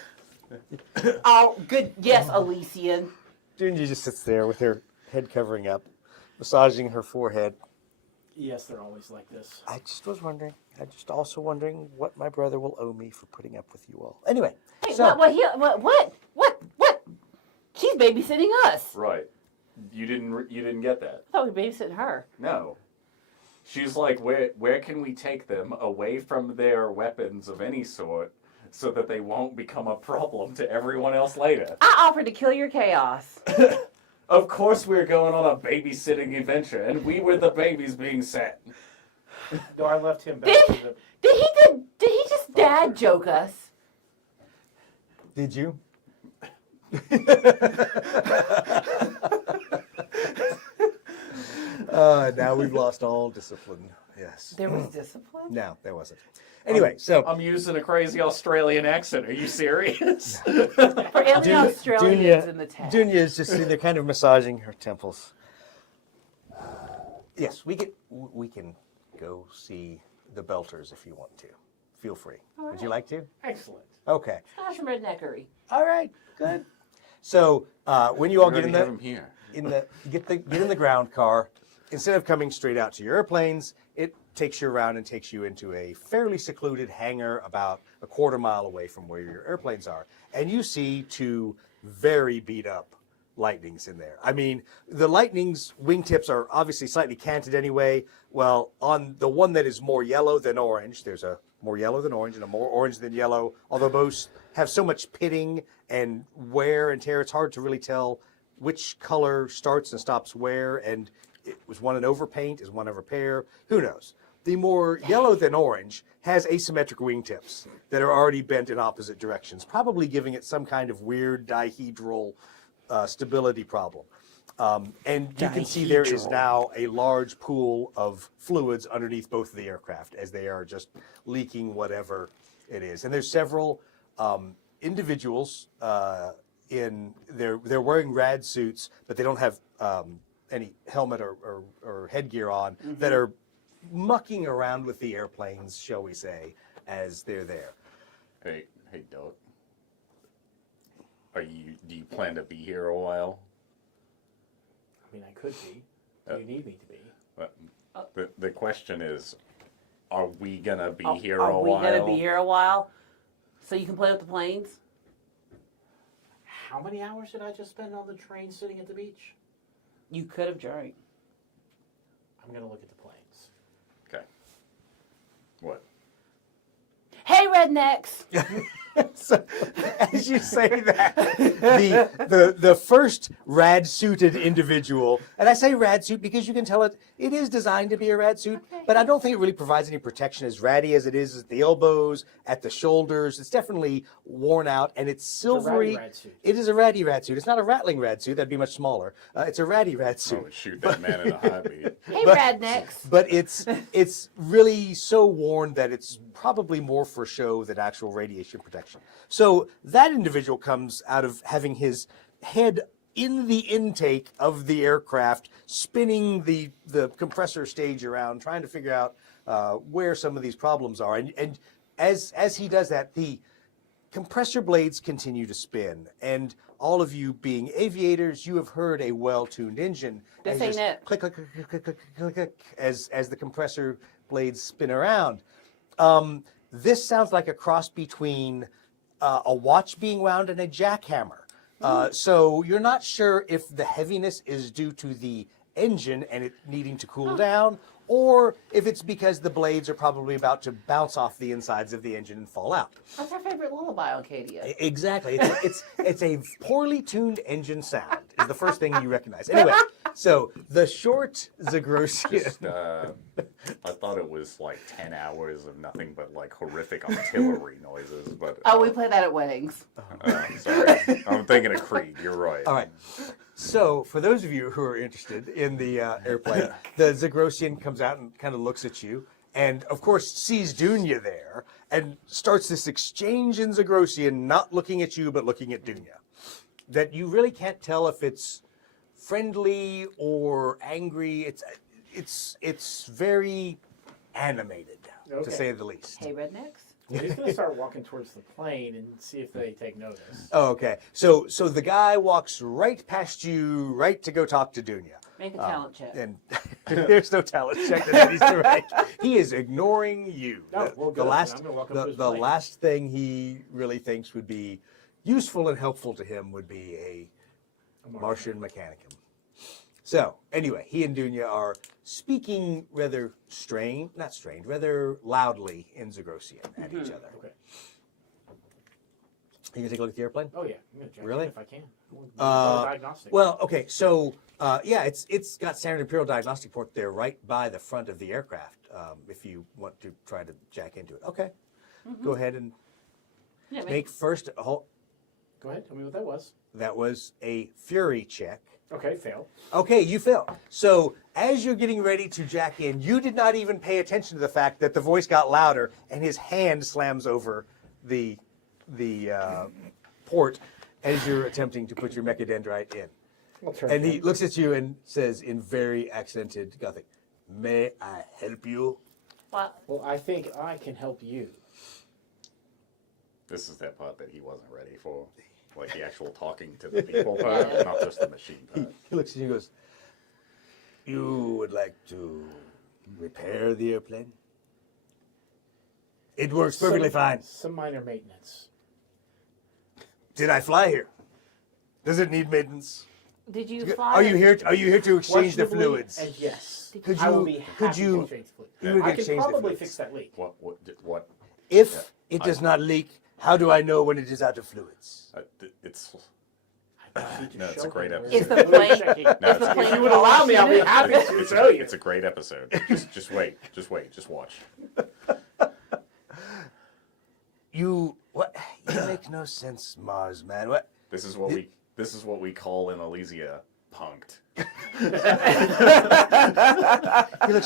Oh, good. Yes, Elysian. Dunia just sits there with her head covering up, massaging her forehead. Yes, they're always like this. I just was wondering. Also wondering what my brother will owe me for putting up with you all. Anyway, Hey, so what? She's babysitting us. Right. You didn't get that. I thought we were babysitting her. No. She's like, where can we take them away from their weapons of any sort so that they won't become a problem to everyone else later? I offered to kill your chaos. Of course we're going on a babysitting adventure, and we were the babies being set. No, I left him back to the... Did he just dad joke us? did you? Now we've lost all discipline. Yes. There was discipline. No, there wasn't. Anyway, so I'm using a crazy Australian accent. Are you serious? For alien Australians in the town. Dunia is just sitting there, kind of massaging her temples. Yes, we can go see the Belters if you want to. Feel free. All Would you right. like to? Excellent. Okay. Gosh, redneckery. All right. Good. So when you all get in have him the here. get in the ground car, instead of coming straight out to your airplanes, it takes you around and takes you into a fairly secluded hangar about a quarter mile away from where your airplanes are. And you see two very beat up Lightnings in there. I mean, the Lightning's wingtips are obviously slightly canted anyway. Well, on the one that is more yellow than orange, there's a more yellow than orange and a more orange than yellow, although both have so much pitting and wear and tear, it's hard to really tell which color starts and stops where, and was one an overpaint, is one a repair, who knows. The more yellow than orange has asymmetric wingtips that are already bent in opposite directions, probably giving it some kind of weird dihedral stability problem. And you can see there is now a large pool of fluids underneath both of the aircraft as they are just leaking whatever it is. And there's several individuals they're wearing rad suits, but they don't have any helmet or headgear on that are mucking around with the airplanes, shall we say, as they're there. Hey, Doug. Do you plan to be here a while? I mean, I could be. Do you need me to be? The question is, are we gonna be here Are a we while? gonna be here a while? So you can play with the planes? How many hours did I just spend on the train sitting at the beach? You could have drank. I'm gonna look at the planes. Okay. What? Hey, rednecks! So, as you say that, the first rad suited individual, and I say rad suit because you can tell it is designed to be a rad suit, but I don't think it really provides any protection as ratty as it is at the elbows, at the shoulders. It's definitely worn out, and it's silvery. It's a ratty rad suit. It is a ratty rad suit. It's not a rattling rad suit. That'd be much smaller. It's a ratty rad suit. I would shoot that man in a heartbeat. Hey, rednecks! But it's really so worn that it's probably more for show than actual radiation protection. So that individual comes out of having his head in the intake of the aircraft, spinning the compressor stage around, trying to figure out where some of these problems are. And as he does that, the compressor blades continue to spin. And all of you being aviators, you have heard a well-tuned engine. This and ain't just it. click, click, click, click, click, click, click, as the compressor blades spin around. This sounds like a cross between a watch being wound and a jackhammer. So you're not sure if the heaviness is due to the engine and it needing to cool down, or if it's because the blades are probably about to bounce off the insides of the engine and fall out. That's our favorite lullaby on Cadia. Exactly. It's a poorly tuned engine sound is the first thing you recognize. Anyway, so the short Zagrosian. Just, I thought it was like 10 hours of nothing but like horrific artillery noises. But Oh, we play that at weddings. sorry, I'm thinking of Creed. You're right. All right. So, for those of you who are interested in the airplane, the Zagrosian comes out and kind of looks at you, and of course sees Dunia there, and starts this exchange in Zagrosian, not looking at you but looking at Dunia. That you really can't tell if it's friendly or angry. It's very animated, to Okay. say the least. Hey, rednecks? He's going to start walking towards the plane and see if they take notice. Oh, okay. So the guy walks right past you, right to go talk to Dunia. Make a talent check. And there's no talent check that he's doing. He is ignoring you. No, well, good. I'm gonna walk up to his the plane. last thing he really thinks would be useful and helpful to him would be a Martian mechanicum. So anyway, he and Dunia are speaking rather rather loudly in Zagrosian at each other. Okay. You gonna take a look at the airplane? Oh, yeah. I'm going to check Really? it if I can. Diagnostic. Well, okay, so yeah, it's got standard Imperial diagnostic port there right by the front of the aircraft. If you want to try to jack into it, okay, go ahead and Yeah, make first. Go ahead. Tell me what that was. That was a Fury check. Okay, fail. Okay, you fail. So as you're getting ready to jack in, you did not even pay attention to the fact that the voice got louder and his hand slams over the port as you're attempting to put your mechadendrite in. I'll turn And it he looks at you and says in very accented Gothic, "May I help you?" Well, Well, I think I can help you. This is that part that he wasn't ready for. Like the actual talking to the people part, not just the machine part. He looks at you and goes, "You would like to repair the airplane? It works perfectly fine. Some minor maintenance. Did I fly here? Does it need maintenance? did you fly? Are you here to exchange the Questionably, fluids? And yes. Could I will you- be could happy you- to exchange the fluid. you would I can exchange the probably fluids. fix that leak. What? If it does not leak, how do I know when it is out of fluids? It's. No, it's a great episode. It's the plane. No, It's the If plane you would allow me, I'll be unit. happy to show you. It's a great episode. Just wait. Just watch. You make no sense, Mars man. What? This is what we call in Elysia punked.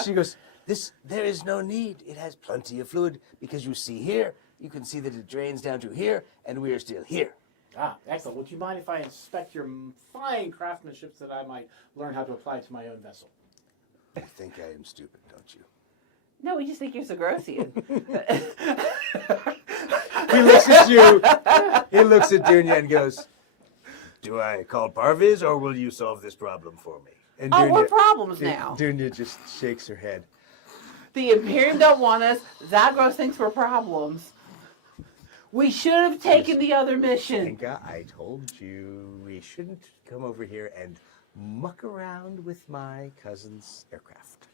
She goes, there is no need. It has plenty of fluid because you see here, you can see that it drains down to here, and we are still here. Ah, excellent. Would you mind if I inspect your fine craftsmanship so that I might learn how to apply it to my own vessel? You think I am stupid, don't you? No, we just think you're Segrossian. He looks at you. He looks at Dunia and goes, "Do I call Parviz, or will you solve this problem for me?" And Oh, we're problems now. Dunia just shakes her head. The Imperium don't want us. Zagros thinks we're problems. We should have taken the other mission. Inga, I told you we shouldn't come over here and muck around with my cousin's aircraft.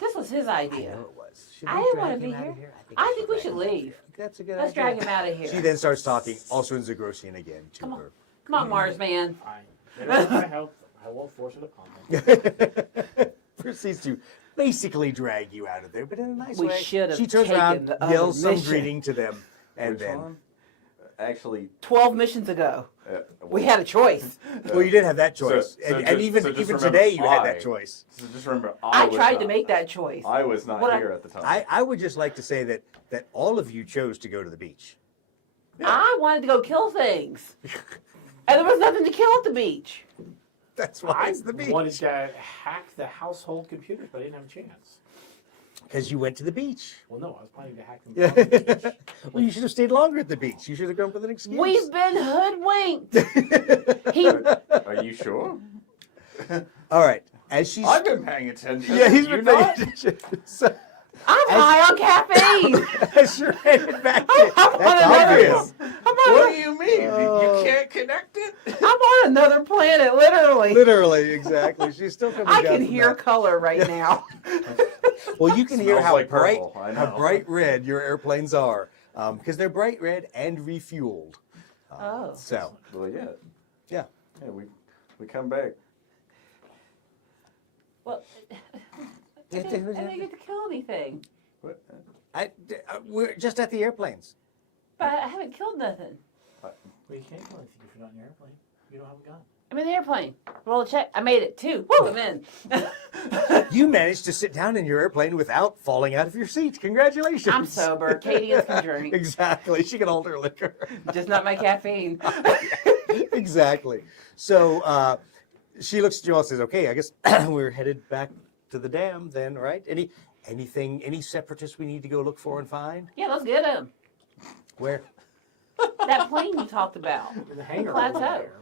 This was his I idea. know it was. Should I we didn't drag want to be him out here. of here? I think we drag should him out of leave. here. That's a good Let's idea. drag him out of here. She then starts talking, also in Zagrosian again, to Come on. her. Come on, Mars man. Fine. There's my help. I won't force it upon them. Proceeds to basically drag you out of there, but in a nice We way. should have She turns taken around, the other yells some mission. greeting to them, and Which then. one? Actually, 12 missions ago. We well, had a choice. Well, you did have that choice, So and just- even so just even remember, today you had I- that choice. So just remember, I was tried not- to make that choice. I was not What I- here at the time. I would just like to say that all of you chose to go to the beach. I wanted to go kill things. And there was nothing to kill at the beach. That's why I it's the beach. wanted to hack the household computers, but I didn't have a chance. Because you went to the beach. Well, no, I was planning to hack them. Yeah. from the beach. Well, you should have stayed longer at the beach. You should have come up with an excuse. We've been hoodwinked. He, Are you sure? All right. As she's I've been paying attention. yeah, he's You been paying not? attention. So, I'm high on caffeine. as you're headed back, I'm on that's another. obvious. What do you mean? Oh. You can't connect it? I'm on another planet, literally. Literally, exactly. She's still coming I down can from hear that. color right now. Well, you can hear Smells how like bright, purple, I how know. bright red your airplanes are, because they're bright red and refueled. Oh. So, Well, yeah. yeah. Yeah, we come back. Well, I didn't get to kill anything. What? We're just at the airplanes. But I haven't killed nothing. Well, you can't kill anything if you're not in your airplane. You don't have a gun. I'm in the airplane. Roll a check. I made it too. Woo, I'm in. You managed to sit down in your airplane without falling out of your seat. Congratulations. I'm sober. Cadians can drink. Exactly. She can hold her liquor. Just not my caffeine. Exactly. So she looks at you all and says, "Okay, I guess we're headed back to the dam then, right? Any separatists we need to go look for and find? Yeah, let's get him. Where? That plane you talked about. In the hangar Plateau. over there,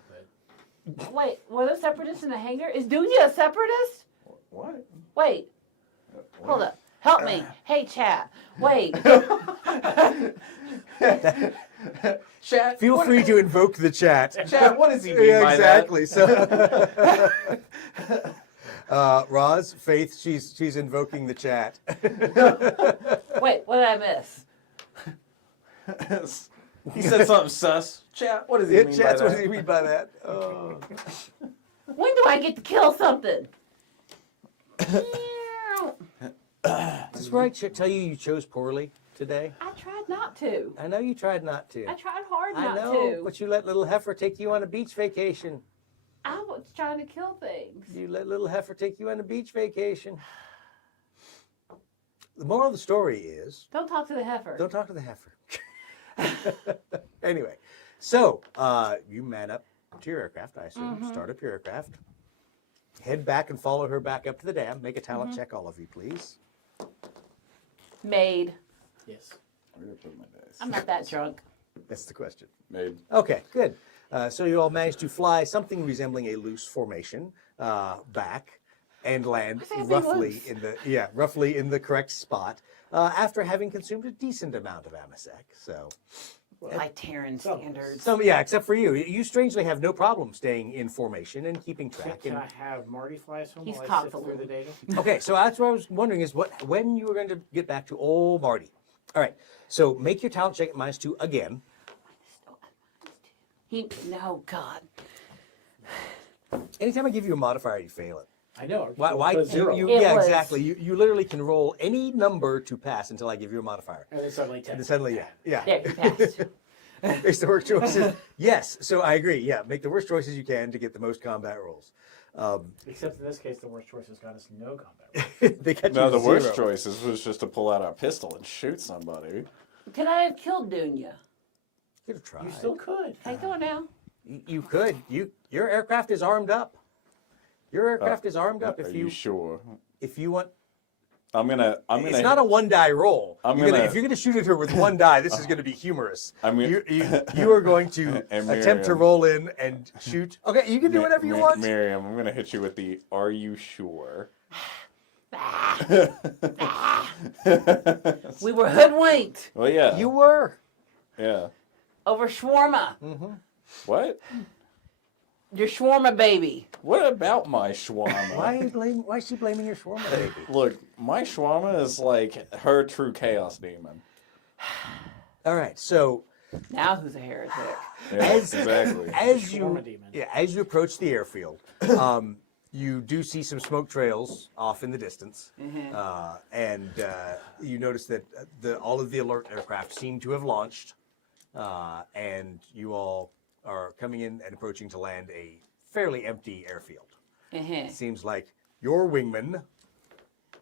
but Wait, were those separatists in the hangar? Is Dunia a separatist? What? Wait, hold up. Help me. Hey, chat. Wait. Chat. Feel free to invoke the chat. Chat. What does he mean Yeah, by exactly. So, Roz, Faith, she's invoking the chat. Wait, what did I miss? that? He said something sus. Chat. What does he mean by Chat's, that? what does he mean by that? Oh. When do I get to kill something? Does right tell you chose poorly today? I tried not to. I know you tried not to. I tried hard I not know, to. but you let little heifer take you on a beach vacation. I was trying to kill things. You let little heifer take you on a beach vacation. The moral of the story is, Don't talk to the heifer. don't talk to the heifer. Anyway, so you man up to your aircraft, I assume. Start up your aircraft. Head back and follow her back up to the dam. Make a talent check, all of you, please. Made. yes. Where did I put my dice? I'm not that drunk. That's the question. Made. Okay, good. So you all managed to fly something resembling a loose formation back and land What's that thing roughly loose? roughly in the correct spot after having consumed a decent amount of Amasec. So, By Terran So- standards. yeah, except for you, you strangely have no problem staying in formation and keeping track. Can And, I have Marty fly us home He's while I sift cocked a through the little. data? okay, so that's what I was wondering is when you were going to get back to old Marty. All right, so make your talent check at -2 again. No, God. Anytime I give you a modifier, you fail it. I know. Why Put zero. It was- exactly. You literally can roll any number to pass until I give you a modifier. And then suddenly 10. And then suddenly, yeah. There, you passed. Makes the worst choices. Yes, so I agree. Yeah, make the worst choices you can to get the most combat rolls. Except in this case, the worst choices got us no combat. They got No, you the zero. worst choices was just to pull out our pistol and shoot somebody. Could I have killed Dunia? Could have tried. You still could. Hey, go on now. You could. Your aircraft is armed up. Your aircraft is armed up. Are you sure? If you want, I'm gonna. it's not a one die roll. I'm You're gonna- if you're gonna shoot at her with one die, this is gonna be humorous. I'm gonna- You are going to And attempt to Miriam. roll in and shoot. Okay, you can do whatever you want. Miriam, I'm gonna hit you with the. Are you sure? We were hoodwinked Well, yeah. You were. Yeah. over shawarma. What? Your shawarma baby. What about my shawarma? Why is she blaming your shawarma baby? Look, my shawarma is like her true chaos demon. All right, so Now who's a heretic? Yeah, exactly. as you Shawarma demon. as you approach the airfield, you do see some smoke trails off in the distance, and you notice that all of the alert aircraft seem to have launched, and you all are coming in and approaching to land a fairly empty airfield. It seems like your wingman,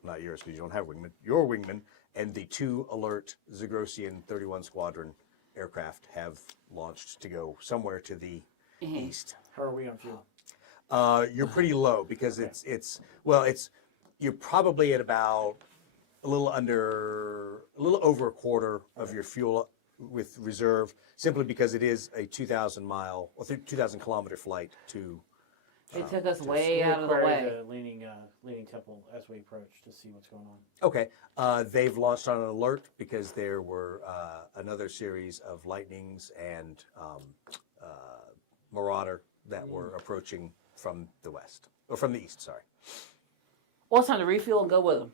not yours because you don't have wingman, your wingman and the two alert Zagrosian 31 Squadron aircraft have launched to go somewhere to the east. How are we on fuel? You're pretty low because you're probably at about a little over a quarter of your fuel with reserve, simply because it is a 2,000 kilometer flight to. They took us Just way we'll out of the query way. the leaning temple as we approach to see what's going on. Okay, they've launched on an alert because there were another series of lightnings and Marauder that were approaching from the west, or from the east, sorry. Well, it's time to refuel and go with them.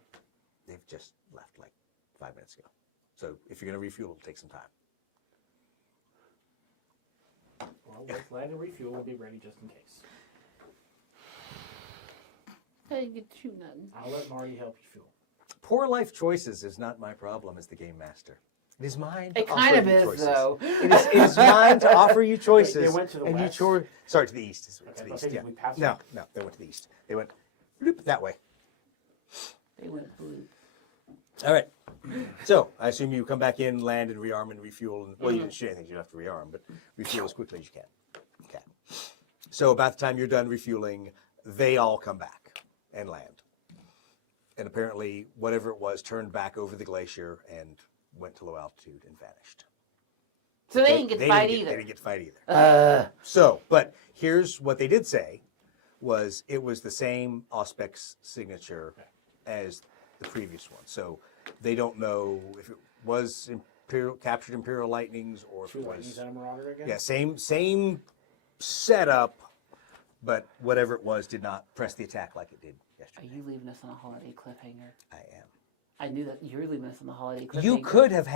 They've just left like 5 minutes ago. So if you're going to refuel, it'll take some time. Well, let's land and refuel. We'll be ready just in case. I didn't get to shoot nothing. I'll let Marty help you fuel. Poor life choices is not my problem as the game master. It is mine. It to kind offer of you is, choices. though. It is mine to offer you choices. They went to the and west? Sorry, to the east. To Okay, the I'll east. take it. Yeah. We passed No, them. no, they went to the east. They went bloop, that way. They went blue. All right. So I assume you come back in, land, and rearm and refuel. And, well, you didn't shoot anything. You don't have to rearm, but refuel as quickly as you can. Okay. So about the time you're done refueling, they all come back and land. And apparently, whatever it was turned back over the glacier and went to low altitude and vanished. So they didn't get to fight They either. didn't get to fight either. So, but here's what they did say was it was the same Auspex signature as the previous one. So they don't know if it was captured Imperial Lightnings or if Two it lightnings was and a Marauder again? yeah, same setup, but whatever it was did not press the attack like it did Are yesterday. you leaving us on a holiday cliffhanger? I am. I knew that you were leaving us on the holiday cliffhanger. You could have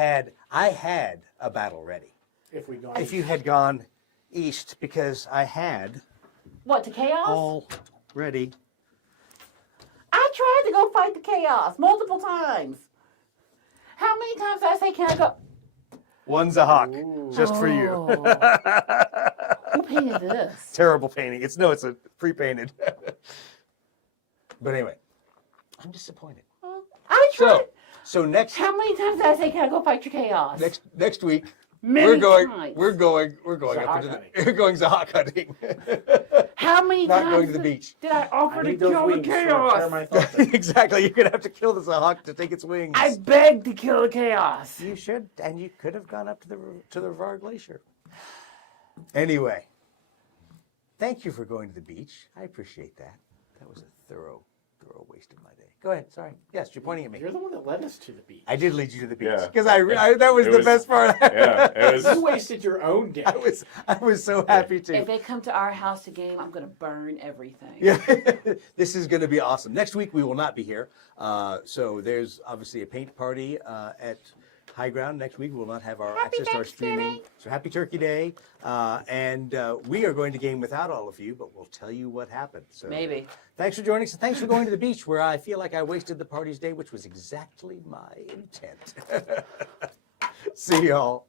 I had a battle ready. If we'd gone If you had gone east, because I had What, to chaos? all ready. I tried to go fight the chaos multiple times. How many times did I say, can I go? One's a hawk, just for you. Oh. Who painted this? Terrible painting. It's a pre-painted. But anyway, I'm disappointed. I tried. So next How many times did I say, can I go fight your chaos? next week Many we're going times. we're going Zahak up into hunting. we're going Zahak hunting. How many Not times going to the beach. did I offer I to need those kill the wings to repair chaos? my thoughts. Exactly. You're gonna have to kill the Zahak to take its wings. I begged to kill the chaos. You should, and you could have gone up to the Var Glacier. Anyway, thank you for going to the beach. I appreciate that. That was a thorough waste of my day. Go ahead. Sorry. Yes, you're pointing at me. You're the one that led us to the beach. I did lead you to the beach Yeah. because that was It the was- best part. Yeah, it You was. wasted your own day. I was so happy to. If they come to our house to game, I'm going to burn everything. Yeah, this is going to be awesome. Next week we will not be here, so there's obviously a paint party at high ground. Next week we will not have our Happy access to our streaming. Thanksgiving. So happy Turkey Day. And we are going to game without all of you, but we'll tell you what happened. So Maybe. thanks for joining us. And thanks for going to the beach where I feel like I wasted the party's day, which was exactly my intent. See y'all.